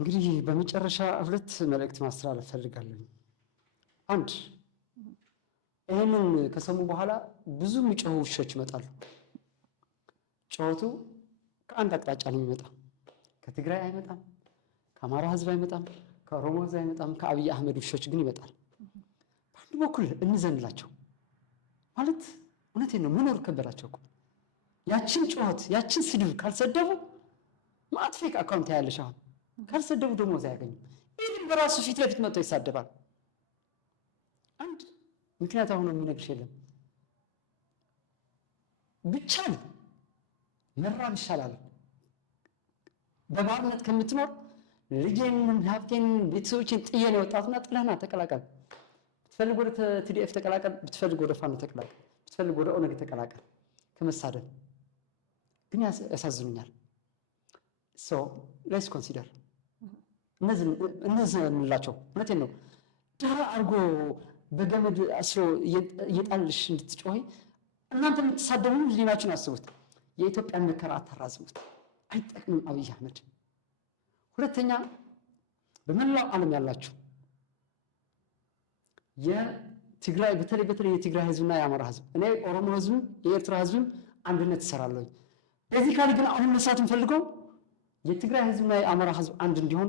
እንግዲህ በመጨረሻ ሁለት መልእክት ማስተላለፍ ፈልጋለሁ። አንድ ይህንን ከሰሙ በኋላ ብዙ የሚጮሁ ውሾች ይመጣሉ። ጩኸቱ ከአንድ አቅጣጫ ነው የሚመጣ። ከትግራይ አይመጣም፣ ከአማራ ህዝብ አይመጣም፣ ከኦሮሞ ህዝብ አይመጣም፣ ከአብይ አህመድ ውሾች ግን ይመጣል። በአንድ በኩል እንዘንላቸው ማለት እውነቴን ነው መኖር ከበዳቸው እኮ ያችን ጩኸት ያችን ስድብ ካልሰደቡ ማዕት ፌክ አካውንት ያለሽ አሁን ካልሰደቡ ደሞዝ አያገኙም። ይህን በራሱ ፊት ለፊት መጥቶ ይሳደባል። አንድ ምክንያት አሁን የሚነግርሽ የለም። ብቻን መራብ ይሻላል በባርነት ከምትኖር ልጄን፣ ሀብቴን፣ ቤተሰቦችን ጥዬ ነው የወጣሁትና ጥለህና ተቀላቀል። ብትፈልግ ወደ ቲዲኤፍ ተቀላቀል፣ ብትፈልግ ወደ ፋኖ ተቀላቀል፣ ብትፈልግ ወደ ኦነግ ተቀላቀል። ከመሳደብ ግን ያሳዝኑኛል። ሌትስ ኮንሲደር እነዚህ የምንላቸው እውነቴን ነው ድሃ አድርጎ በገመድ አስሮ እየጣልሽ እንድትጮኸኝ እናንተ የምትሳደቡ ህሊናችሁን አስቡት። የኢትዮጵያን መከራ አታራዝሙት፣ አይጠቅምም አብይ አህመድ። ሁለተኛ በመላው ዓለም ያላችሁ የትግራይ በተለይ የትግራይ ህዝብና የአማራ ህዝብ፣ እኔ ኦሮሞ ህዝብም የኤርትራ ህዝብም አንድነት ይሰራለሁ። በዚህ ካሊ ግን አሁን መስራት እንፈልገው የትግራይ ህዝብና የአማራ ህዝብ አንድ እንዲሆን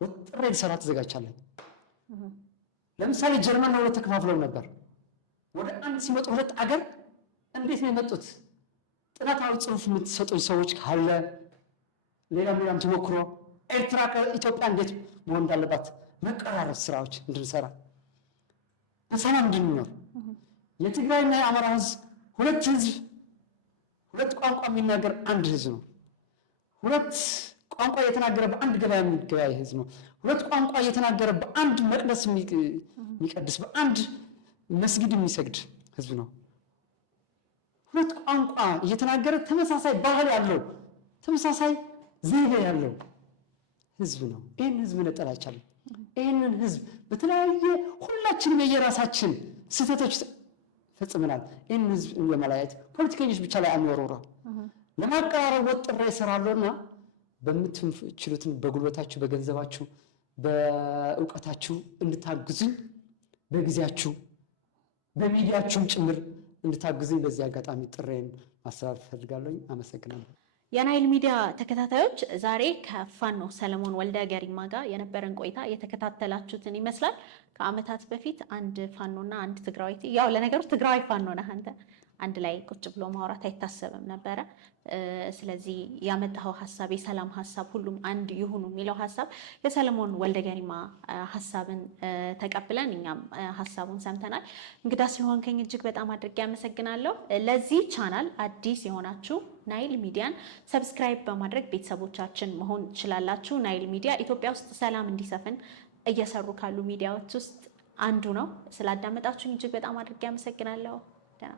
ወጥሬ ልሰራ ተዘጋጅቻለሁ። ለምሳሌ ጀርመን ለሁለት ተከፋፍለው ነበር። ወደ አንድ ሲመጡ ሁለት አገር እንዴት ነው የመጡት? ጥናታዊ ጽሑፍ የምትሰጡኝ ሰዎች ካለ ሌላም ተሞክሮ ኤርትራ ከኢትዮጵያ እንዴት መሆን እንዳለባት መቀራረብ ስራዎች እንድንሰራ በሰላም እንድንኖር የትግራይና የአማራ ህዝብ ሁለት ህዝብ ሁለት ቋንቋ የሚናገር አንድ ህዝብ ነው። ሁለት ቋንቋ እየተናገረ በአንድ ገበያ የሚገበያይ ህዝብ ነው። ሁለት ቋንቋ እየተናገረ በአንድ መቅደስ የሚቀድስ በአንድ መስጊድ የሚሰግድ ህዝብ ነው። ሁለት ቋንቋ እየተናገረ ተመሳሳይ ባህል ያለው ተመሳሳይ ዘይቤ ያለው ህዝብ ነው። ይህን ህዝብ ነጠል አይቻልም። ይህንን ህዝብ በተለያየ ሁላችንም የየራሳችን ስህተቶች ፈጽመናል። ይህን ህዝብ ለመለያየት ፖለቲከኞች ብቻ ላይ አንወረውረው፣ ለማቀራረብ ወጥሬ እሰራለሁና በምትችሉትን በጉልበታችሁ፣ በገንዘባችሁ፣ በእውቀታችሁ እንድታግዙኝ በጊዜያችሁ በሚዲያችሁም ጭምር እንድታግዙኝ በዚህ አጋጣሚ ጥሬን ማስተላለፍ ፈልጋለሁ። አመሰግናለሁ። የናይል ሚዲያ ተከታታዮች ዛሬ ከፋኖ ሰለሞን ወልደ ገሪማ ጋር የነበረን ቆይታ የተከታተላችሁትን ይመስላል። ከዓመታት በፊት አንድ ፋኖና አንድ ትግራዊት፣ ያው ለነገሩ ትግራዊ ፋኖ ነህ አንተ፣ አንድ ላይ ቁጭ ብሎ ማውራት አይታሰብም ነበረ። ስለዚህ ያመጣኸው ሀሳብ የሰላም ሀሳብ፣ ሁሉም አንድ ይሁኑ የሚለው ሀሳብ የሰለሞን ወልደ ገሪማ ሀሳብን ተቀብለን እኛም ሀሳቡን ሰምተናል። እንግዳ ስለሆንከኝ እጅግ በጣም አድርጌ አመሰግናለሁ። ለዚህ ቻናል አዲስ የሆናችሁ ናይል ሚዲያን ሰብስክራይብ በማድረግ ቤተሰቦቻችን መሆን ትችላላችሁ። ናይል ሚዲያ ኢትዮጵያ ውስጥ ሰላም እንዲሰፍን እየሰሩ ካሉ ሚዲያዎች ውስጥ አንዱ ነው። ስላዳመጣችሁኝ እጅግ በጣም አድርጌ አመሰግናለሁ። ደህና